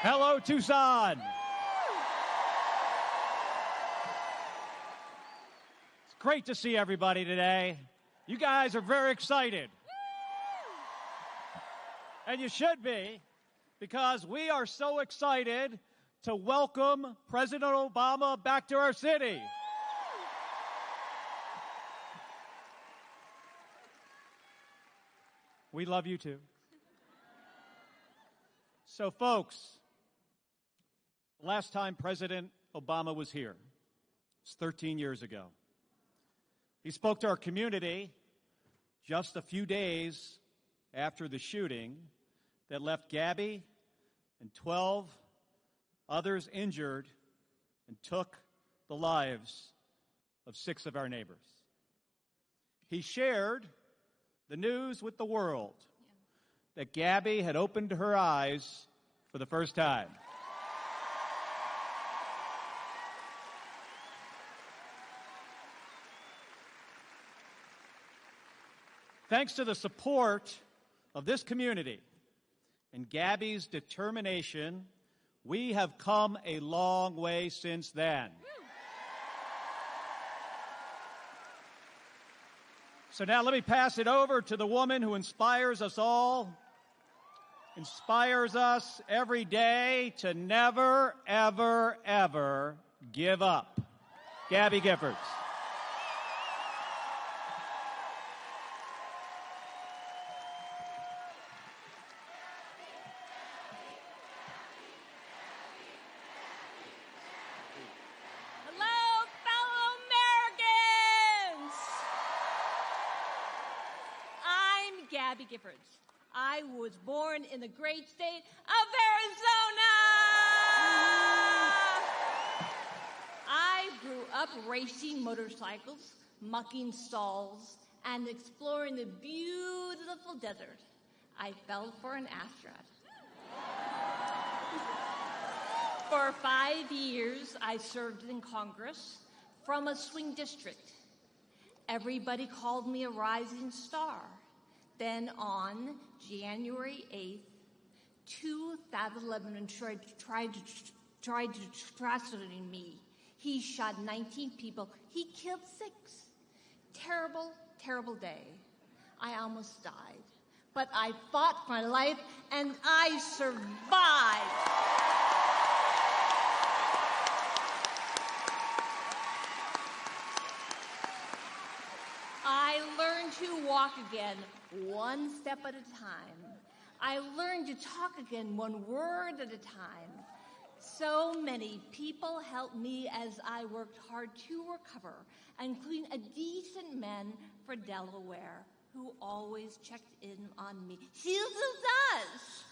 Hello, Tucson. It's great to see everybody today. You guys are very excited. And you should be, because we are so excited to welcome President Obama back to our city. We love you too. So, folks, last time President Obama was here, it was 13 years ago. He spoke to our community just a few days after the shooting that left Gabby and 12 others injured and took the lives of 6 of our neighbors. He shared the news with the world that Gabby had opened her eyes for the first time. Thanks to the support of this community and Gabby's determination, we have come a long way since then. So now let me pass it over to the woman who inspires us all, inspires us every day to never, ever, ever give up. Gabby Giffords. Hello, fellow Americans! I'm Gabby Giffords. I was born in the great state of Arizona! I grew up racing motorcycles, mucking stalls, and exploring the beautiful desert. I fell for an astronaut. For 5 years, I served in Congress from a swing district. Everybody called me a rising star. Then on January 8th, 2011, and tried to assassinate me. He shot 19 people. He killed 6. Terrible, terrible day. I almost died, but I fought for my life and I survived. I learned to walk again, one step at a time. I learned to talk again, one word at a time. So many people helped me as I worked hard to recover, including a decent man for Delaware who always checked in on me. He still does.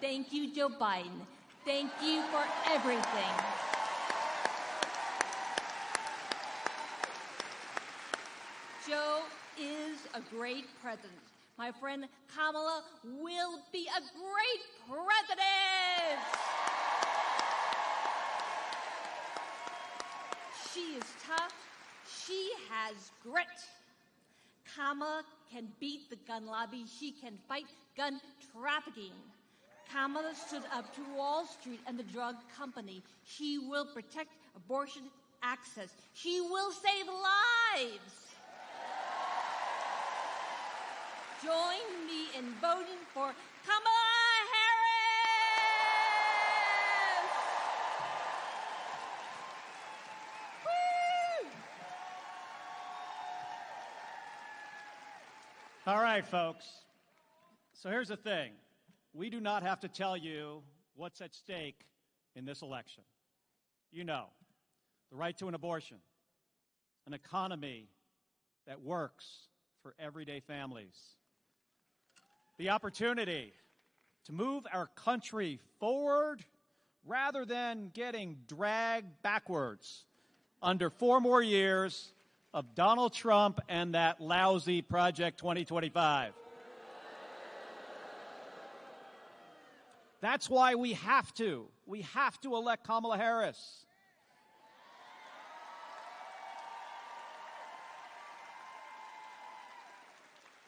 Thank you, Joe Biden. Thank you for everything. Joe is a great president. My friend Kamala will be a great president. She is tough. She has grit. Kamala can beat the gun lobby. She can fight gun trafficking. Kamala stood up to Wall Street and the drug company. She will protect abortion access. She will save lives. Join me in voting for Kamala Harris! Woo! All right, folks. So here's the thing. We do not have to tell you what's at stake in this election. You know, the right to an abortion, an economy that works for everyday families, the opportunity to move our country forward rather than getting dragged backwards under 4 more years of Donald Trump and that lousy Project 2025. That's why we have to elect Kamala Harris.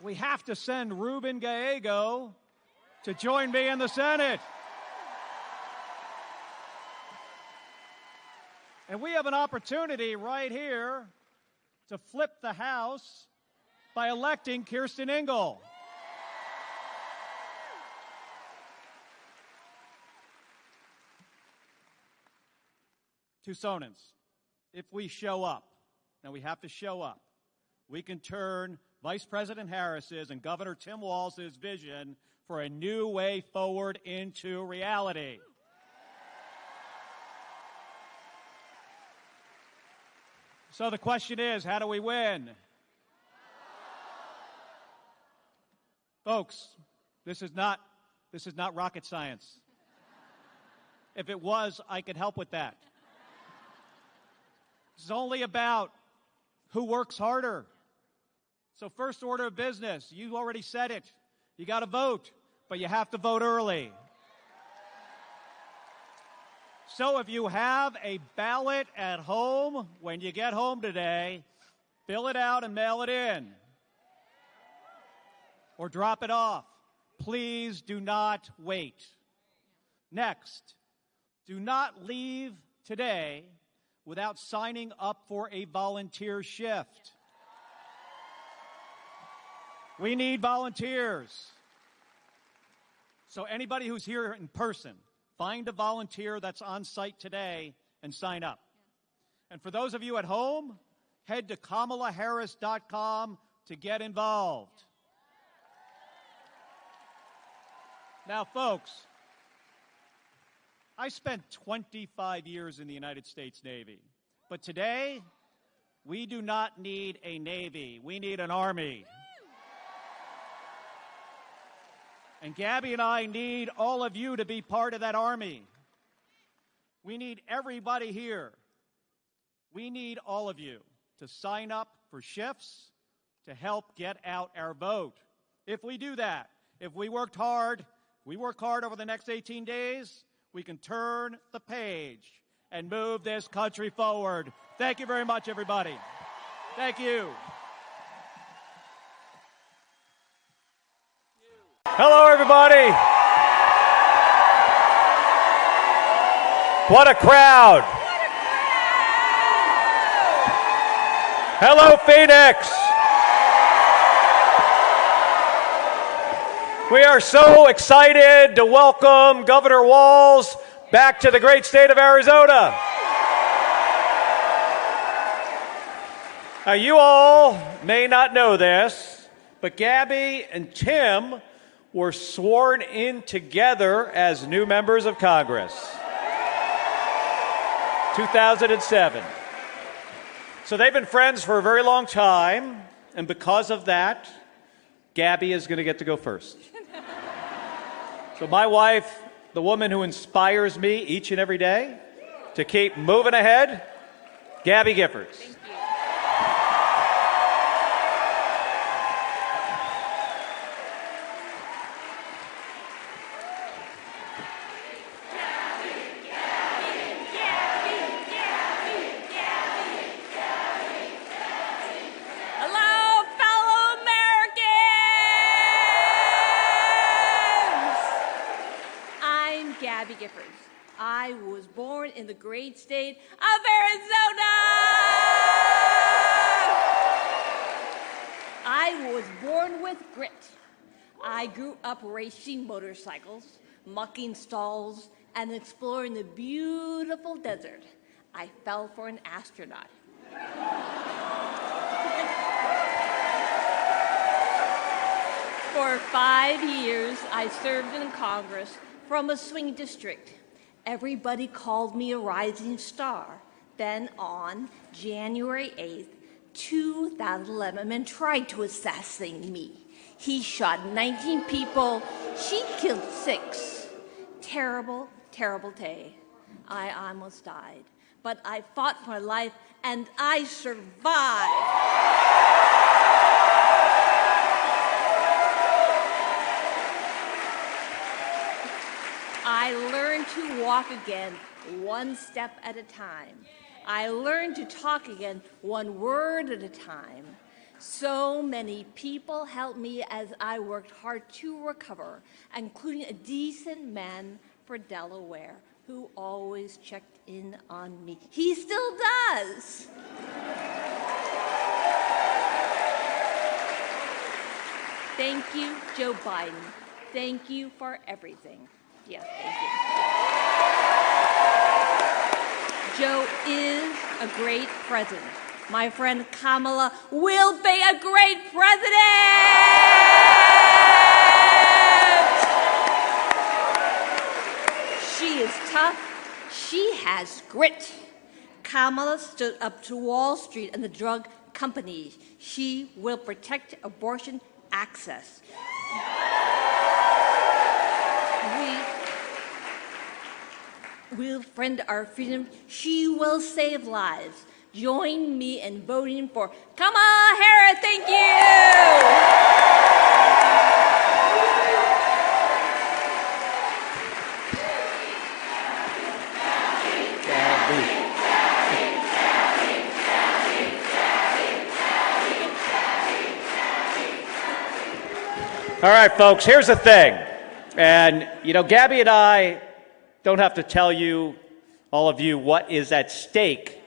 We have to send Ruben Gallego to join me in the Senate. And we have an opportunity right here to flip the House by electing Kirsten Engel. Tucsonans, if we show up, now we have to show up, we can turn Vice President Harris's and Governor Tim Walz's vision for a new way forward into reality. So the question is, how do we win? Folks, this is not rocket science. If it was, I could help with that. It's only about who works harder. So first order of business, you already said it. You got to vote, but you have to vote early. So if you have a ballot at home, when you get home today, fill it out and mail it in. Or drop it off. Please do not wait. Next, do not leave today without signing up for a volunteer shift. We need volunteers. So anybody who's here in person, find a volunteer that's on site today and sign up. And for those of you at home, head to KamalaHarris.com to get involved. Now, folks, I spent 25 years in the United States Navy. But today, we do not need a Navy. We need an Army. And Gabby and I need all of you to be part of that Army. We need everybody here. We need all of you to sign up for shifts to help get out our vote. If we do that, if we work hard over the next 18 days, we can turn the page and move this country forward. Thank you very much, everybody. Thank you. Hello, everybody. What a crowd. Hello, Phoenix. We are so excited to welcome Governor Walz back to the great state of Arizona. Now, you all may not know this, but Gabby and Tim were sworn in together as new members of Congress. 2007. So they've been friends for a very long time, and because of that, Gabby is going to get to go first. So my wife, the woman who inspires me each and every day to keep moving ahead, Gabby Giffords. Hello, fellow Americans! I'm Gabby Giffords. I was born in the great state of Arizona! I was born with grit. I grew up racing motorcycles, mucking stalls, and exploring the beautiful desert. I fell for an astronaut. For 5 years, I served in Congress from a swing district. Everybody called me a rising star. Then on January 8th, 2011, a man tried to assassinate me. He shot 19 people. She killed 6. Terrible, terrible day. I almost died. But I fought for my life, and I survived. I learned to walk again one step at a time. I learned to talk again one word at a time. So many people helped me as I worked hard to recover, including a decent man for Delaware who always checked in on me. He still does. Thank you, Joe Biden. Thank you for everything. Yeah, thank you. Joe is a great president. My friend Kamala will be a great president! She is tough. She has grit. Kamala stood up to Wall Street and the drug companies. She will protect abortion access. We'll friend our freedom. She will save lives. Join me in voting for Kamala Harris. Thank you. All right, folks, here's the thing. And, you know, Gabby and I don't have to tell you, all of you, what is at stake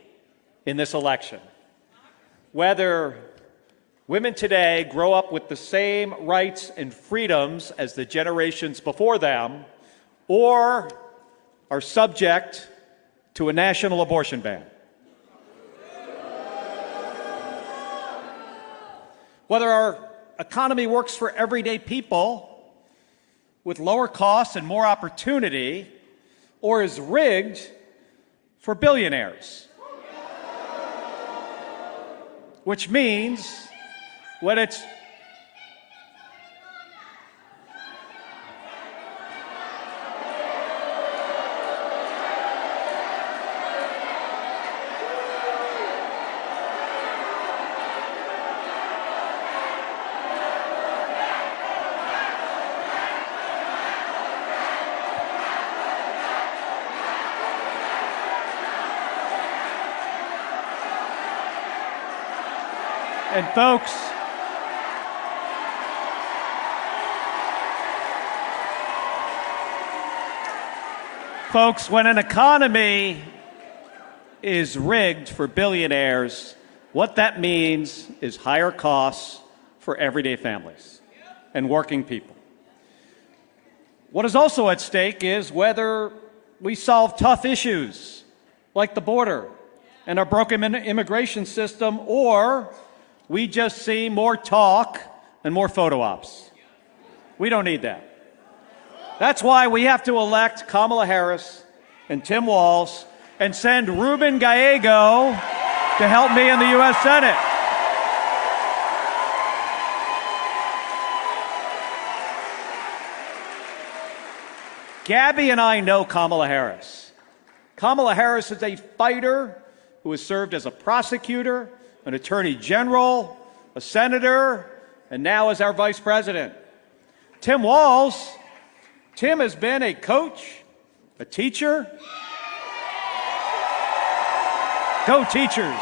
in this election. Whether women today grow up with the same rights and freedoms as the generations before them, or are subject to a national abortion ban. Whether our economy works for everyday people with lower costs and more opportunity, or is rigged for billionaires. Which means when it's and folks, when an economy is rigged for billionaires, what that means is higher costs for everyday families and working people. What is also at stake is whether we solve tough issues like the border and our broken immigration system, or we just see more talk and more photo ops. We don't need that. That's why we have to elect Kamala Harris and Tim Walz and send Ruben Gallego to help me in the U.S. Senate. Gabby and I know Kamala Harris. Kamala Harris is a fighter who has served as a prosecutor, an attorney general, a senator, and now as our vice president. Tim Walz, Tim has been a coach, a teacher. Go Teachers.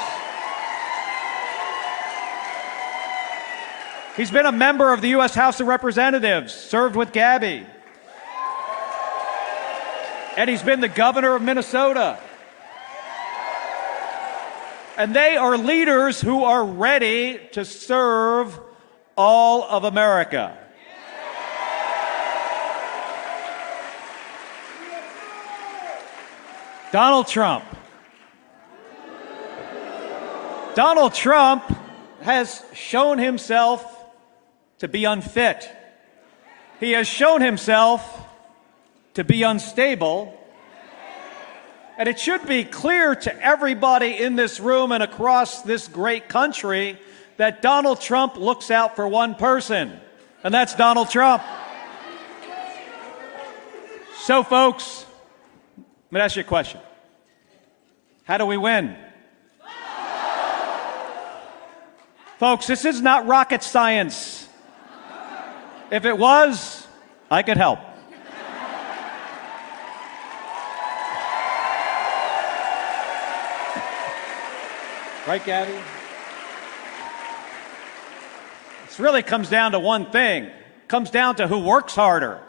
He's been a member of the U.S. House of Representatives, served with Gabby. And he's been the governor of Minnesota. And they are leaders who are ready to serve all of America. Donald Trump. Donald Trump has shown himself to be unfit. He has shown himself to be unstable. And it should be clear to everybody in this room and across this great country that Donald Trump looks out for one person, and that's Donald Trump. So, folks, let me ask you a question. How do we win? Folks, this is not rocket science. If it was, I could help. Right, Gabby? This really comes down to one thing. It comes down to who works harder.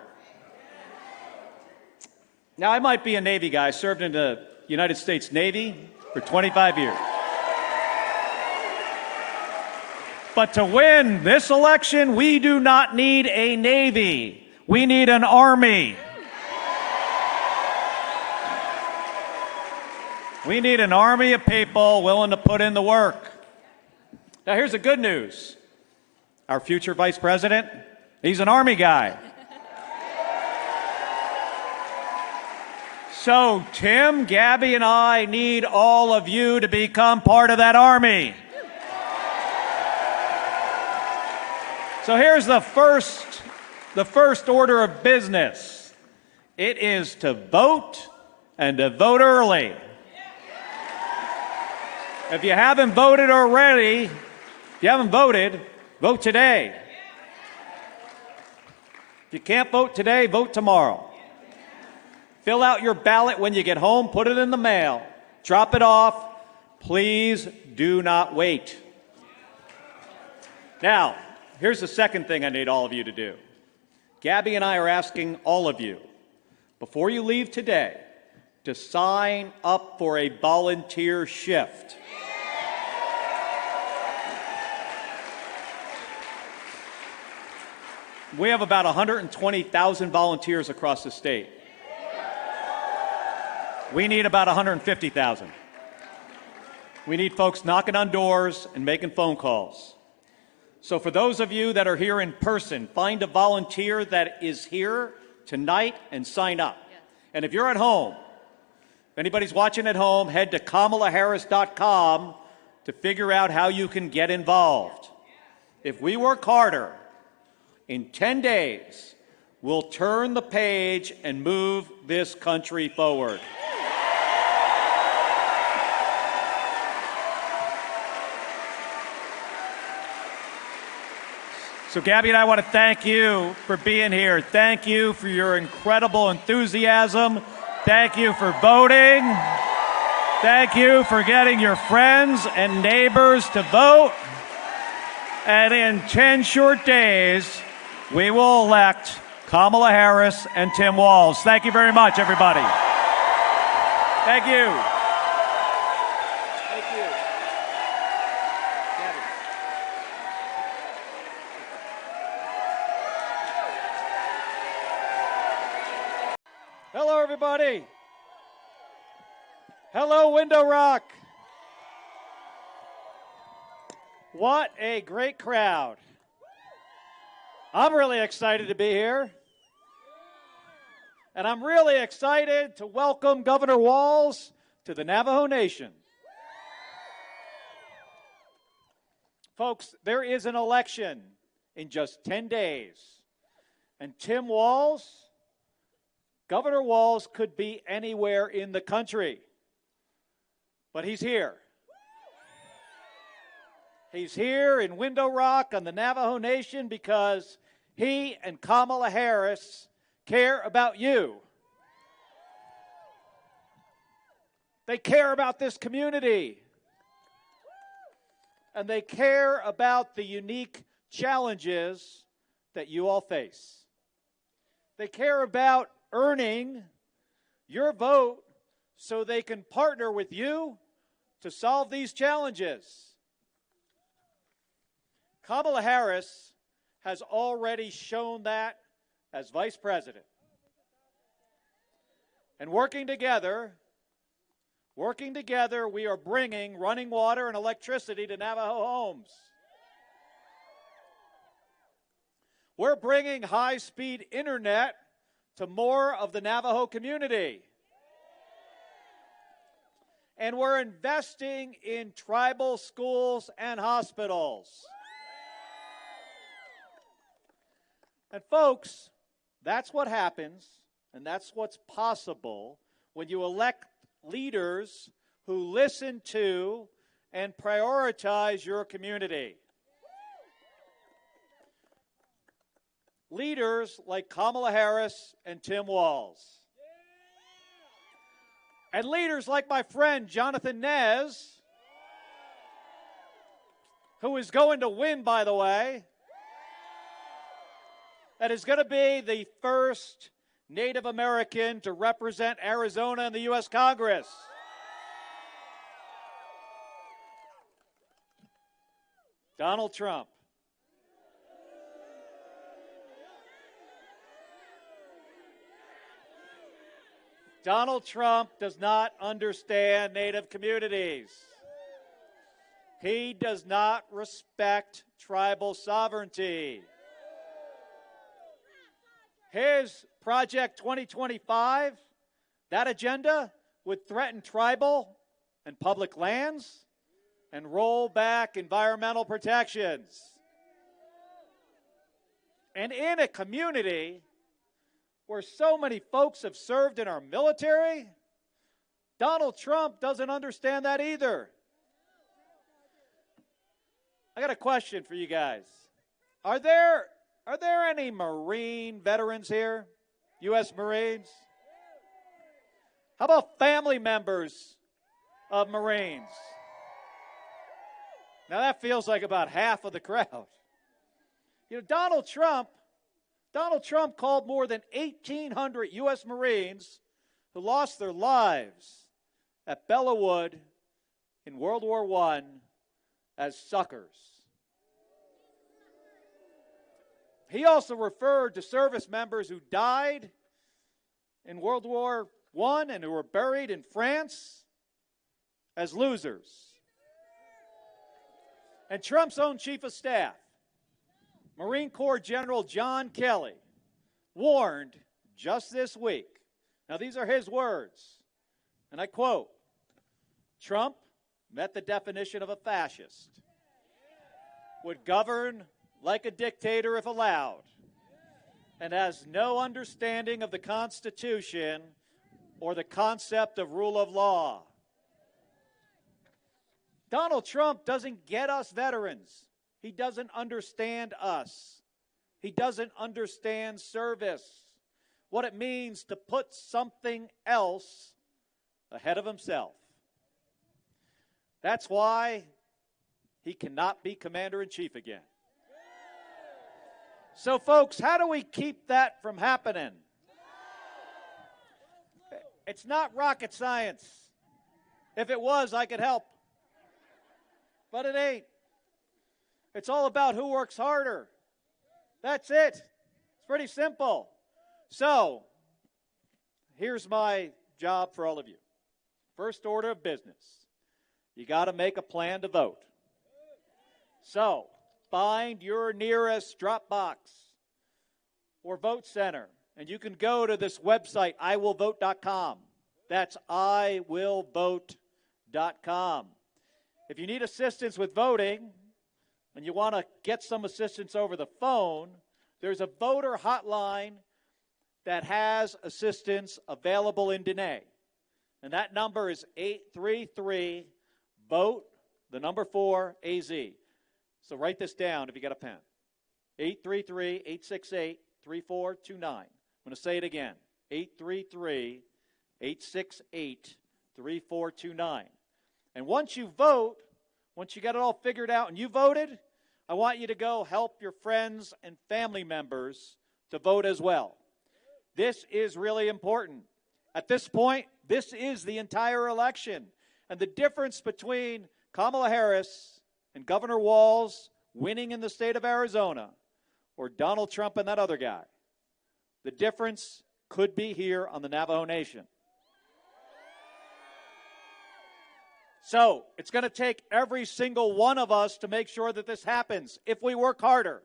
Now, I might be a Navy guy. I served in the United States Navy for 25 years. But to win this election, we do not need a Navy. We need an Army. We need an army of people willing to put in the work. Now, here's the good news. Our future vice president, he's an Army guy. So, Tim, Gabby, and I need all of you to become part of that Army. So here's the first order of business. It is to vote, and to vote early. If you haven't voted already, vote today. If you can't vote today, vote tomorrow. Fill out your ballot when you get home, put it in the mail, drop it off. Please do not wait. Now, here's the second thing I need all of you to do. Gabby and I are asking all of you, before you leave today, to sign up for a volunteer shift. We have about 120,000 volunteers across the state. We need about 150,000. We need folks knocking on doors and making phone calls. So for those of you that are here in person, find a volunteer that is here tonight and sign up. And if you're at home, if anybody's watching at home, head to KamalaHarris.com to figure out how you can get involved. If we work harder, in 10 days, we'll turn the page and move this country forward. So, Gabby and I want to thank you for being here. Thank you for your incredible enthusiasm. Thank you for voting. Thank you for getting your friends and neighbors to vote. And in 10 short days, we will elect Kamala Harris and Tim Walz. Thank you very much, everybody. Thank you. Thank you. Gabby. everybody. Hello, Window Rock. What a great crowd. I'm really excited to be here. And I'm really excited to welcome Governor Walz to the Navajo Nation. Folks, there is an election in just 10 days. And Tim Walz, Governor Walz, could be anywhere in the country. But he's here. He's here in Window Rock on the Navajo Nation because he and Kamala Harris care about you. They care about this community. And they care about the unique challenges that you all face. They care about earning your vote so they can partner with you to solve these challenges. Kamala Harris has already shown that as Vice President. And working together, we are bringing running water and electricity to Navajo homes. We're bringing high-speed internet to more of the Navajo community. And we're investing in tribal schools and hospitals. And folks, that's what happens, and that's what's possible when you elect leaders who listen to and prioritize your community. Leaders like Kamala Harris and Tim Walz. And leaders like my friend Jonathan Nez, who is going to win, by the way, that is going to be the first Native American to represent Arizona in the U.S. Congress. Donald Trump. Donald Trump does not understand Native communities. He does not respect tribal sovereignty. His Project 2025, that agenda would threaten tribal and public lands and roll back environmental protections. And in a community where so many folks have served in our military, Donald Trump doesn't understand that either. I got a question for you guys. Are there any Marine veterans here? U.S. Marines? How about family members of Marines? Now that feels like about half of the crowd. You know, Donald Trump called more than 1,800 U.S. Marines who lost their lives at Bellawood in World War I as suckers. He also referred to service members who died in World War I and who were buried in France as losers. And Trump's own chief of staff, Marine Corps General John Kelly, warned just this week. Now, these are his words, and I quote, "Trump met the definition of a fascist, would govern like a dictator if allowed, and has no understanding of the Constitution or the concept of rule of law." Donald Trump doesn't get us veterans. He doesn't understand us. He doesn't understand service, what it means to put something else ahead of himself. That's why he cannot be commander-in-chief again. So, folks, how do we keep that from happening? It's not rocket science. If it was, I could help. But it ain't. It's all about who works harder. That's it. It's pretty simple. So, here's my job for all of you. First order of business, you got to make a plan to vote. So find your nearest drop box or vote center, and you can go to this website, iwillvote.com. That's iwillvote.com. If you need assistance with voting and you want to get some assistance over the phone, there's a voter hotline that has assistance available in Dene. And that number is 833-VOTE, the number 4, AZ. So write this down if you got a pen. 833-868-3429. I'm going to say it again. 833-868-3429. And once you vote, once you got it all figured out and you voted, I want you to go help your friends and family members to vote as well. This is really important. At this point, this is the entire election. And the difference between Kamala Harris and Governor Walz winning in the state of Arizona or Donald Trump and that other guy, the difference could be here on the Navajo Nation. So it's going to take every single one of us to make sure that this happens. If we work harder,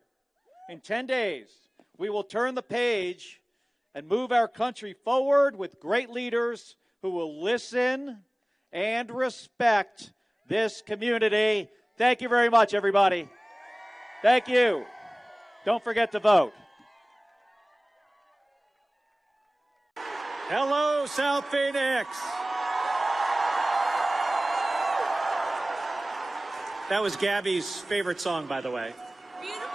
in 10 days, we will turn the page and move our country forward with great leaders who will listen and respect this community. Thank you very much, everybody. Thank you. Don't forget to vote. Hello, South Phoenix. That was Gabby's favorite song, by the way. Beautiful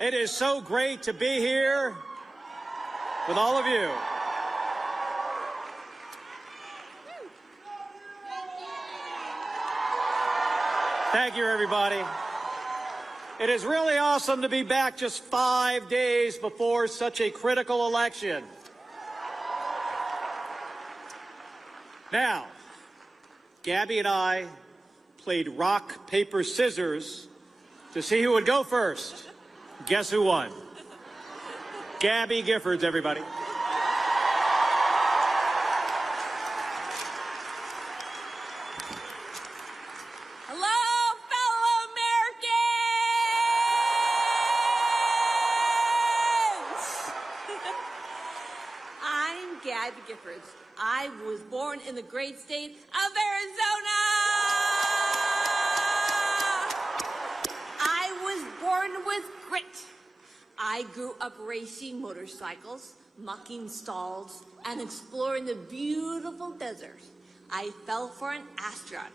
day. It is so great to be here with all of you. Thank you, everybody. It is really awesome to be back just 5 days before such a critical election. Now, Gabby and I played rock, paper, scissors to see who would go first. Guess who won? Gabby Giffords, everybody. Hello, fellow Americans! I'm Gabby Giffords. I was born in the great state of Arizona. I was born with grit. I grew up racing motorcycles, mucking stalls, and exploring the beautiful desert. I fell for an astronaut.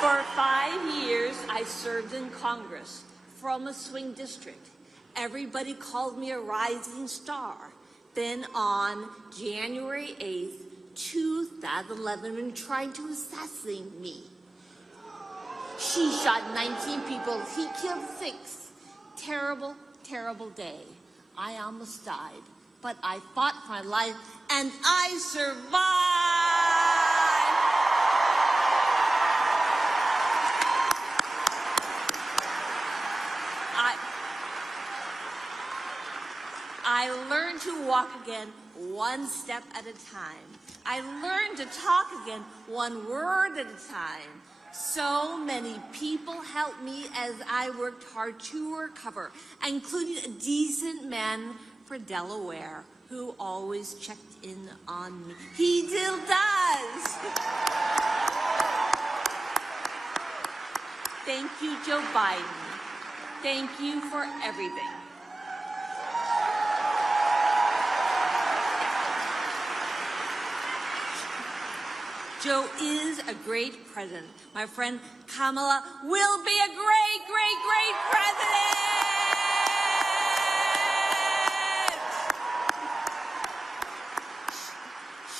For 5 years, I served in Congress from a swing district. Everybody called me a rising star. Then on January 8th, 2011, when trying to assassinate me. She shot 19 people. He killed 6. Terrible, terrible day. I almost died, but I fought for my life, and I survived. I learned to walk again one step at a time. I learned to talk again one word at a time. So many people helped me as I worked hard to recover, including a decent man for Delaware who always checked in on me. He still does. Thank you, Joe Biden. Thank you for everything. Joe is a great president. My friend Kamala will be a great, great, great president!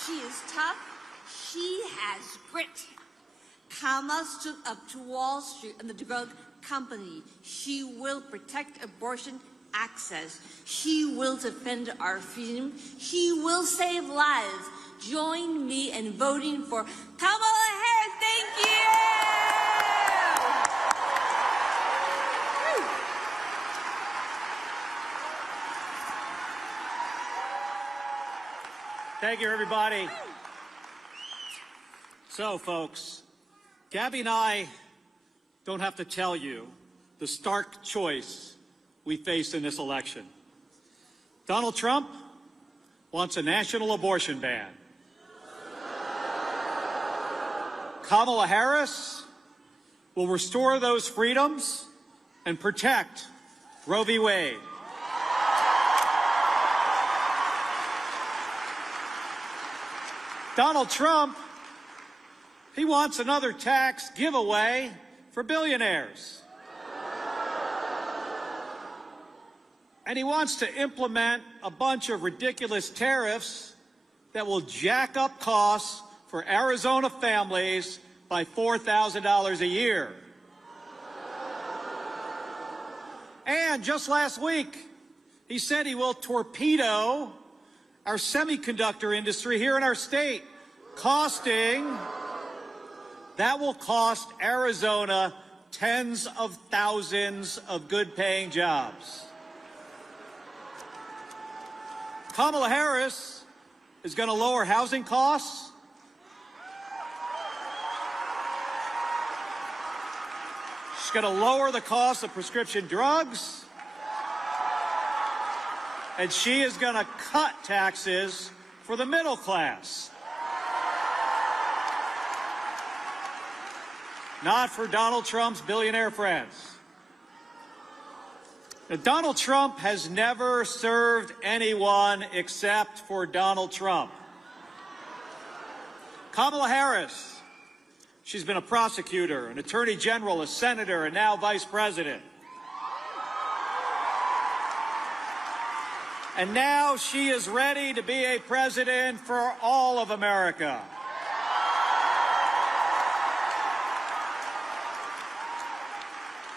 She is tough. She has grit. Kamala stood up to Wall Street and the drug company. She will protect abortion access. She will defend our freedom. She will save lives. Join me in voting for Kamala Harris. Thank you! Thank you, everybody. So, folks, Gabby and I don't have to tell you the stark choice we face in this election. Donald Trump wants a national abortion ban. Kamala Harris will restore those freedoms and protect Roe v. Wade. Donald Trump, he wants another tax giveaway for billionaires. And he wants to implement a bunch of ridiculous tariffs that will jack up costs for Arizona families by $4,000 a year. And just last week, he said he will torpedo our semiconductor industry here in our state, that will cost Arizona tens of thousands of good-paying jobs. Kamala Harris is going to lower housing costs. She's going to lower the cost of prescription drugs. And she is going to cut taxes for the middle class. Not for Donald Trump's billionaire friends. Now, Donald Trump has never served anyone except for Donald Trump. Kamala Harris, she's been a prosecutor, an attorney general, a senator, and now vice president. And now she is ready to be a president for all of America.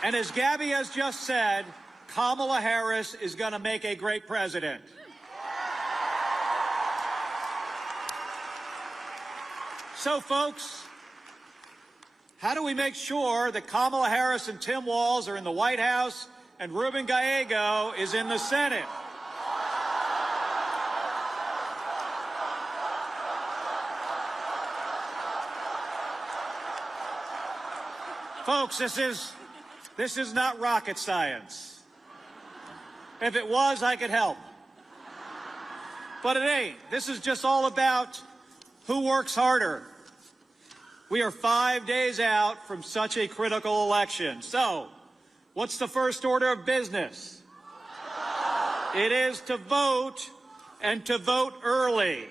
And as Gabby has just said, Kamala Harris is going to make a great president. So, folks, how do we make sure that Kamala Harris and Tim Walz are in the White House and Ruben Gallego is in the Senate? Folks, this is not rocket science. If it was, I could help. But it ain't. This is just all about who works harder. We are 5 days out from such a critical election. So, what's the first order of business? It is to vote, and to vote early.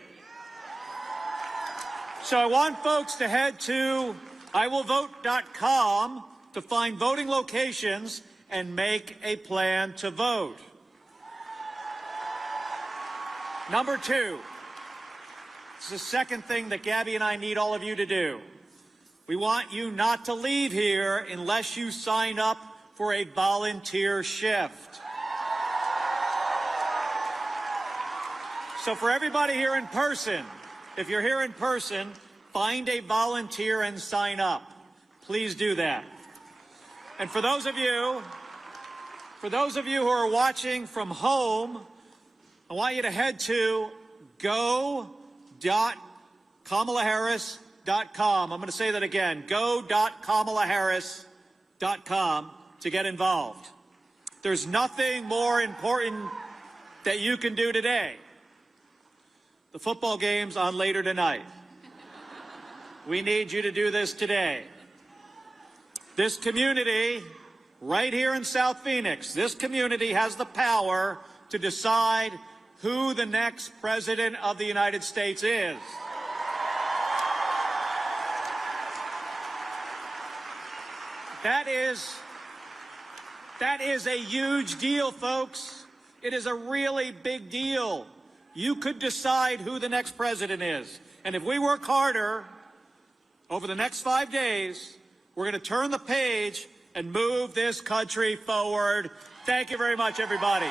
So I want folks to head to iwillvote.com to find voting locations and make a plan to vote. Number two, this is the second thing that Gabby and I need all of you to do. We want you not to leave here unless you sign up for a volunteer shift. So for everybody here in person, if you're here in person, find a volunteer and sign up. Please do that. And for those of you who are watching from home, I want you to head to go.kamalaharris.com. I'm going to say that again, go.kamalaharris.com to get involved. There's nothing more important that you can do today. The football game's on later tonight. We need you to do this today. This community, right here in South Phoenix, this community has the power to decide who the next president of the United States is. That is a huge deal, folks. It is a really big deal. You could decide who the next president is. And if we work harder over the next 5 days, we're going to turn the page and move this country forward. Thank you very much, everybody.